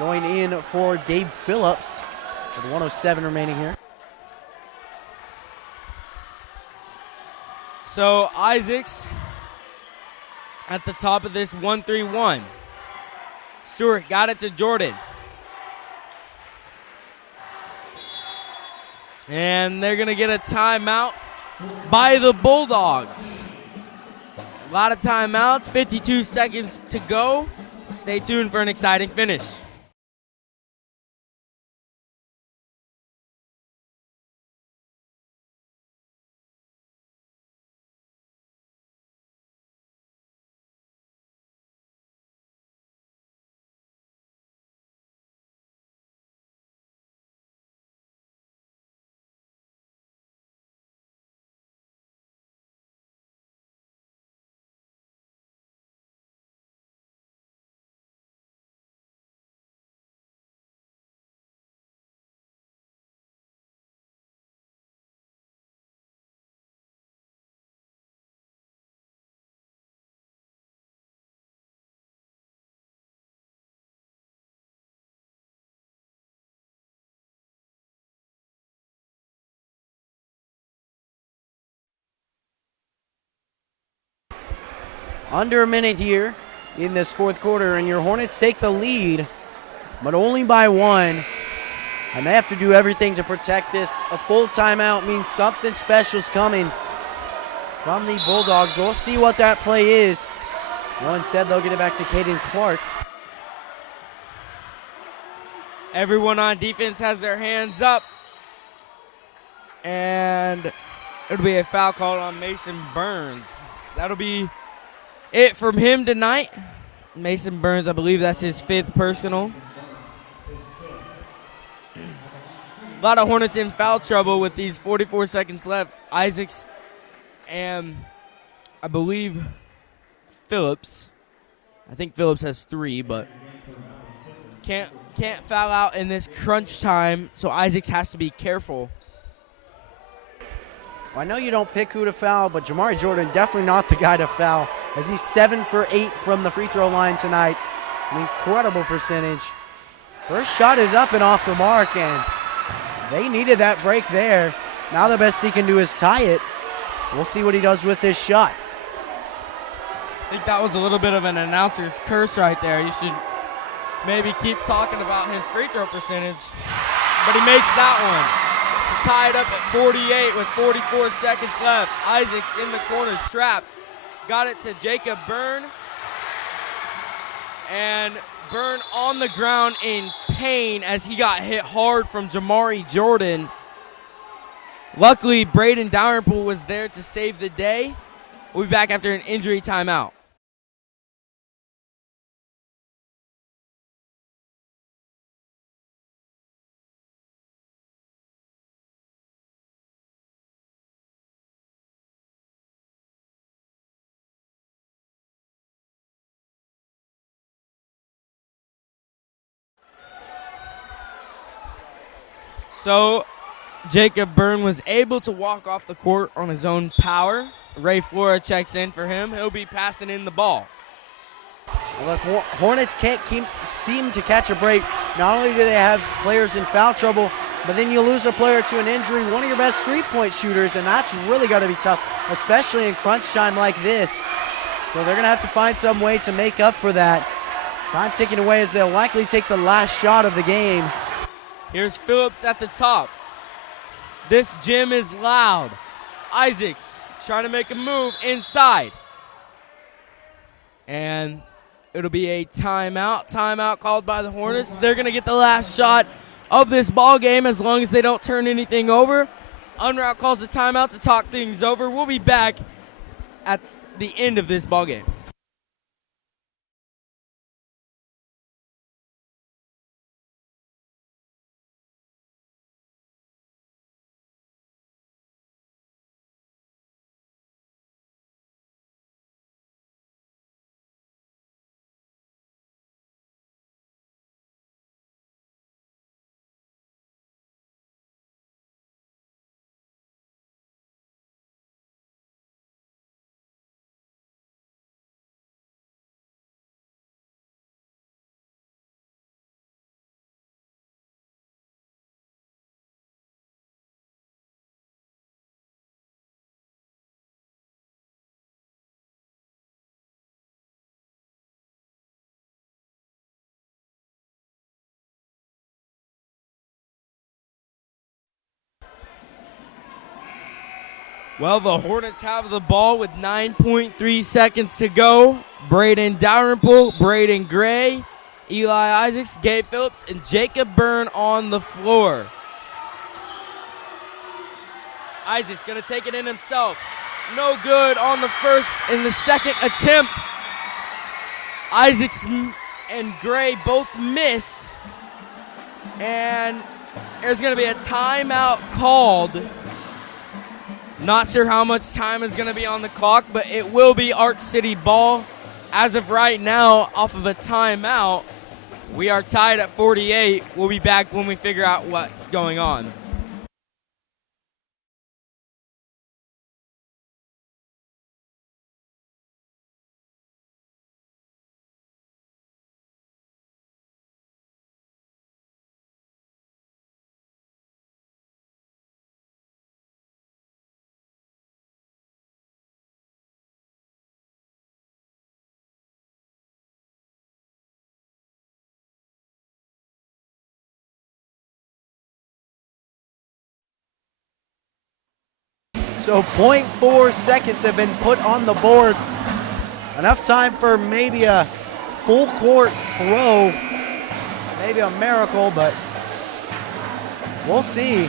Going in for Gabe Phillips with 1:07 remaining here. So Isaacs at the top of this 1-3-1. Stewart got it to Jordan. And they're going to get a timeout by the Bulldogs. A lot of timeouts, 52 seconds to go. Stay tuned for an exciting finish. Under a minute here in this fourth quarter, and your Hornets take the lead, but only by 1. And they have to do everything to protect this. A full timeout means something special's coming from the Bulldogs. We'll see what that play is. Well, instead they'll get it back to Caden Clark. Everyone on defense has their hands up. And it'll be a foul called on Mason Burns. That'll be it from him tonight. Mason Burns, I believe that's his 5th personal. A lot of Hornets in foul trouble with these 44 seconds left. Isaacs and I believe Phillips. I think Phillips has 3, but can't foul out in this crunch time, so Isaacs has to be careful. Well, I know you don't pick who to foul, but Jamari Jordan definitely not the guy to foul, as he's 7 for 8 from the free throw line tonight. An incredible percentage. First shot is up and off the mark, and they needed that break there. Now the best he can do is tie it. We'll see what he does with this shot. I think that was a little bit of an announcer's curse right there. You should maybe keep talking about his free throw percentage. But he makes that one. Tied up at 48 with 44 seconds left. Isaacs in the corner, trapped. Got it to Jacob Byrne. And Byrne on the ground in pain as he got hit hard from Jamari Jordan. Luckily, Braden Dalrymple was there to save the day. We'll be back after an injury timeout. So Jacob Byrne was able to walk off the court on his own power. Ray Flora checks in for him. He'll be passing in the ball. Look, Hornets can't seem to catch a break. Not only do they have players in foul trouble, but then you lose a player to an injury, one of your best three-point shooters, and that's really got to be tough, especially in crunch time like this. So they're going to have to find some way to make up for that. Time ticking away as they'll likely take the last shot of the game. Here's Phillips at the top. This gym is loud. Isaacs trying to make a move inside. And it'll be a timeout. Timeout called by the Hornets. They're going to get the last shot of this ball game as long as they don't turn anything over. Unroute calls a timeout to talk things over. We'll be back at the end of this ball game. Well, the Hornets have the ball with 9.3 seconds to go. Braden Dalrymple, Braden Gray, Eli Isaacs, Gabe Phillips, and Jacob Byrne on the floor. Isaacs going to take it in himself. No good on the first and the second attempt. Isaacs and Gray both miss. And there's going to be a timeout called. Not sure how much time is going to be on the clock, but it will be Arc City ball. As of right now, off of a timeout, we are tied at 48. We'll be back when we figure out what's going on. So 0.4 seconds have been put on the board. Enough time for maybe a full court throw, maybe a miracle, but we'll see.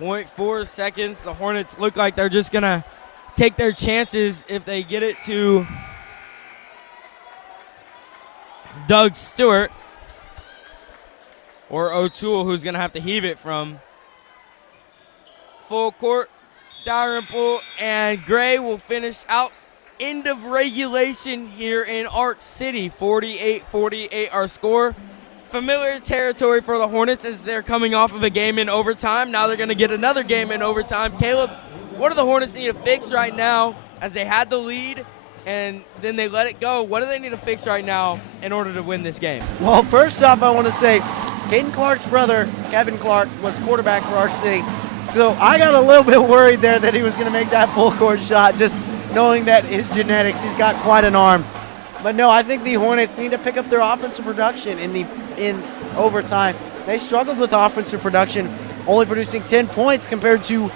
0.4 seconds. The Hornets look like they're just going to take their chances if they get it to Doug Stewart or O'Toole, who's going to have to heave it from full court. Dalrymple and Gray will finish out end of regulation here in Arc City. 48-48 our score. Familiar territory for the Hornets as they're coming off of a game in overtime. Now they're going to get another game in overtime. Caleb, what do the Hornets need to fix right now as they had the lead and then they let it go? What do they need to fix right now in order to win this game? Well, first off, I want to say Caden Clark's brother, Kevin Clark, was quarterback for Arc City. So I got a little bit worried there that he was going to make that full court shot, just knowing that his genetics, he's got quite an arm. But no, I think the Hornets need to pick up their offensive production in overtime. They struggled with offensive production, only producing 10 points compared to,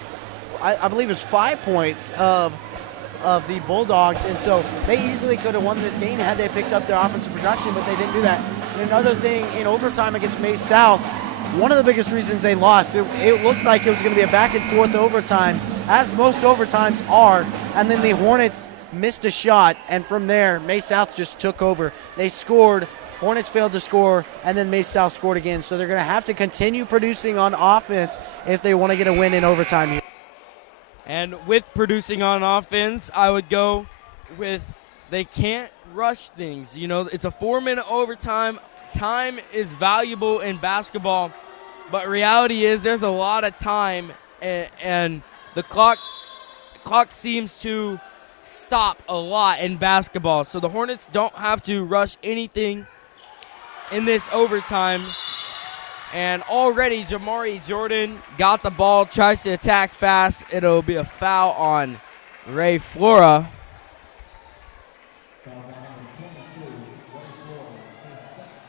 I believe it was 5 points of the Bulldogs. And so they easily could have won this game had they picked up their offensive production, but they didn't do that. And another thing, in overtime against Mays South, one of the biggest reasons they lost, it looked like it was going to be a back and forth overtime, as most overtimes are, and then the Hornets missed a shot, and from there, Mays South just took over. They scored, Hornets failed to score, and then Mays South scored again. So they're going to have to continue producing on offense if they want to get a win in overtime here. And with producing on offense, I would go with they can't rush things. You know, it's a 4-minute overtime. Time is valuable in basketball, but reality is there's a lot of time, and the clock seems to stop a lot in basketball. So the Hornets don't have to rush anything in this overtime. And already Jamari Jordan got the ball, tries to attack fast. It'll be a foul on Ray Flora.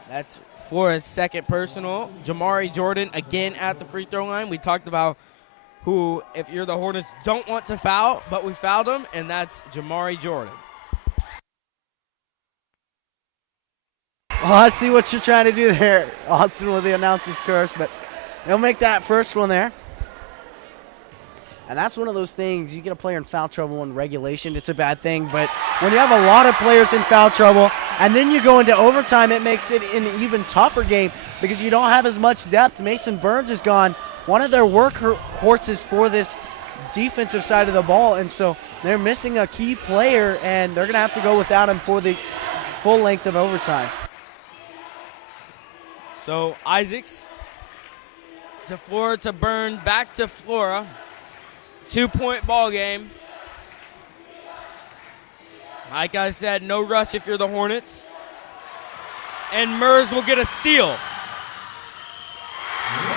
That's Flora's second personal. Jamari Jordan again at the free throw line. We talked about who, if you're the Hornets, don't want to foul, but we fouled him, and that's Jamari Jordan. Well, I see what you're trying to do there, Austin, with the announcer's curse, but they'll make that first one there. And that's one of those things, you get a player in foul trouble in regulation, it's a bad thing, but when you have a lot of players in foul trouble and then you go into overtime, it makes it an even tougher game because you don't have as much depth. Mason Burns is gone, one of their workhorses for this defensive side of the ball, and so they're missing a key player, and they're going to have to go without him for the full length of overtime. So Isaacs to Flora to Burn, back to Flora. 2-point ball game. Like I said, no rush if you're the Hornets. And Mers will get a steal.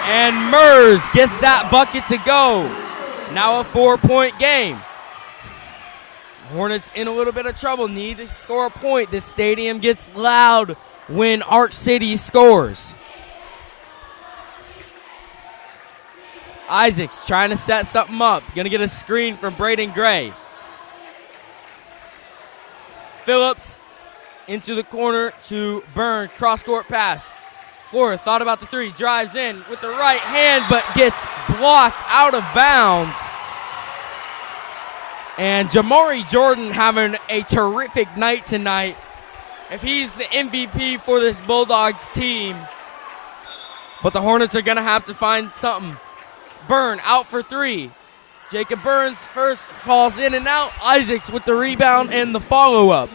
And Mers gets that bucket to go. Now a 4-point game. Hornets in a little bit of trouble, need to score a point. This stadium gets loud when Arc City scores. Isaacs trying to set something up. Going to get a screen from Braden Gray. Phillips into the corner to Byrne. Cross-court pass. Flora thought about the three. Drives in with the right hand, but gets blocked out of bounds. And Jamari Jordan having a terrific night tonight. If he's the MVP for this Bulldogs team. But the Hornets are going to have to find something. Byrne out for three. Jacob Burns first falls in and out. Isaacs with the rebound and the follow-up.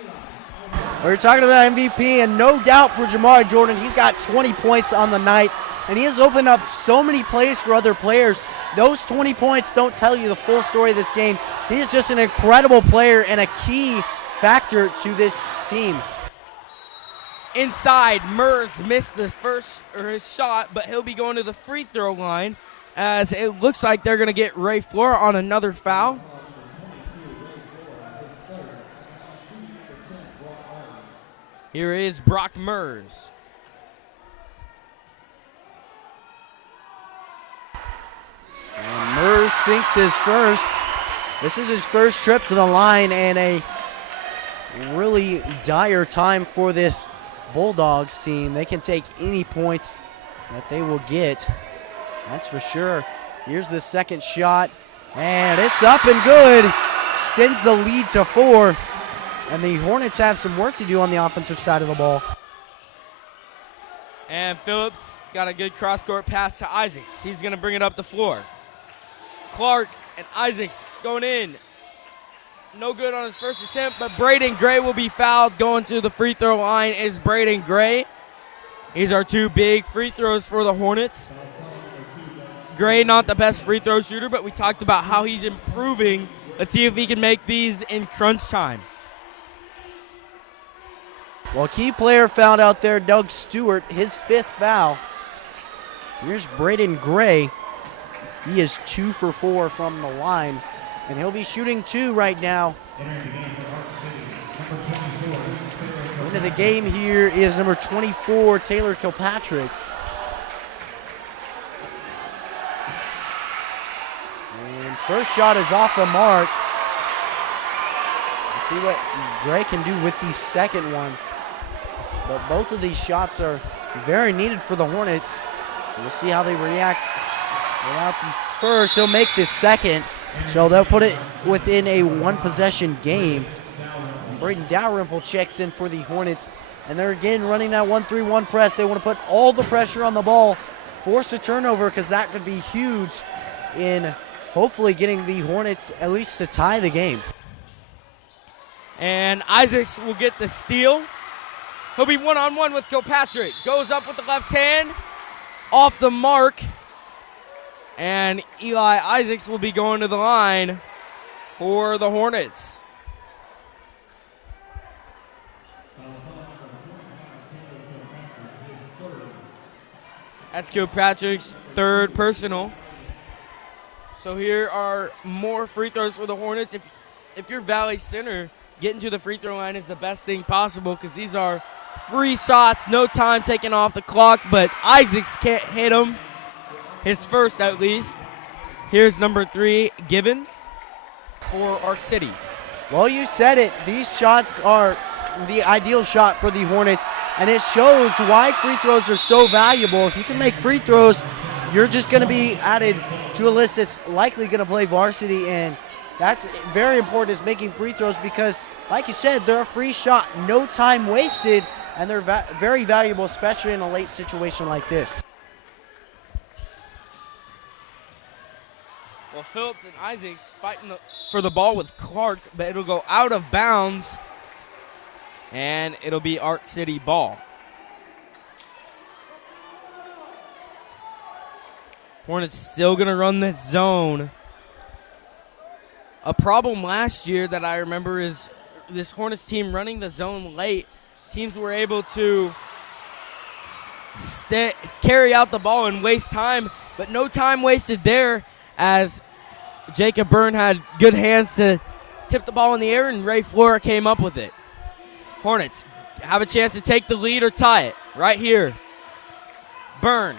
We're talking about MVP, and no doubt for Jamari Jordan, he's got 20 points on the night, and he has opened up so many plays for other players. Those 20 points don't tell you the full story of this game. He is just an incredible player and a key factor to this team. Inside, Mers missed the his shot, but he'll be going to the free throw line, as it looks like they're going to get Ray Flora on another foul. Here is Brock Mers. And Mers sinks his first. This is his first trip to the line, and a really dire time for this Bulldogs team. They can take any points that they will get, that's for sure. Here's the second shot, and it's up and good. Extends the lead to 4, and the Hornets have some work to do on the offensive side of the ball. And Phillips got a good cross-court pass to Isaacs. He's going to bring it up the floor. Clark and Isaacs going in. No good on his first attempt, but Braden Gray will be fouled. Going to the free throw line is Braden Gray. These are 2 big free throws for the Hornets. Gray, not the best free throw shooter, but we talked about how he's improving. Let's see if he can make these in crunch time. Well, key player fouled out there, Doug Stewart, his 5th foul. Here's Braden Gray. He is 2 for 4 from the line, and he'll be shooting 2 right now. Into the game here is number 24, Taylor Kilpatrick. And first shot is off the mark. Let's see what Gray can do with the second one. But both of these shots are very needed for the Hornets. We'll see how they react. Without the first, he'll make the second. So they'll put it within a 1-possession game. Braden Dalrymple checks in for the Hornets. And they're again running that 1-3-1 press. They want to put all the pressure on the ball, force a turnover, because that could be huge in hopefully getting the Hornets at least to tie the game. And Isaacs will get the steal. He'll be one-on-one with Kilpatrick. Goes up with the left hand. Off the mark. And Eli Isaacs will be going to the line for the Hornets. That's Kilpatrick's 3rd personal. So here are more free throws for the Hornets. If you're Valley Center, getting to the free throw line is the best thing possible because these are free shots, no time taken off the clock, but Isaacs can't hit them. His first at least. Here's number 3, Givens for Arc City. Well, you said it. These shots are the ideal shot for the Hornets, and it shows why free throws are so valuable. If you can make free throws, you're just going to be added to a list that's likely going to play varsity, and that's very important, is making free throws because, like you said, they're a free shot, no time wasted, and they're very valuable, especially in a late situation like this. Well, Phillips and Isaacs fighting for the ball with Clark, but it'll go out of bounds, and it'll be Arc City ball. Hornets still going to run this zone. A problem last year that I remember is this Hornets team running the zone late. Teams were able to carry out the ball and waste time, but no time wasted there as Jacob Byrne had good hands to tip the ball in the air, and Ray Flora came up with it. Hornets have a chance to take the lead or tie it right here. Byrne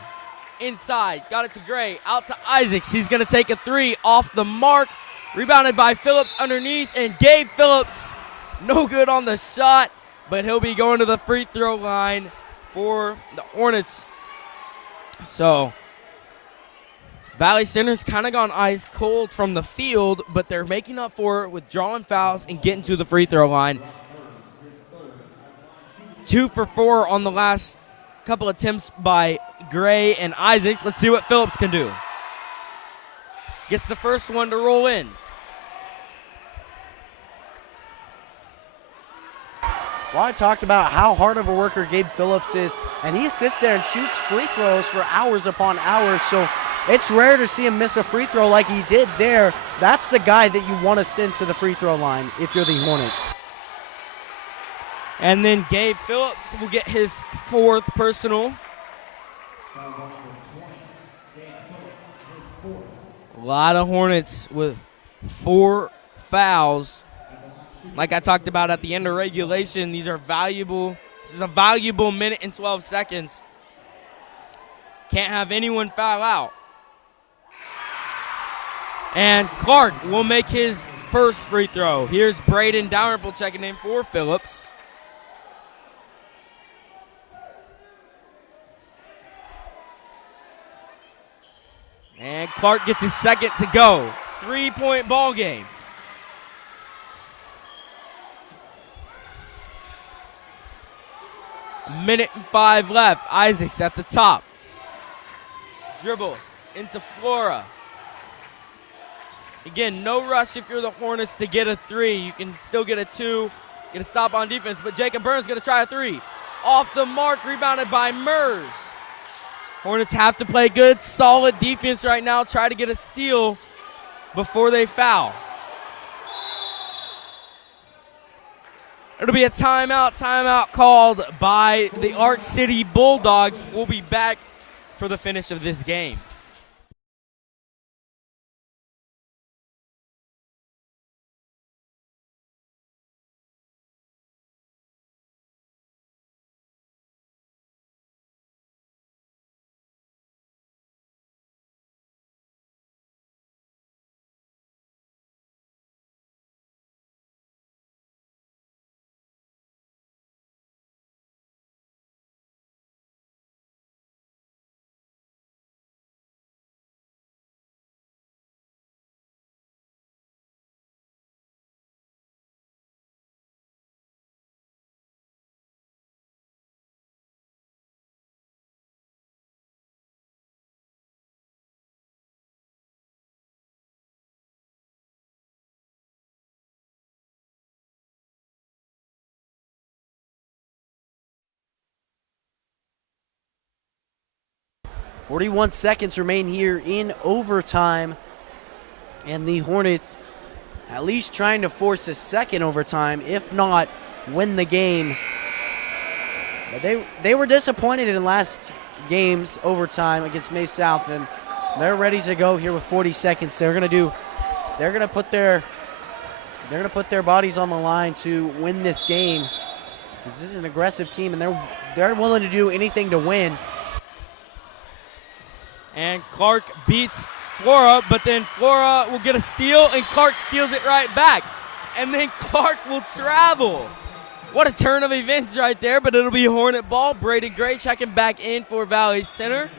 inside, got it to Gray, out to Isaacs. He's going to take a 3 off the mark. Rebounded by Phillips underneath, and Gabe Phillips, no good on the shot, but he'll be going to the free throw line for the Hornets. So Valley Center's kind of gone ice cold from the field, but they're making up for it with drawing fouls and getting to the free throw line. 2 for 4 on the last couple attempts by Gray and Isaacs. Let's see what Phillips can do. Gets the first one to roll in. Well, I talked about how hard of a worker Gabe Phillips is, and he sits there and shoots free throws for hours upon hours, so it's rare to see him miss a free throw like he did there. That's the guy that you want to send to the free throw line if you're the Hornets. And then Gabe Phillips will get his 4th personal. A lot of Hornets with 4 fouls. Like I talked about at the end of regulation, these are valuable. This is a valuable minute and 12 seconds. Can't have anyone foul out. And Clark will make his first free throw. Here's Braden Dalrymple checking in for Phillips. And Clark gets his second to go. 3-point ball game. A minute and 5 left. Isaacs at the top. Dribbles into Flora. Again, no rush if you're the Hornets to get a 3. You can still get a 2, get a stop on defense, but Jacob Burns going to try a 3. Off the mark, rebounded by Mers. Hornets have to play good, solid defense right now, try to get a steal before they foul. It'll be a timeout called by the Arc City Bulldogs. We'll be back for the finish of this game. .41 seconds remain here in overtime, and the Hornets at least trying to force a second overtime, if not win the game. But they were disappointed in last game's overtime against May South, and they're ready to go here with 40 seconds. They're gonna put their bodies on the line to win this game, because this is an aggressive team, and they're willing to do anything to win. And Clark beats Flora, but then Flora will get a steal, and Clark steals it right back. And then Clark will travel. What a turn of events right there, but it'll be Hornet ball. Braden Gray checking back in for Valley Center.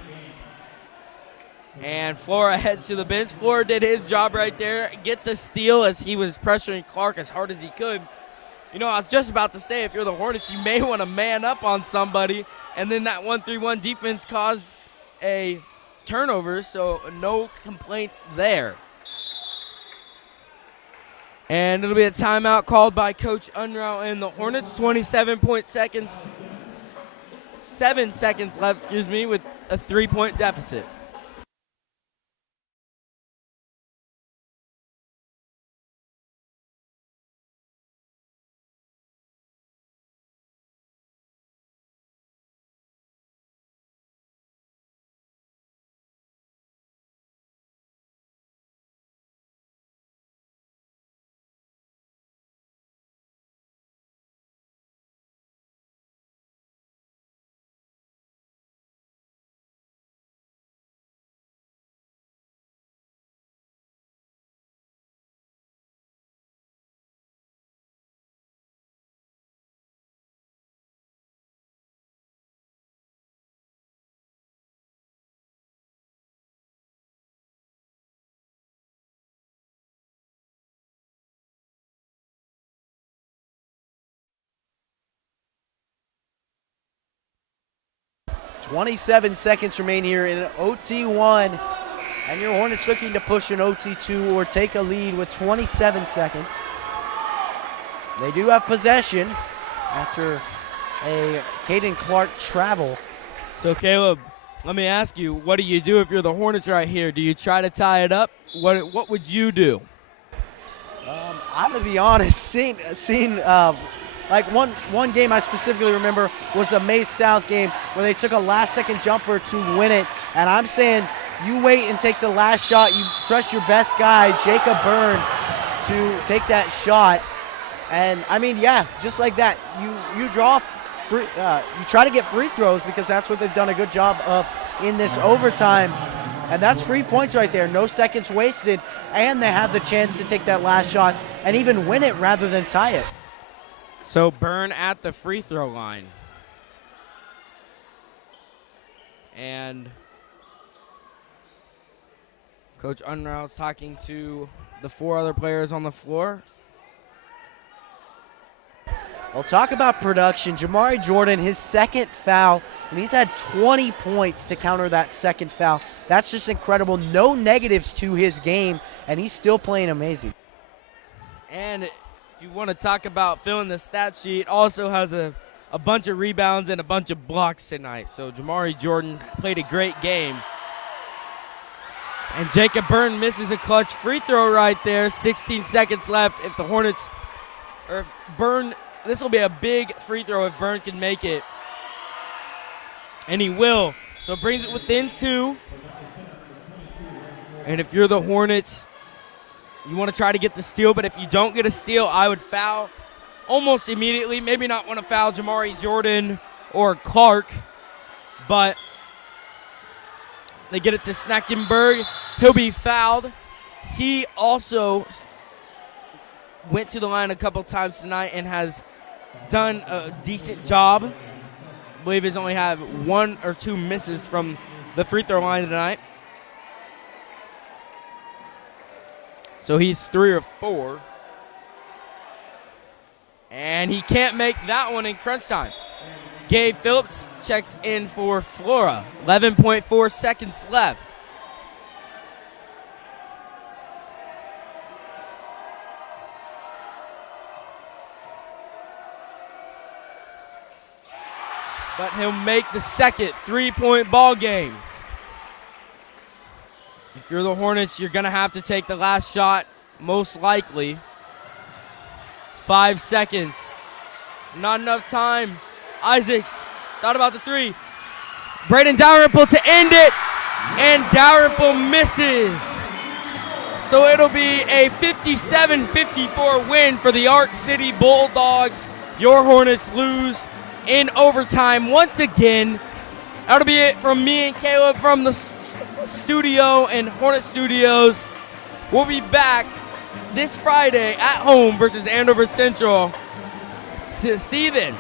And Flora heads to the bench. Flora did his job right there, get the steal as he was pressuring Clark as hard as he could. You know, I was just about to say, if you're the Hornets, you may want to man up on somebody, and then that 1-3-1 defense caused a turnover, so no complaints there. And it'll be a timeout called by Coach Unruh and the Hornets. 7 seconds left, with a 3-point deficit. .27 seconds remain here in an OT1, and your Hornets looking to push an OT2 or take a lead with 27 seconds. They do have possession after a Caden Clark travel. So Caleb, let me ask you, what do you do if you're the Hornets right here? Do you try to tie it up? What would you do? I'm gonna be honest, like one game I specifically remember was a May South game where they took a last-second jumper to win it, and I'm saying you wait and take the last shot. You trust your best guy, Jacob Byrne, to take that shot. And I mean, yeah, just like that, you draw free, you try to get free throws, because that's what they've done a good job of in this overtime. And that's 3 points right there. No seconds wasted. And they had the chance to take that last shot and even win it rather than tie it. So Byrne at the free throw line. And Coach Unruh is talking to the 4 other players on the floor. Well, talk about production. Jamari Jordan, his second foul, and he's had 20 points to counter that second foul. That's just incredible. No negatives to his game, and he's still playing amazing. And if you want to talk about filling the stat sheet, also has a bunch of rebounds and a bunch of blocks tonight. So Jamari Jordan played a great game. And Jacob Byrne misses a clutch free throw right there. 16 seconds left. If the Hornets, or if Byrne, this will be a big free throw if Byrne can make it. And he will. So it brings it within 2. And if you're the Hornets, you want to try to get the steal. But if you don't get a steal, I would foul almost immediately. Maybe not want to foul Jamari Jordan or Clark. But they get it to Sneckenberg. He'll be fouled. He also went to the line a couple times tonight and has done a decent job. I believe he's only had 1 or 2 misses from the free throw line tonight. So he's 3 or 4. And he can't make that one in crunch time. Gabe Phillips checks in for Flora. 11.4 seconds left. But he'll make the second 3-point ball game. If you're the Hornets, you're going to have to take the last shot, most likely. 5 seconds. Not enough time. Isaacs thought about the 3. Braden Dalrymple to end it, and Dalrymple misses. So it'll be a 57-54 win for the Arc City Bulldogs. Your Hornets lose in overtime once again. That'll be it from me and Caleb from the studio and Hornet Studios. We'll be back this Friday at home versus Andover Central. See you then.